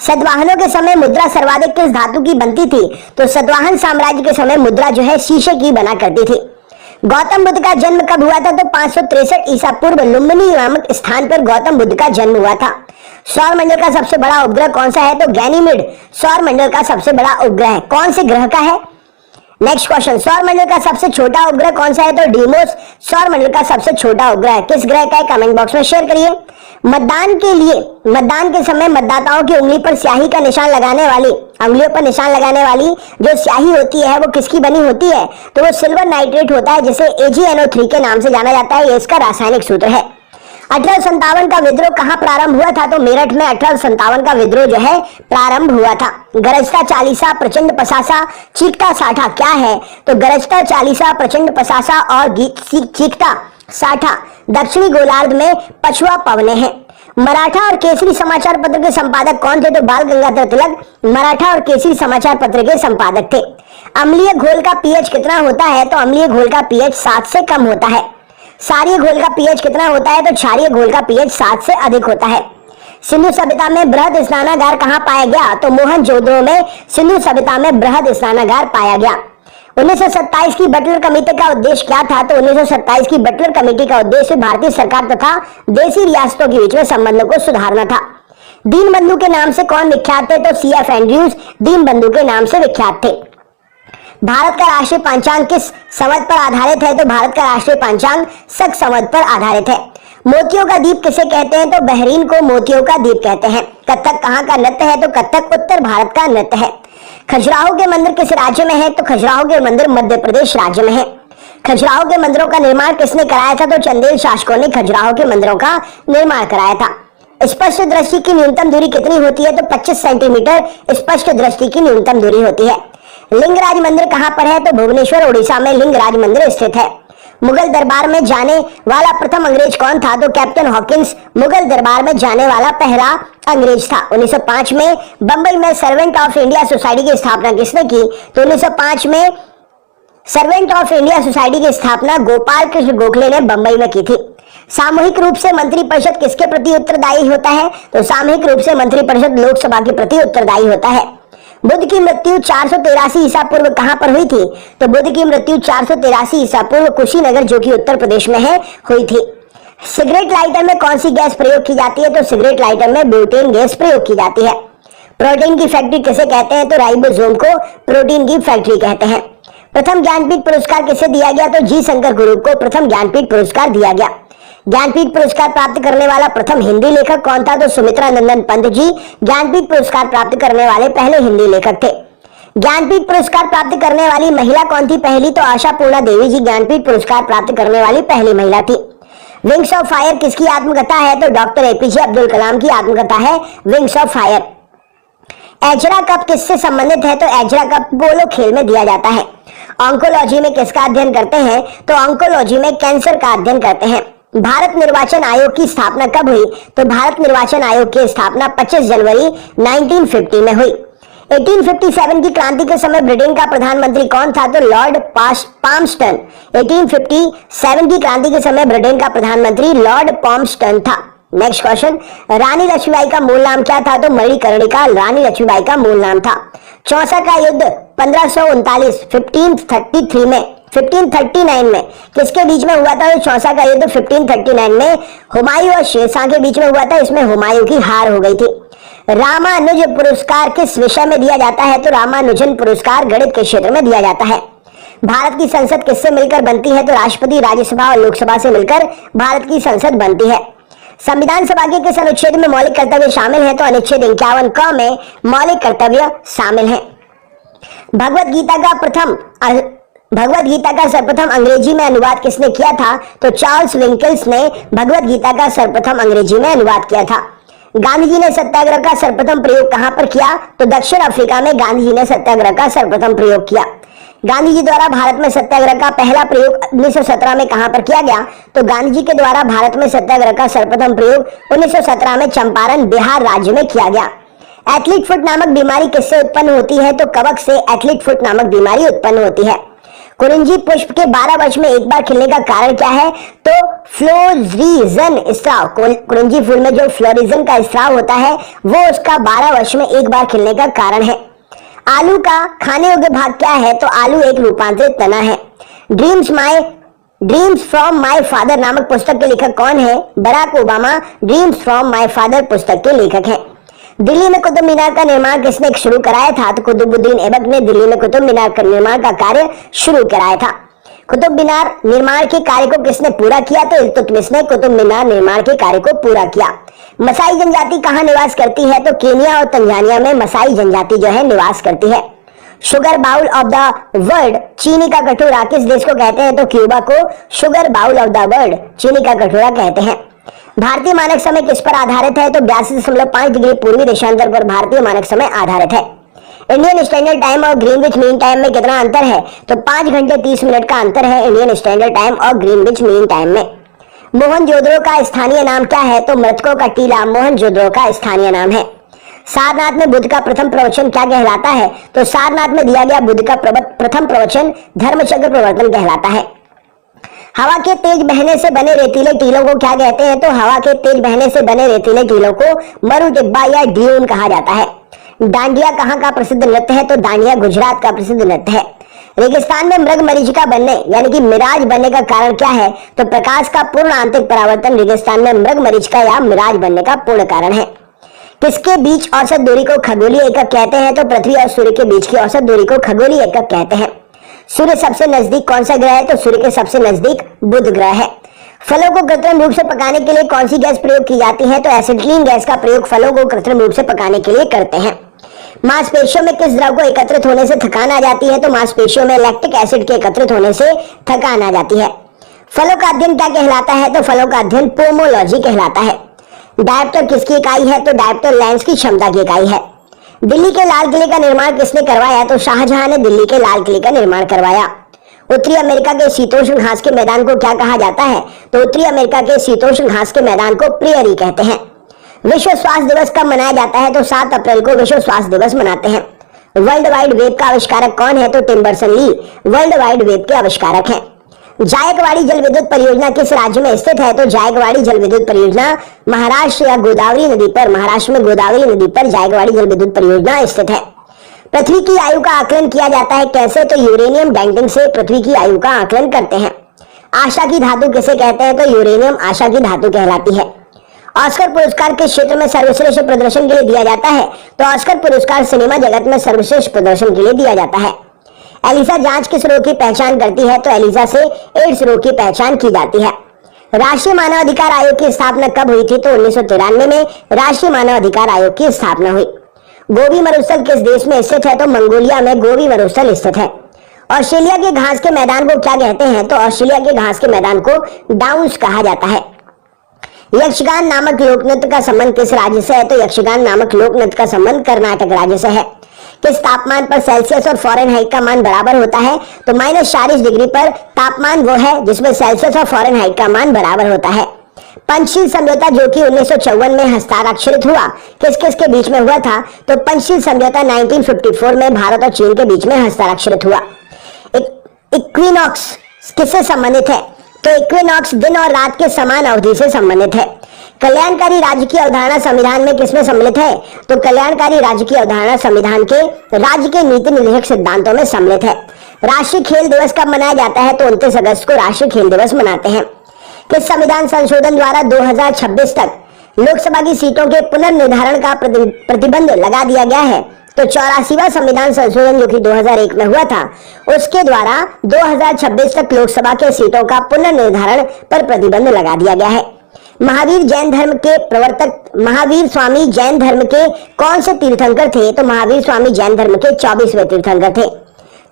सतवाहनों के समय मुद्रा सर्वाधिक किस धातु की बनती थी? तो सतवाहन साम्राज्य के समय मुद्रा जो है शीशे की बना करती थी। गौतम बुद्ध का जन्म कब हुआ था? तो 563 ईसा पूर्व लुम्बिनी नामक स्थान पर गौतम बुद्ध का जन्म हुआ था। सौर मंडल का सबसे बड़ा उपग्रह कौन सा है? तो गैनीमेड सौर मंडल का सबसे बड़ा उपग्रह कौन से ग्रह का है? नेक्स्ट क्वेश्चन, सौर मंडल का सबसे छोटा उपग्रह कौन सा है? तो डीमोस सौर मंडल का सबसे छोटा उपग्रह किस ग्रह का है? कमेंट बॉक्स में शेयर करिए। मतदान के लिए मतदान के समय मतदाताओं की उंगली पर स्याही का निशान लगाने वाली उंगलियों पर निशान लगाने वाली जो स्याही होती है वो किसकी बनी होती है? तो वो सिल्वर नाइट्रेट होता है जिसे AgNO3 के नाम से जाना जाता है। ये इसका रासायनिक सूत्र है। 1857 का विद्रोह कहां प्रारंभ हुआ था? तो मेरठ में 1857 का विद्रोह जो है प्रारंभ हुआ था। गरजता चालीसा प्रचंड पसासा चीखता साठा क्या है? तो गरजता चालीसा प्रचंड पसासा और चीखता साठा दक्षिणी गोलार्ध में पछुआ पवने हैं। मराठा और केसरी समाचार पत्र के संपादक कौन थे? तो बाल गंगाधर तिलक मराठा और केसरी समाचार पत्र के संपादक थे। अम्लीय घोल का पीएच कितना होता है? तो अम्लीय घोल का पीएच 7 से कम होता है। क्षारीय घोल का पीएच कितना होता है? तो क्षारीय घोल का पीएच 7 से अधिक होता है। सिंधु सभ्यता में बृहद स्नानागार कहां पाया गया? तो मोहनजोदड़ो में सिंधु सभ्यता में बृहद स्नानागार पाया गया। 1927 की बटलर कमेटी का उद्देश्य क्या था? तो 1927 की बटलर कमेटी का उद्देश्य भारतीय सरकार तथा देशी रियासतों के बीच में संबंधों को सुधारना था। दीनबंधु के नाम से कौन विख्यात थे? तो CF एंड्रयूज दीनबंधु के नाम से विख्यात थे। भारत का राष्ट्रीय पंचांग किस संवत पर आधारित है? तो भारत का राष्ट्रीय पंचांग शक संवत पर आधारित है। मोतियों का द्वीप किसे कहते हैं? तो बहरीन को मोतियों का द्वीप कहते हैं। कथक कहाँ का नृत्य है? तो कथक उत्तर भारत का नृत्य है। खजुराहो के मंदिर किस राज्य में है? तो खजुराहो के मंदिर मध्य प्रदेश राज्य में है। खजुराहो के मंदिरों का निर्माण किसने कराया था? तो चंदेल शासकों ने खजुराहो के मंदिरों का निर्माण कराया था। स्पष्ट दृष्टि की न्यूनतम दूरी कितनी होती है? तो 25 सेंटीमीटर स्पष्ट दृष्टि की न्यूनतम दूरी होती है। लिंगराज मंदिर कहां पर है? तो भुवनेश्वर उड़ीसा में लिंगराज मंदिर स्थित है। मुगल दरबार में जाने वाला प्रथम अंग्रेज कौन था? तो कैप्टन हॉकिंस मुगल दरबार में जाने वाला पहला अंग्रेज था। 1905 में बंबई में सर्वेंट ऑफ इंडिया सोसाइटी की स्थापना किसने की? तो 1905 में सर्वेंट ऑफ इंडिया सोसाइटी की स्थापना गोपाल कृष्ण गोखले ने बंबई में की थी। सामूहिक रूप से मंत्रिपरिषद किसके प्रति उत्तरदायी होता है? तो सामूहिक रूप से मंत्रिपरिषद लोकसभा के प्रति उत्तरदायी होता है। बुद्ध की मृत्यु 483 ईसा पूर्व कहां पर हुई थी? तो बुद्ध की मृत्यु 483 ईसा पूर्व कुशीनगर जो कि उत्तर प्रदेश में है हुई थी। सिगरेट लाइटर में कौन सी गैस प्रयोग की जाती है? तो सिगरेट लाइटर में ब्यूटेन गैस प्रयोग की जाती है। प्रोटीन की फैक्ट्री किसे कहते हैं? तो राइबोसोम को प्रोटीन की फैक्ट्री कहते हैं। प्रथम ज्ञानपीठ पुरस्कार किसे दिया गया? तो जी शंकर गुरुप को प्रथम ज्ञानपीठ पुरस्कार दिया गया। ज्ञानपीठ पुरस्कार प्राप्त करने वाला प्रथम हिंदी लेखक कौन था? तो सुमित्रा नंदन पंत जी ज्ञानपीठ पुरस्कार प्राप्त करने वाले पहले हिंदी लेखक थे। ज्ञानपीठ पुरस्कार प्राप्त करने वाली महिला कौन थी? पहली तो आशा पूर्णा देवी जी ज्ञानपीठ पुरस्कार प्राप्त करने वाली पहली महिला थी। विंग्स ऑफ फायर किसकी आत्मकथा है? तो डॉक्टर APJ अब्दुल कलाम की आत्मकथा है wings of fire. Ezra cup किससे संबंधित है? तो एजरा कप पोलो खेल में दिया जाता है। ऑन्कोलॉजी में किसका अध्ययन करते हैं? तो ऑन्कोलॉजी में कैंसर का अध्ययन करते हैं। भारत निर्वाचन आयोग की स्थापना कब हुई? तो भारत निर्वाचन आयोग की स्थापना 25 जनवरी 1950 में हुई। 1857 की क्रांति के समय ब्रिटेन का प्रधानमंत्री कौन था? तो लॉर्ड पाल्मस्टन। 1857 की क्रांति के समय ब्रिटेन का प्रधानमंत्री लॉर्ड पाल्मस्टन था। नेक्स्ट क्वेश्चन, रानी लक्ष्मीबाई का मूल नाम क्या था? तो मणिकर्णिका रानी लक्ष्मीबाई का मूल नाम था। चौसा का युद्ध 1539 1539 में किसके बीच में हुआ था? तो चौसा का युद्ध 1539 में हुमायूं और शेरशाह के बीच में हुआ था। इसमें हुमायूं की हार हो गई थी। रामानुज पुरस्कार किस विषय में दिया जाता है? तो रामानुजन पुरस्कार गणित के क्षेत्र में दिया जाता है। भारत की संसद किससे मिलकर बनती है? तो राष्ट्रपति, राज्यसभा और लोकसभा से मिलकर भारत की संसद बनती है। संविधान सभा के किस अनुच्छेद में मौलिक कर्तव्य शामिल है? तो अनुच्छेद 51 क में मौलिक कर्तव्य शामिल है। भगवत गीता का सर्वप्रथम अंग्रेजी में अनुवाद किसने किया था? तो चार्ल्स विंकल्स ने भगवत गीता का सर्वप्रथम अंग्रेजी में अनुवाद किया था। गांधी जी ने सत्याग्रह का सर्वप्रथम प्रयोग कहां पर किया? तो दक्षिण अफ्रीका में गांधी जी ने सत्याग्रह का सर्वप्रथम प्रयोग किया। गांधी जी द्वारा भारत में सत्याग्रह का पहला प्रयोग 1917 में कहां पर किया गया? तो गांधी जी के द्वारा भारत में सत्याग्रह का सर्वप्रथम प्रयोग 1917 में चंपारण बिहार राज्य में किया गया। एथलीट फुट नामक बीमारी किससे उत्पन्न होती है? तो कवक से एथलीट फुट नामक बीमारी उत्पन्न होती है। कुरिंजी पुष्प के 12 वर्ष में एक बार खिलने का कारण क्या है? तो फ्लोरिजन स्राव। कुरिंजी फूल में जो फ्लोरिजन का स्राव होता है वो उसका 12 वर्ष में एक बार खिलने का कारण है। आलू का खाने योग्य भाग क्या है? तो आलू एक रूपांतरित तना है। ड्रीम्स फ्रॉम माय फादर नामक पुस्तक के लेखक कौन है? Barack Obama Dreams from my father पुस्तक के लेखक हैं। दिल्ली में कुतुब मीनार का निर्माण किसने शुरू कराया था? तो कुतुबुद्दीन ऐबक ने दिल्ली में कुतुब मीनार का निर्माण का कार्य शुरू कराया था। कुतुब मीनार निर्माण के कार्य को किसने पूरा किया? तो इल्तुतमिश ने कुतुब मीनार निर्माण के कार्य को पूरा किया। मसाई जनजाति कहाँ निवास करती है? तो केनिया और तंजानिया में मसाई जनजाति जो है निवास करती है। Sugar bowl of the world, चीनी का कटोरा किस देश को कहते हैं? तो क्यूबा को sugar bowl of the world, चीनी का कटोरा कहते हैं। भारतीय मानक समय किस पर आधारित है? तो 82.5 डिग्री पूर्वी देशांतर पर भारतीय मानक समय आधारित है। इंडियन स्टैंडर्ड टाइम और ग्रीनविच मीन टाइम में कितना अंतर है? तो 5 घंटे 30 मिनट का अंतर है इंडियन स्टैंडर्ड टाइम और ग्रीनविच मीन टाइम में। मोहनजोदड़ो का स्थानीय नाम क्या है? तो मृतकों का टीला मोहनजोदड़ो का स्थानीय नाम है। सारनाथ में बुद्ध का प्रथम प्रवचन क्या कहलाता है? तो सारनाथ में दिया गया बुद्ध का प्रथम प्रवचन धर्मचक्र प्रवर्तन कहलाता है। हवा के तेज बहने से बने रेतीले टीलों को क्या कहते हैं? तो हवा के तेज बहने से बने रेतीले टीलों को मरु टिब्बा या ड्यून कहा जाता है। डांडिया कहाँ का प्रसिद्ध नृत्य है? तो डांडिया गुजरात का प्रसिद्ध नृत्य है। रेगिस्तान में मृग मरीचिका बनने यानी कि मिराज बनने का कारण क्या है? तो प्रकाश का पूर्ण आंतरिक परावर्तन रेगिस्तान में मृग मरीचिका या मिराज बनने का पूर्ण कारण है। किसके बीच औसत दूरी को खगोलीय एकक कहते हैं? तो पृथ्वी और सूर्य के बीच की औसत दूरी को खगोलीय एकक कहते हैं। सूर्य सबसे नजदीक कौन सा ग्रह है? तो सूर्य के सबसे नजदीक बुध ग्रह है। फलों को कृत्रिम रूप से पकाने के लिए कौन सी गैस प्रयोग की जाती है? तो एसिटिलीन गैस का प्रयोग फलों को कृत्रिम रूप से पकाने के लिए करते हैं। मांसपेशियों में किस द्रव को एकत्रित होने से थकान आ जाती है? तो मांसपेशियों में लैक्टिक एसिड के एकत्रित होने से थकान आ जाती है। फलों का अध्ययन क्या कहलाता है? तो फलों का अध्ययन पोमोलॉजी कहलाता है। डायप्टर किसकी इकाई है? तो डायप्टर लेंस की क्षमता की इकाई है। दिल्ली के लाल किले का निर्माण किसने करवाया? तो शाहजहां ने दिल्ली के लाल किले का निर्माण करवाया। उत्तरी अमेरिका के शीतोष्ण घास के मैदान को क्या कहा जाता है? तो उत्तरी अमेरिका के शीतोष्ण घास के मैदान को प्रेयरी कहते हैं। विश्व स्वास्थ्य दिवस कब मनाया जाता है? तो 7 अप्रैल को विश्व स्वास्थ्य दिवस मनाते हैं। वर्ल्ड वाइड वेब का आविष्कारक कौन है? तो टिम बर्सन ली वर्ल्ड वाइड वेब के आविष्कारक हैं। जायकवाड़ी जल विद्युत परियोजना किस राज्य में स्थित है? तो जायकवाड़ी जल विद्युत परियोजना महाराष्ट्र या गोदावरी नदी पर, महाराष्ट्र में गोदावरी नदी पर जायकवाड़ी जल विद्युत परियोजना स्थित है। पृथ्वी की आयु का आकलन किया जाता है कैसे? तो यूरेनियम डेंटिंग से पृथ्वी की आयु का आकलन करते हैं। आशा की धातु किसे कहते हैं? तो यूरेनियम आशा की धातु कहलाती है। ऑस्कर पुरस्कार किस क्षेत्र में सर्वश्रेष्ठ प्रदर्शन के लिए दिया जाता है? तो ऑस्कर पुरस्कार सिनेमा जगत में सर्वश्रेष्ठ प्रदर्शन के लिए दिया जाता है। एलिसा जांच किस रोग की पहचान करती है? तो एलिसा से एड्स रोग की पहचान की जाती है। राष्ट्रीय मानव अधिकार आयोग की स्थापना कब हुई थी? तो 1993 में राष्ट्रीय मानव अधिकार आयोग की स्थापना हुई। गोबी मरुस्थल किस देश में स्थित है? तो मंगोलिया में गोबी मरुस्थल स्थित है। ऑस्ट्रेलिया के घास के मैदान को क्या कहते हैं? तो ऑस्ट्रेलिया के घास के मैदान को डाउन्स कहा जाता है। यक्षगान नामक लोक नृत्य का संबंध किस राज्य से है? तो यक्षगान नामक लोक नृत्य का संबंध कर्नाटक राज्य से है। किस तापमान पर सेल्सियस और फ़ारेनहाइट का मान बराबर होता है? तो -40 डिग्री पर तापमान वो है जिसमें सेल्सियस और फ़ारेनहाइट का मान बराबर होता है। पंचशील समझौता जो कि 1954 में हस्ताक्षरित हुआ किस किस के बीच में हुआ था? तो पंचशील समझौता 1954 में भारत और चीन के बीच में हस्ताक्षरित हुआ। इक्विनॉक्स किससे संबंधित है? तो इक्विनॉक्स दिन और रात के समान अवधि से संबंधित है। कल्याणकारी राज्य की अवधारणा संविधान में किसमें सम्मिलित है? तो कल्याणकारी राज्य की अवधारणा संविधान के राज्य के नीति निर्देशक सिद्धांतों में सम्मिलित है। राष्ट्रीय खेल दिवस कब मनाया जाता है? तो 29 अगस्त को राष्ट्रीय खेल दिवस मनाते हैं। किस संविधान संशोधन द्वारा 2026 तक लोकसभा की सीटों के पुनर्निर्धारण का प्रतिबंध लगा दिया गया है? तो 84वां संविधान संशोधन जो कि 2001 में हुआ था उसके द्वारा 2026 तक लोकसभा के सीटों का पुनर्निर्धारण पर प्रतिबंध लगा दिया गया है। महावीर जैन धर्म के प्रवर्तक महावीर स्वामी जैन धर्म के कौन से तीर्थंकर थे? तो महावीर स्वामी जैन धर्म के 24वें तीर्थंकर थे।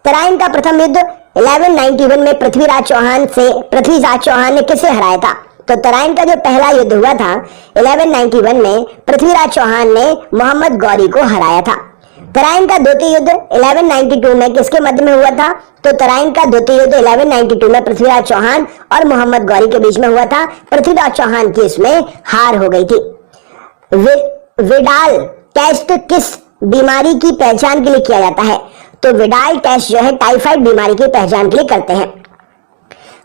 तराइन का प्रथम युद्ध 1191 में पृथ्वीराज चौहान ने किसे हराया था? तो तराइन का जो पहला युद्ध हुआ था 1191 में पृथ्वीराज चौहान ने मोहम्मद गौरी को हराया था। तराइन का द्वितीय युद्ध 1192 में किसके मध्य में हुआ था? तो तराइन का द्वितीय युद्ध 1192 में पृथ्वीराज चौहान और मोहम्मद गौरी के बीच में हुआ था। पृथ्वीराज चौहान की इसमें हार हो गई थी। विडाल टेस्ट किस बीमारी की पहचान के लिए किया जाता है? तो विडाल टेस्ट जो है टाइफाइड बीमारी की पहचान के लिए करते हैं।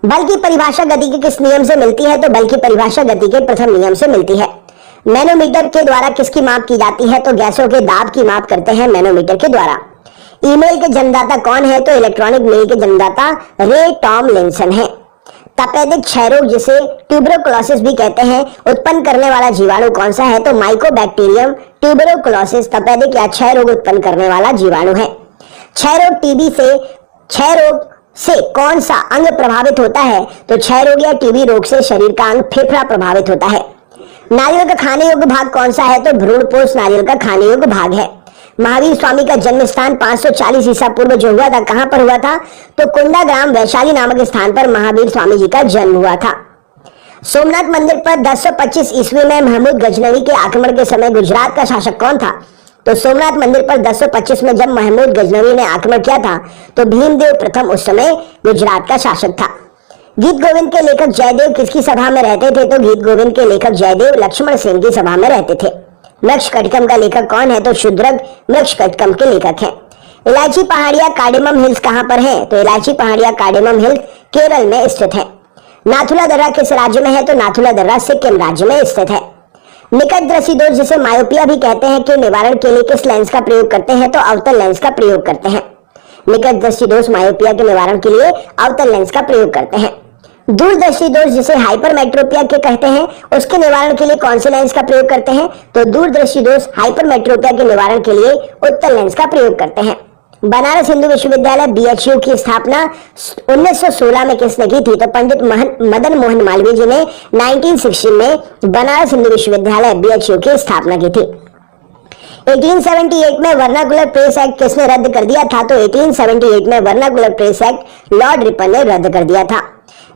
बल की परिभाषा गति के किस नियम से मिलती है? तो बल की परिभाषा गति के प्रथम नियम से मिलती है। मैनोमीटर के द्वारा किसकी माप की जाती है? तो गैसों के दाब की माप करते हैं मैनोमीटर के द्वारा। ईमेल के जन्मदाता कौन है? तो इलेक्ट्रॉनिक मेल के जन्मदाता रे टॉमलिंसन है। तपेदिक क्षय रोग जिसे ट्यूबरोकुलोसिस भी कहते हैं उत्पन्न करने वाला जीवाणु कौन सा है? तो माइकोबैक्टीरियम ट्यूबरोकुलोसिस तपेदिक या क्षय रोग उत्पन्न करने वाला जीवाणु है। क्षय रोग से कौन सा अंग प्रभावित होता है? तो क्षय रोग या टीबी रोग से शरीर का अंग फेफड़ा प्रभावित होता है। नारियल का खाने योग्य भाग कौन सा है? तो भ्रूणपोष नारियल का खाने योग्य भाग है। महावीर स्वामी का जन्म स्थान 540 ईसा पूर्व जो हुआ था कहां पर हुआ था? तो कुंडा ग्राम वैशाली नामक स्थान पर महावीर स्वामी जी का जन्म हुआ था। सोमनाथ मंदिर पर 1025 ईस्वी में महमूद गजनवी के आक्रमण के समय गुजरात का शासक कौन था? तो सोमनाथ मंदिर पर 1025 में जब महमूद गजनवी ने आक्रमण किया था तो भीमदेव प्रथम उस समय गुजरात का शासक था। गीत गोविंद के लेखक जयदेव किसकी सभा में रहते थे? तो गीत गोविंद के लेखक जयदेव लक्ष्मण सेन की सभा में रहते थे। मृक्षकटिकम का लेखक कौन है? तो शूद्रक मृक्षकटिकम के लेखक हैं। इलायची पहाड़ियां कार्डेमम हिल्स कहां पर है? तो इलायची पहाड़ियां कार्डेमम हिल्स केरल में स्थित है। नाथुला दर्रा किस राज्य में है? तो नाथुला दर्रा सिक्किम राज्य में स्थित है। निकट दृष्टि दोष जिसे मायोपिया भी कहते हैं के निवारण के लिए किस लेंस का प्रयोग करते हैं? तो अवतल लेंस का प्रयोग करते हैं। निकट दृष्टि दोष मायोपिया के निवारण के लिए अवतल लेंस का प्रयोग करते हैं। दूरदृष्टि दोष जिसे हाइपरमेट्रोपिया के कहते हैं उसके निवारण के लिए कौन से लेंस का प्रयोग करते हैं? तो दूरदृष्टि दोष हाइपरमेट्रोपिया के निवारण के लिए उत्तल लेंस का प्रयोग करते हैं। बनारस हिंदू विश्वविद्यालय BHU की स्थापना 1916 में किसने की थी? तो पंडित मदन मोहन मालवीय जी ने 1960 में बनारस हिंदू विश्वविद्यालय BHU की स्थापना की थी। 1878 में वर्नाकुलर प्रेस एक्ट किसने रद्द कर दिया था? तो 1878 में vernacular press act Lord Ripon ने रद्द कर दिया था।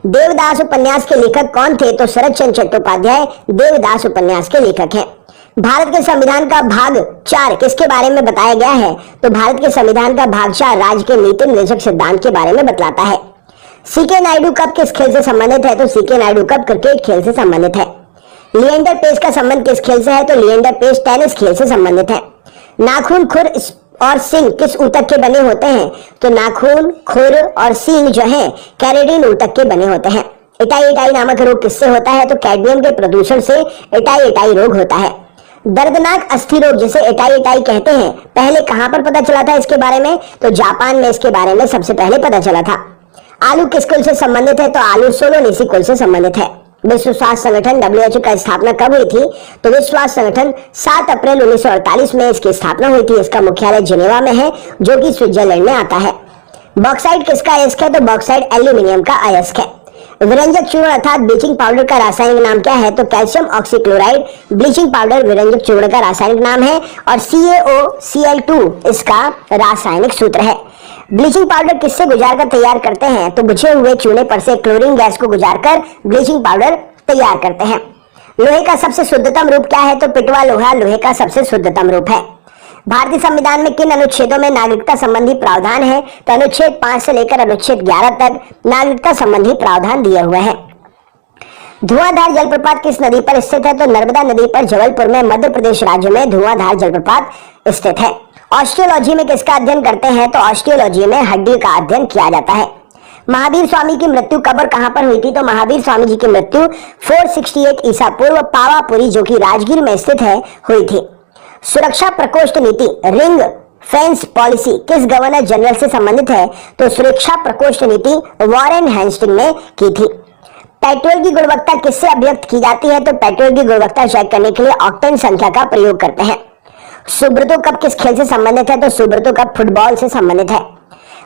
देवदास उपन्यास के लेखक कौन थे? तो शरद चंद्र चट्टोपाध्याय देवदास उपन्यास के लेखक हैं। भारत के संविधान का भाग 4 किसके बारे में बताया गया है? तो भारत के संविधान का भाग 4 राज्य के नीति निर्देशक सिद्धांत के बारे में बतलाता है। सीके नायडू कप किस खेल से संबंधित है? तो सीके नायडू कप क्रिकेट खेल से संबंधित है। लिएंडर पेस का संबंध किस खेल से है? तो लिएंडर पेस टेनिस खेल से संबंधित है। नाखून, खुर और सींग किस ऊतक के बने होते हैं? तो नाखून, खुर और सींग जो है कैरेटिन ऊतक के बने होते हैं। इटाई नामक रोग किससे होता है? तो कैडमियम के प्रदूषण से इटाई रोग होता है। दर्दनाक अस्थि रोग जिसे इटाई कहते हैं पहले कहां पर पता चला था इसके बारे में? तो जापान में इसके बारे में सबसे पहले पता चला था। आलू किस कुल से संबंधित है? तो आलू सोलोनेसी कुल से संबंधित है। विश्व स्वास्थ्य संगठन WHO का स्थापना कब हुई थी? तो विश्व स्वास्थ्य संगठन 7 अप्रैल 1948 में इसकी स्थापना हुई थी। इसका मुख्यालय जिनेवा में है जो कि स्विट्जरलैंड में आता है। बॉक्साइट किसका अयस्क है? तो बॉक्साइट एल्यूमिनियम का अयस्क है। विरंजक चूर्ण अर्थात ब्लीचिंग पाउडर का रासायनिक नाम क्या है? तो कैल्शियम ऑक्सीक्लोराइड ब्लीचिंग पाउडर विरंजक चूर्ण का रासायनिक नाम है और CaOCl2 इसका रासायनिक सूत्र है। ब्लीचिंग पाउडर किससे गुजार कर तैयार करते हैं? तो बुझे हुए चूने पर से क्लोरीन गैस को गुजारकर ब्लीचिंग पाउडर तैयार करते हैं। लोहे का सबसे शुद्धतम रूप क्या है? तो पिटवा लोहा लोहे का सबसे शुद्धतम रूप है। भारतीय संविधान में किन अनुच्छेदों में नागरिकता संबंधी प्रावधान है? तो अनुच्छेद 5 से लेकर अनुच्छेद 11 तक नागरिकता संबंधी प्रावधान दिए हुए हैं। धुआंधार जलप्रपात किस नदी पर स्थित है? तो नर्मदा नदी पर जबलपुर में मध्य प्रदेश राज्य में धुआंधार जलप्रपात स्थित है। ऑस्टियोलॉजी में किसका अध्ययन करते हैं? तो ऑस्टियोलॉजी में हड्डी का अध्ययन किया जाता है। महावीर स्वामी की मृत्यु कब और कहां पर हुई थी? तो महावीर स्वामी जी की मृत्यु 468 ईसा पूर्व पावापुरी जो कि राजगीर में स्थित है हुई थी। सुरक्षा प्रकोष्ठ नीति रिंग फेंस पॉलिसी किस गवर्नर जनरल से संबंधित है? तो सुरक्षा प्रकोष्ठ नीति वॉरेन हेस्टिंग ने की थी। पेट्रोल की गुणवत्ता किससे अभिव्यक्त की जाती है? तो पेट्रोल की गुणवत्ता चेक करने के लिए ऑक्टेन संख्या का प्रयोग करते हैं। सुब्रतो कप किस खेल से संबंधित है? तो सुब्रतो कप फुटबॉल से संबंधित है।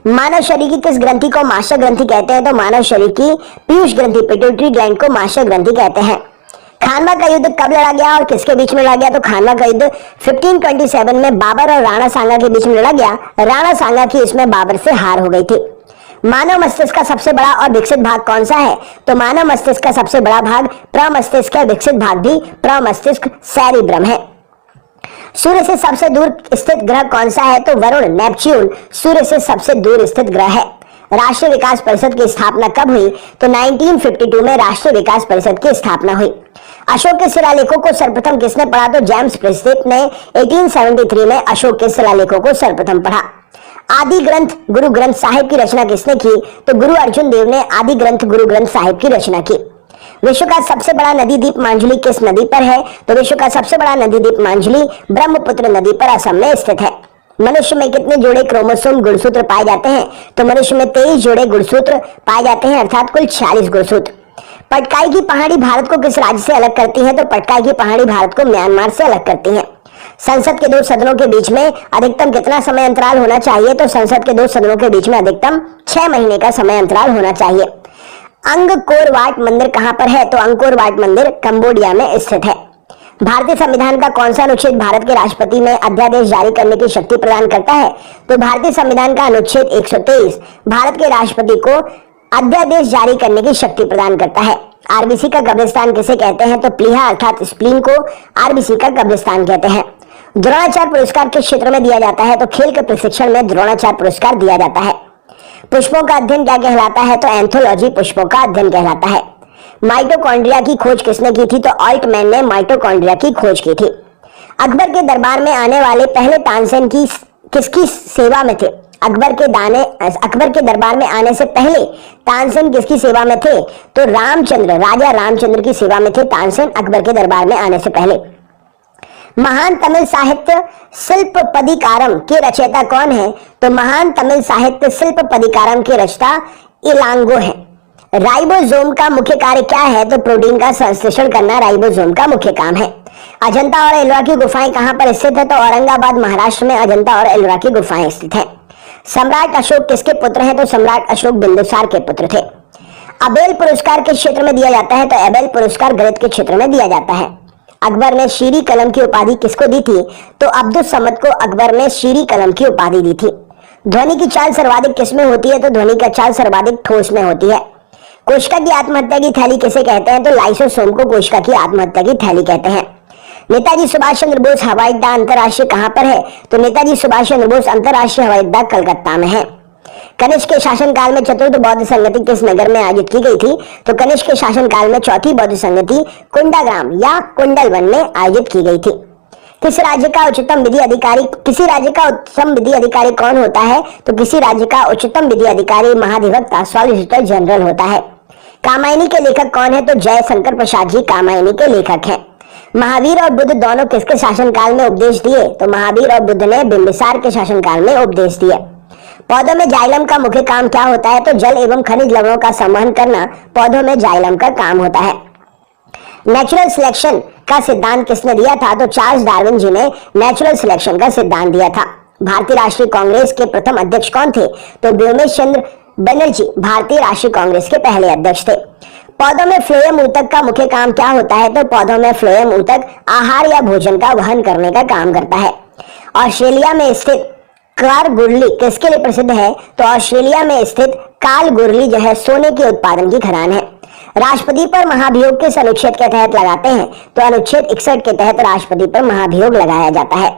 मानव शरीर की किस ग्रंथि को मास्टर ग्रंथि कहते हैं? तो मानव शरीर की पीयूष ग्रंथि पिट्यूटरी ग्लैंड को मास्टर ग्रंथि कहते हैं। खानवा का युद्ध कब लड़ा गया और किसके बीच में लड़ा गया? तो खानवा का युद्ध 1527 में बाबर और राणा सांगा के बीच में लड़ा गया। राणा सांगा की इसमें बाबर से हार हो गई थी। मानव मस्तिष्क का सबसे बड़ा और विकसित भाग कौन सा है? तो मानव मस्तिष्क का सबसे बड़ा भाग प्रमस्तिष्क है, विकसित भाग भी प्रमस्तिष्क सेरिब्रम है। सूर्य से सबसे दूर स्थित ग्रह कौन सा है? तो वरुण, नेपच्यून सूर्य से सबसे दूर स्थित ग्रह है। राष्ट्रीय विकास परिषद की स्थापना कब हुई? तो 1952 में राष्ट्रीय विकास परिषद की स्थापना हुई। अशोक के शिलालेखों को सर्वप्रथम किसने पढ़ा? तो जेम्स प्रिस्टलिट ने 1873 में अशोक के शिलालेखों को सर्वप्रथम पढ़ा। आदि ग्रंथ गुरु ग्रंथ साहिब की रचना किसने की? तो गुरु अर्जुन देव ने आदि ग्रंथ गुरु ग्रंथ साहिब की रचना की। विश्व का सबसे बड़ा नदी द्वीप मांजुली किस नदी पर है? तो विश्व का सबसे बड़ा नदी द्वीप मांजुली ब्रह्मपुत्र नदी पर असम में स्थित है। मनुष्य में कितने जोड़े क्रोमोसोम गुणसूत्र पाए जाते हैं? तो मनुष्य में 23 जोड़े गुणसूत्र पाए जाते हैं, अर्थात कुल 46 गुणसूत्र। पटकाई की पहाड़ी भारत को किस राज्य से अलग करती है? तो पटकाई की पहाड़ी भारत को म्यांमार से अलग करती है। संसद के 2 सदनों के बीच में अधिकतम कितना समय अंतराल होना चाहिए? तो संसद के 2 सदनों के बीच में अधिकतम 6 महीने का समय अंतराल होना चाहिए। अंगकोर वाट मंदिर कहां पर है? तो अंगकोर वाट मंदिर कंबोडिया में स्थित है। भारतीय संविधान का कौन सा अनुच्छेद भारत के राष्ट्रपति में अध्यादेश जारी करने की शक्ति प्रदान करता है? तो भारतीय संविधान का अनुच्छेद 123 भारत के राष्ट्रपति को अध्यादेश जारी करने की शक्ति प्रदान करता है। आरबीसी का कब्रिस्तान किसे कहते हैं? तो प्लीहा अर्थात स्प्लीन को आरबीसी का कब्रिस्तान कहते हैं। द्रोणाचार्य पुरस्कार किस क्षेत्र में दिया जाता है? तो खेल के प्रशिक्षण में द्रोणाचार्य पुरस्कार दिया जाता है। पुष्पों का अध्ययन क्या कहलाता है? तो एंथोलॉजी पुष्पों का अध्ययन कहलाता है। माइटोकॉन्ड्रिया की खोज किसने की थी? तो ऑल्टमैन ने माइटोकॉन्ड्रिया की खोज की थी। अकबर के दरबार में आने वाले पहले तानसेन की किसकी सेवा में थे? अकबर के दरबार में आने से पहले तानसेन किसकी सेवा में थे? तो रामचंद्र, राजा रामचंद्र की सेवा में थे तानसेन अकबर के दरबार में आने से पहले। महान तमिल साहित्य शिल्पपदिकारम के रचयिता कौन है? तो महान तमिल साहित्य शिल्पपदिकारम के रचयिता इलांगो है। राइबोसोम का मुख्य कार्य क्या है? तो प्रोटीन का संश्लेषण करना राइबोसोम का मुख्य काम है। अजंता और एलोरा की गुफाएं कहां पर स्थित है? तो औरंगाबाद महाराष्ट्र में अजंता और एलोरा की गुफाएं स्थित हैं। सम्राट अशोक किसके पुत्र हैं? तो सम्राट अशोक बिंदुसार के पुत्र थे। अबेल पुरस्कार किस क्षेत्र में दिया जाता है? तो अबेल पुरस्कार गणित के क्षेत्र में दिया जाता है। अकबर ने शीरी कलम की उपाधि किसको दी थी? तो अब्दुल समद को अकबर ने शीरी कलम की उपाधि दी थी। ध्वनि की चाल सर्वाधिक किसमें होती है? तो ध्वनि की चाल सर्वाधिक ठोस में होती है। कोशिका की आत्महत्या की थैली किसे कहते हैं? तो लाइसोसोम को कोशिका की आत्महत्या की थैली कहते हैं। नेताजी सुभाष चंद्र बोस हवाई अड्डा अंतरराष्ट्रीय कहां पर है? तो नेताजी सुभाष चंद्र बोस अंतरराष्ट्रीय हवाई अड्डा कलकत्ता में है। कनिष्क के शासनकाल में चतुर्थ बौद्ध संगति किस नगर में आयोजित की गई थी? तो कनिष्क के शासनकाल में चौथी बौद्ध संगति कुंडाग्राम या कुंडलवन में आयोजित की गई थी। किसी राज्य का उच्चतम विधि अधिकारी कौन होता है? तो किसी राज्य का उच्चतम विधि अधिकारी महाधिवक्ता सॉलिसिटर जनरल होता है। कामायनी के लेखक कौन है? तो जयशंकर प्रसाद जी कामायनी के लेखक हैं। महावीर और बुद्ध दोनों किसके शासनकाल में उपदेश दिए? तो महावीर और बुद्ध ने बिंबिसार के शासनकाल में उपदेश दिए। पौधों में जाइलम का मुख्य काम क्या होता है? तो जल एवं खनिज लवणों का संवहन करना पौधों में जाइलम का काम होता है। नेचुरल सिलेक्शन का सिद्धांत किसने दिया था? तो चार्ल्स डार्विन जी ने नेचुरल सिलेक्शन का सिद्धांत दिया था। भारतीय राष्ट्रीय कांग्रेस के प्रथम अध्यक्ष कौन थे? तो व्योमेश चंद्र बनर्जी भारतीय राष्ट्रीय कांग्रेस के पहले अध्यक्ष थे। पौधों में फ्लोएम ऊतक का मुख्य काम क्या होता है? तो पौधों में फ्लोएम ऊतक आहार या भोजन का वहन करने का काम करता है। ऑस्ट्रेलिया में स्थित कारगुरली किसके लिए प्रसिद्ध है? तो ऑस्ट्रेलिया में स्थित कालगुरली जो है सोने के उत्पादन की खदान है। राष्ट्रपति पर महाभियोग किस अनुच्छेद के तहत लगाते हैं? तो अनुच्छेद 61 के तहत राष्ट्रपति पर महाभियोग लगाया जाता है।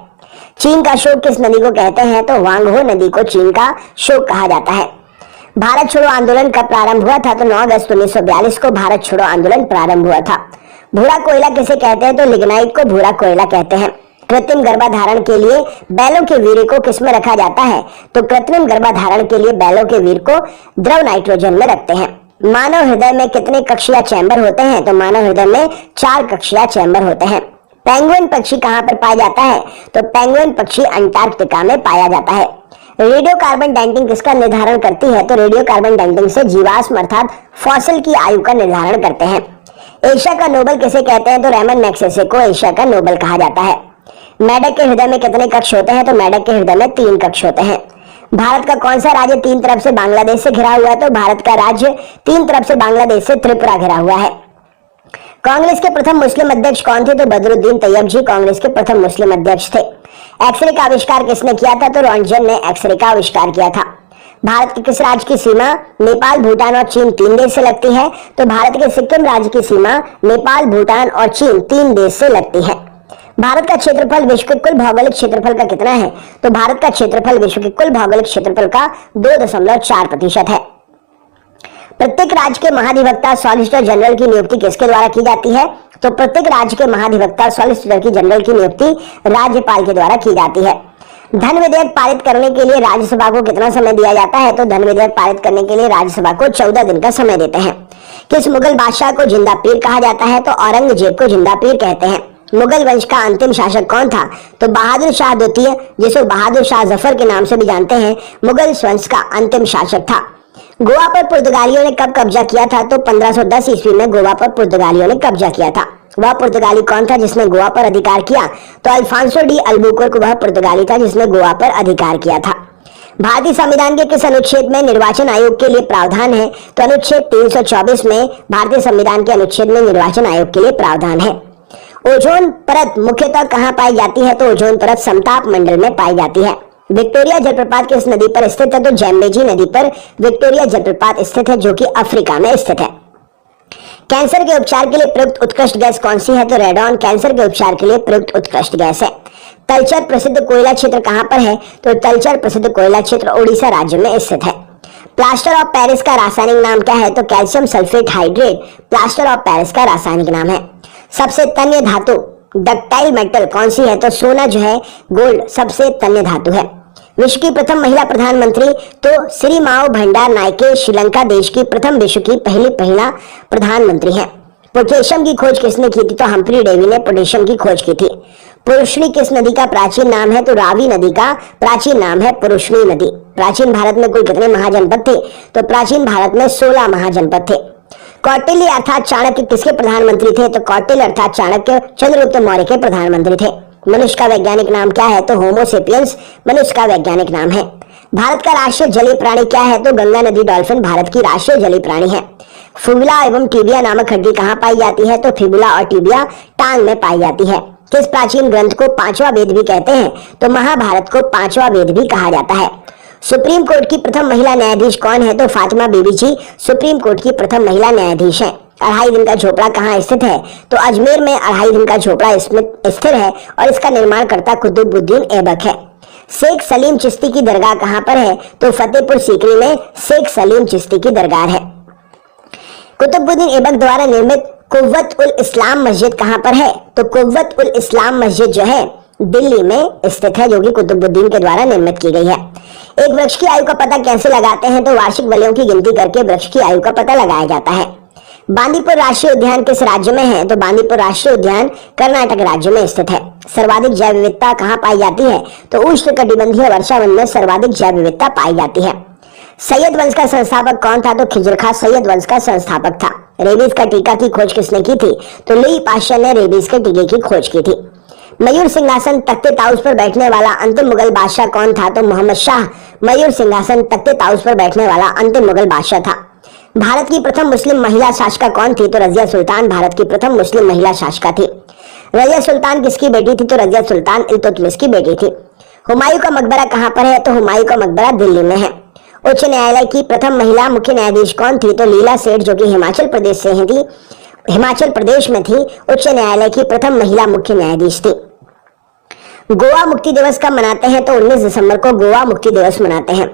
चीन का शोक किस नदी को कहते हैं? तो वांगहो नदी को चीन का शोक कहा जाता है। भारत छोड़ो आंदोलन कब प्रारंभ हुआ था? तो 9 अगस्त 1942 को भारत छोड़ो आंदोलन प्रारंभ हुआ था। भूरा कोयला किसे कहते हैं? तो लिग्नाइट को भूरा कोयला कहते हैं। कृत्रिम गर्भाधारण के लिए बैलों के वीर्य को किसमें रखा जाता है? तो कृत्रिम गर्भाधारण के लिए बैलों के वीर्य को द्रव नाइट्रोजन में रखते हैं। मानव हृदय में कितने कक्षीय चैम्बर होते हैं? तो मानव हृदय में 4 कक्षीय चैम्बर होते हैं। पेंगुइन पक्षी कहां पर पाया जाता है? तो पेंगुइन पक्षी अंटार्कटिका में पाया जाता है। रेडियो कार्बन डेटिंग किसका निर्धारण करती है? तो रेडियो कार्बन डेटिंग से जीवाश्म अर्थात फॉसिल की आयु का निर्धारण करते हैं। एशिया का नोबेल किसे कहते हैं? तो रेमन मैग्सेसे को एशिया का नोबेल कहा जाता है। मेढक के हृदय में कितने कक्ष होते हैं? तो मेढक के हृदय में 3 कक्ष होते हैं। भारत का कौन सा राज्य 3 तरफ से बांग्लादेश से घिरा हुआ है? तो भारत का राज्य 3 तरफ से बांग्लादेश से त्रिपुरा घिरा हुआ है। कांग्रेस के प्रथम मुस्लिम अध्यक्ष कौन थे? तो बदरुद्दीन तैयब जी कांग्रेस के प्रथम मुस्लिम अध्यक्ष थे। एक्सरे का आविष्कार किसने किया था? तो रॉन्टगन ने एक्सरे का आविष्कार किया था। भारत के किस राज्य की सीमा नेपाल, भूटान और चीन 3 देश से लगती है? तो भारत के सिक्किम राज्य की सीमा नेपाल, भूटान और चीन 3 देश से लगती है। भारत का क्षेत्रफल विश्व के कुल भौगोलिक क्षेत्रफल का कितना है? तो भारत का क्षेत्रफल विश्व के कुल भौगोलिक क्षेत्रफल का 2.4% है। प्रत्येक राज्य के महाधिवक्ता सॉलिसिटर जनरल की नियुक्ति किसके द्वारा की जाती है? तो प्रत्येक राज्य के महाधिवक्ता सॉलिसिटर की जनरल की नियुक्ति राज्यपाल के द्वारा की जाती है। धन विधेयक पारित करने के लिए राज्यसभा को कितना समय दिया जाता है? तो धन विधेयक पारित करने के लिए राज्यसभा को 14 दिन का समय देते हैं। किस मुगल बादशाह को जिंदा पीर कहा जाता है? तो औरंगजेब को जिंदा पीर कहते हैं। मुगल वंश का अंतिम शासक कौन था? तो बहादुर शाह द्वितीय, जिसे बहादुर शाह जफर के नाम से भी जानते हैं, मुगल वंश का अंतिम शासक था। गोवा पर पुर्तगालियों ने कब कब्जा किया था? तो 1510 ईस्वी में गोवा पर पुर्तगालियों ने कब्जा किया था। वह पुर्तगाली कौन था जिसने गोवा पर अधिकार किया? तो अल्फांसो डी अल्बुकर्क वह पुर्तगाली था जिसने गोवा पर अधिकार किया था। भारतीय संविधान के किस अनुच्छेद में निर्वाचन आयोग के लिए प्रावधान है? तो अनुच्छेद 324 में भारतीय संविधान के अनुच्छेद में निर्वाचन आयोग के लिए प्रावधान है। ओजोन परत मुख्यतः कहाँ पाई जाती है? तो ओजोन परत समताप मंडल में पाई जाती है। विक्टोरिया जलप्रपात किस नदी पर स्थित है? तो जैम्बेजी नदी पर विक्टोरिया जलप्रपात स्थित है, जो कि अफ्रीका में स्थित है। कैंसर के उपचार के लिए प्रयुक्त उत्कृष्ट गैस कौन सी है? तो रेडॉन कैंसर के उपचार के लिए प्रयुक्त उत्कृष्ट गैस है। तलचर प्रसिद्ध कोयला क्षेत्र कहाँ पर है? तो तलचर प्रसिद्ध कोयला क्षेत्र ओडिशा राज्य में स्थित है। प्लास्टर ऑफ पेरिस का रासायनिक नाम क्या है? तो calcium sulphate hydrate plaster of Paris का रासायनिक नाम है। सबसे तन्य धातु डक्टाइल मेटल कौन सी है? तो सोना जो है, गोल्ड सबसे तन्य धातु है। विश्व की प्रथम महिला प्रधानमंत्री? तो श्री माओ भंडार नायके श्रीलंका देश की प्रथम विश्व की पहली महिला प्रधानमंत्री है। पोटेशियम की खोज किसने की थी? तो हम्फ्री डेवी ने पोटेशियम की खोज की थी। पुरुषनी किस नदी का प्राचीन नाम है? तो रावी नदी का प्राचीन नाम है पुरुषनी नदी। प्राचीन भारत में कुल कितने महाजनपद थे? तो प्राचीन भारत में 16 महाजनपद थे। कौटिल्य अर्थात चाणक्य किसके प्रधानमंत्री थे? तो कौटिल्य अर्थात चाणक्य चंद्रगुप्त मौर्य के प्रधानमंत्री थे। मनुष्य का वैज्ञानिक नाम क्या है? तो होमो सेपियंस मनुष्य का वैज्ञानिक नाम है। भारत का राष्ट्रीय जलीय प्राणी क्या है? तो गंगा नदी डॉल्फिन भारत की राष्ट्रीय जलीय प्राणी है। फिबुला एवं टिबिया नामक हड्डी कहाँ पाई जाती है? तो फिबुला और टिबिया टांग में पाई जाती है। किस प्राचीन ग्रंथ को 5वां वेद भी कहते हैं? तो महाभारत को 5वां वेद भी कहा जाता है। सुप्रीम कोर्ट की प्रथम महिला न्यायाधीश कौन है? तो फातिमा बीबी जी सुप्रीम कोर्ट की प्रथम महिला न्यायाधीश हैं। 2.5 दिन का झोपड़ा कहाँ स्थित है? तो अजमेर में 2.5 दिन का झोपड़ा स्थिर है और इसका निर्माणकर्ता कुतुबुद्दीन ऐबक है। शेख सलीम चिश्ती की दरगाह कहाँ पर है? तो फतेहपुर सीकरी में शेख सलीम चिश्ती की दरगाह है। कुतुबुद्दीन ऐबक द्वारा निर्मित कुव्वत उल इस्लाम मस्जिद कहाँ पर है? तो कुव्वत उल इस्लाम मस्जिद जो है दिल्ली में स्थित है, जो कि कुतुबुद्दीन के द्वारा निर्मित की गई है। एक वृक्ष की आयु का पता कैसे लगाते हैं? तो वार्षिक वलयों की गिनती करके वृक्ष की आयु का पता लगाया जाता है। बांदीपुर राष्ट्रीय उद्यान किस राज्य में है? तो बांदीपुर राष्ट्रीय उद्यान कर्नाटक राज्य में स्थित है। सर्वाधिक जैव विविधता कहाँ पाई जाती है? तो उष्णकटिबंधीय वर्षावन में सर्वाधिक जैव विविधता पाई जाती है। सैयद वंश का संस्थापक कौन था? तो खिजर खां सैयद वंश का संस्थापक था। रेबीज का टीका की खोज किसने की थी? तो लुई पाश्चर ने रेबीज के टीके की खोज की थी। मयूर सिंहासन तख्ते ताउस पर बैठने वाला अंतिम मुगल बादशाह कौन था? तो मोहम्मद शाह मयूर सिंहासन तख्ते ताउस पर बैठने वाला अंतिम मुगल बादशाह था। भारत की प्रथम मुस्लिम महिला शासिका कौन थी? तो रजिया सुल्तान भारत की प्रथम मुस्लिम महिला शासिका थी। रजिया सुल्तान किसकी बेटी थी? तो रजिया सुल्तान इल्तुतमिश की बेटी थी। हुमायूं का मकबरा कहाँ पर है? तो हुमायूं का मकबरा दिल्ली में है। उच्च न्यायालय की प्रथम महिला मुख्य न्यायाधीश कौन थी? तो लीला सेठ, जो कि हिमाचल प्रदेश से ही थी, हिमाचल प्रदेश में थी। उच्च न्यायालय की प्रथम महिला मुख्य न्यायाधीश थी। गोवा मुक्ति दिवस कब मनाते हैं? तो 19 दिसंबर को गोवा मुक्ति दिवस मनाते हैं।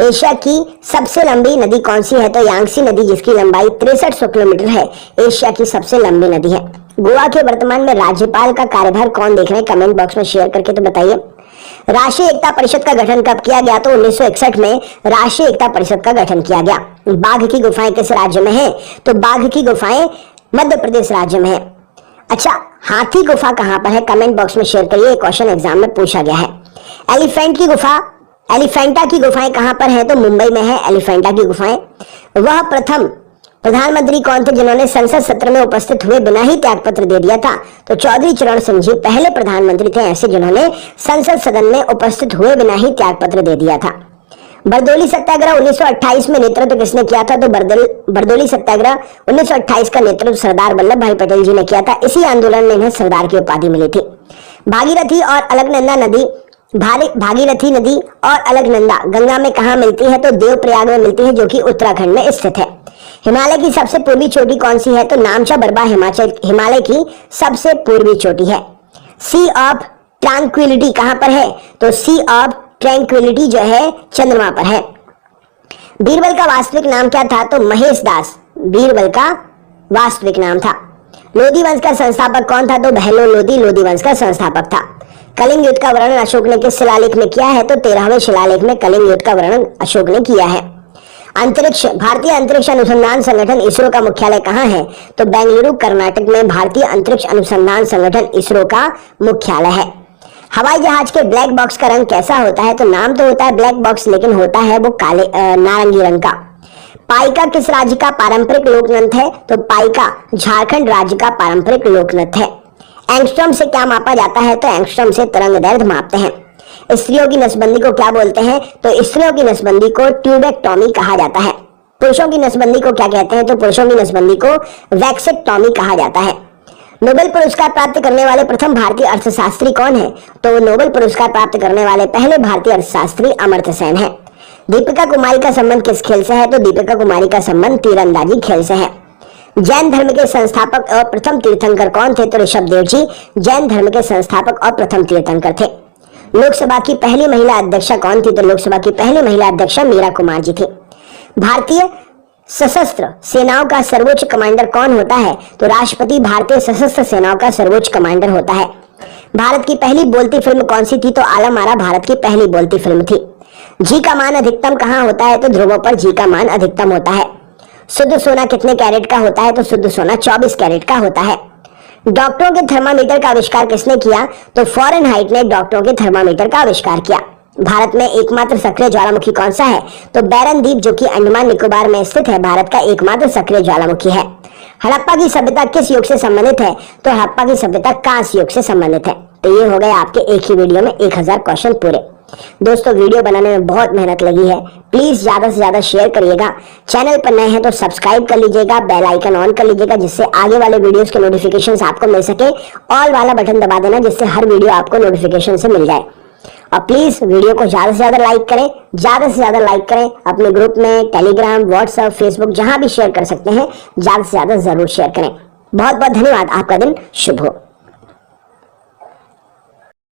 एशिया की सबसे लंबी नदी कौन सी है? तो यांगसी नदी, जिसकी लंबाई 6300 किलोमीटर है, एशिया की सबसे लंबी नदी है। गोवा के वर्तमान में राज्यपाल का कार्यभार कौन देख रहे हैं? कमेंट बॉक्स में शेयर करके तो बताइए। राष्ट्रीय एकता परिषद का गठन कब किया गया? तो 1961 में राष्ट्रीय एकता परिषद का गठन किया गया। बाघ की गुफाएं किस राज्य में है? तो बाघ की गुफाएं मध्य प्रदेश राज्य में है। अच्छा, हाथी गुफा कहां पर है? कमेंट बॉक्स में शेयर करिए, क्वेश्चन एग्जाम में पूछा गया है। एलिफेंट की गुफा, एलिफेंटा की गुफाएं कहां पर है? तो मुंबई में है एलिफेंटा की गुफाएं। वह प्रथम प्रधानमंत्री कौन थे जिन्होंने संसद सत्र में उपस्थित हुए बिना ही त्यागपत्र दे दिया था? तो चौधरी चरण सिंह जी पहले प्रधानमंत्री थे ऐसे जिन्होंने संसद सदन में उपस्थित हुए बिना ही त्यागपत्र दे दिया था। बरदौली सत्याग्रह 1928 में नेतृत्व किसने किया था? तो बरदौली सत्याग्रह 1928 का नेतृत्व सरदार वल्लभ भाई पटेल जी ने किया था। इसी आंदोलन में इन्हें सरदार की उपाधि मिली थी। भागीरथी और अलकनंदा नदी भागीरथी नदी और अलकनंदा गंगा में कहाँ मिलती है? तो देवप्रयाग में मिलती है, जो कि उत्तराखंड में स्थित है। हिमालय की सबसे पूर्वी चोटी कौन सी है? तो नामचा बरबा हिमालय की सबसे पूर्वी चोटी है। सी ऑफ ट्रैंक्विलिटी कहां पर है? तो सी ऑफ ट्रैंक्विलिटी जो है चंद्रमा पर है। बीरबल का वास्तविक नाम क्या था? तो महेश दास बीरबल का वास्तविक नाम था। लोधी वंश का संस्थापक कौन था? तो बहलोल लोधी लोधी वंश का संस्थापक था। कलिंग युद्ध का वर्णन अशोक ने किस शिलालेख में किया है? तो 13वें शिलालेख में कलिंग युद्ध का वर्णन अशोक ने किया है। भारतीय अंतरिक्ष अनुसंधान संगठन इसरो का मुख्यालय कहाँ है? तो बेंगलुरु कर्नाटक में भारतीय अंतरिक्ष अनुसंधान संगठन इसरो का मुख्यालय है। हवाई जहाज के ब्लैक बॉक्स का रंग कैसा होता है? तो नाम तो होता है ब्लैक बॉक्स, लेकिन होता है वो काले नारंगी रंग का। पाइका किस राज्य का पारंपरिक लोक नृत्य है? तो पाइका झारखंड राज्य का पारंपरिक लोक नृत्य है। एंगस्ट्रॉम से क्या मापा जाता है? तो एंगस्ट्रॉम से तरंग दैर्घ्य मापते हैं। स्त्रियों की नसबंदी को क्या बोलते हैं? तो स्त्रियों की नसबंदी को ट्यूबेक्टॉमी कहा जाता है। पुरुषों की नसबंदी को क्या कहते हैं? तो पुरुषों की नसबंदी को वैक्सेक्टॉमी कहा जाता है। नोबेल पुरस्कार प्राप्त करने वाले प्रथम भारतीय अर्थशास्त्री कौन है? तो नोबेल पुरस्कार प्राप्त करने वाले पहले भारतीय अर्थशास्त्री अमर्त्य सेन है। दीपिका कुमारी का संबंध किस खेल से है? तो दीपिका कुमारी का संबंध तीरंदाजी खेल से है। जैन धर्म के संस्थापक और प्रथम तीर्थंकर कौन थे? तो ऋषभ देव जी जैन धर्म के संस्थापक और प्रथम तीर्थंकर थे। लोकसभा की पहली महिला अध्यक्षा कौन थी? तो लोकसभा की पहली महिला अध्यक्षा मीरा कुमार जी थी। भारतीय सशस्त्र सेनाओं का सर्वोच्च कमांडर कौन होता है? तो राष्ट्रपति भारतीय सशस्त्र सेनाओं का सर्वोच्च कमांडर होता है। भारत की पहली बोलती फिल्म कौन सी थी? तो आलम आरा भारत की पहली बोलती फिल्म थी। जी का मान अधिकतम कहाँ होता है? तो ध्रुवों पर जी का मान अधिकतम होता है। शुद्ध सोना कितने कैरेट का होता है? तो शुद्ध सोना 24 कैरेट का होता है। डॉक्टरों के थर्मामीटर का आविष्कार किसने किया? तो फॉरेनहाइट ने डॉक्टरों के थर्मामीटर का आविष्कार किया। भारत में एकमात्र सक्रिय ज्वालामुखी कौन सा है? तो बैरन द्वीप, जो कि अंडमान निकोबार में स्थित है, भारत का एकमात्र सक्रिय ज्वालामुखी है। हड़प्पा की सभ्यता किस युग से संबंधित है? तो हड़प्पा की सभ्यता कांस्य युग से संबंधित है। तो ये हो गए आपके एक ही वीडियो में 1000 क्वेश्चन पूरे। दोस्तों, वीडियो बनाने में बहुत मेहनत लगी है, प्लीज ज्यादा से ज्यादा शेयर करिएगा। चैनल पर नए हैं तो सब्सक्राइब कर लीजिएगा, बेल आइकन ऑन कर लीजिएगा, जिससे आगे वाले वीडियोस के नोटिफिकेशंस आपको मिल सके। ऑल वाला बटन दबा देना, जिससे हर वीडियो आपको नोटिफिकेशन से मिल जाए। और प्लीज वीडियो को ज्यादा से ज्यादा लाइक करें, ज्यादा से ज्यादा लाइक करें। अपने ग्रुप में टेलीग्राम, व्हाट्सएप, फेसबुक जहां भी शेयर कर सकते हैं, ज्यादा से ज्यादा जरूर शेयर करें। बहुत बहुत धन्यवाद। आपका दिन शुभ हो।